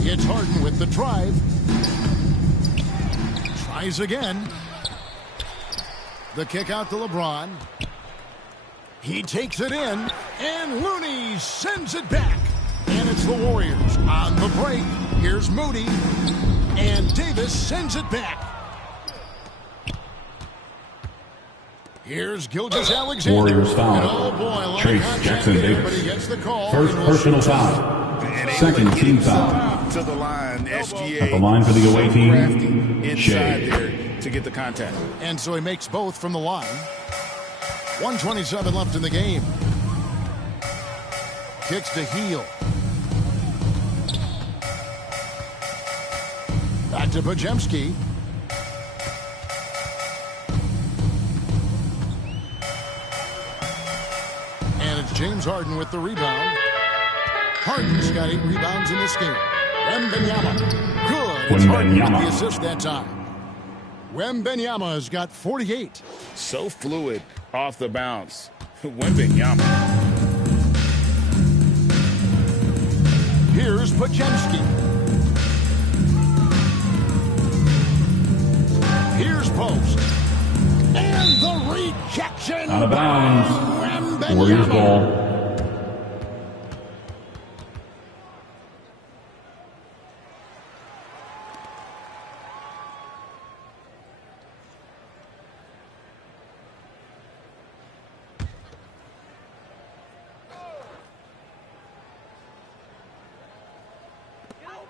It's Harden with the drive. Tries again. The kick out to LeBron. He takes it in, and Looney sends it back. And it's the Warriors on the break. Here's Moody, and Davis sends it back. Here's Gilgeous-Alexander. Warriors foul. And oh boy, a lot of Trace contact Jackson there, Davis. but he gets the call. First and will personal shoot foul. Second team foul. To the line, SGA. At the line for the away team, inside Shea. there to get the contact. And so he makes both from the line. 1:27 left in the game. Kicks to Heel. Back to Podziemski. And it's James Harden with the rebound. Harden's got 8 rebounds in this game. Wembanyama. Good. It's Harden with the assist that time. Wembanyama has got 48. So fluid off the bounce. Wembanyama. Here's Pajemski. Here's Post. And the rejection. Out of bounds. Warriors ball.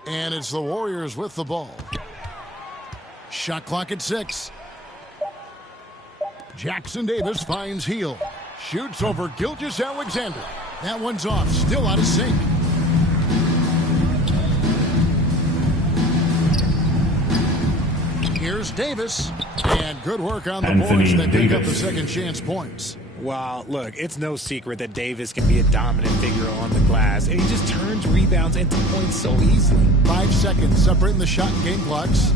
And it's the Warriors with the ball. Shot clock at 6. Jackson Davis finds Heel. Shoots over Gilgeous-Alexander. That one's off. Still out of sync. Here's Davis. And good work on the boards that pick up the second chance points. Well, look, it's no secret that Davis can be a dominant figure on the glass, and he just turns rebounds into points so easily. 5 seconds separating the shot and game clocks.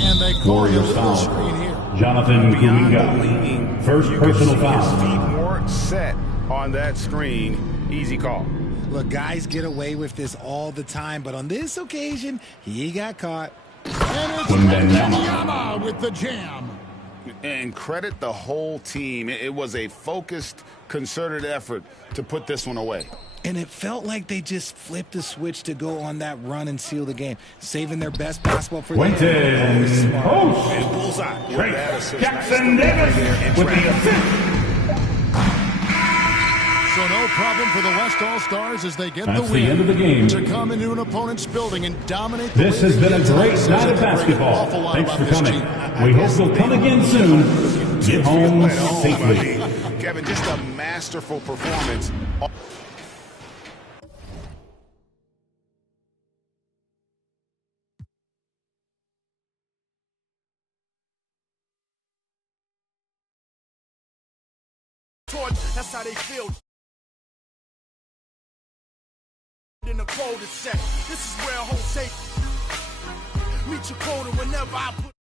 And they call it a little screen here. Jonathan Kuminga. First personal foul. His feet weren't set on that screen. Easy call. Look, guys get away with this all the time, but on this occasion, he got caught. And it's Wembanyama with the jam. And credit the whole team. It was a focused, concerted effort to put this one away. And it felt like they just flipped the switch to go on that run and seal the game, saving their best basketball for the end. And bullseye. Jackson Davis with the assist. So no problem for the West All-Stars as they get the win. The end of the game. To come into an opponent's building and dominate. This has been a great night of basketball. Thanks for coming. We hope you'll come again soon. Get home safely. Kevin, just a masterful performance. That's how they feel. In the coldest set. This is where Jose meet your quota whenever I put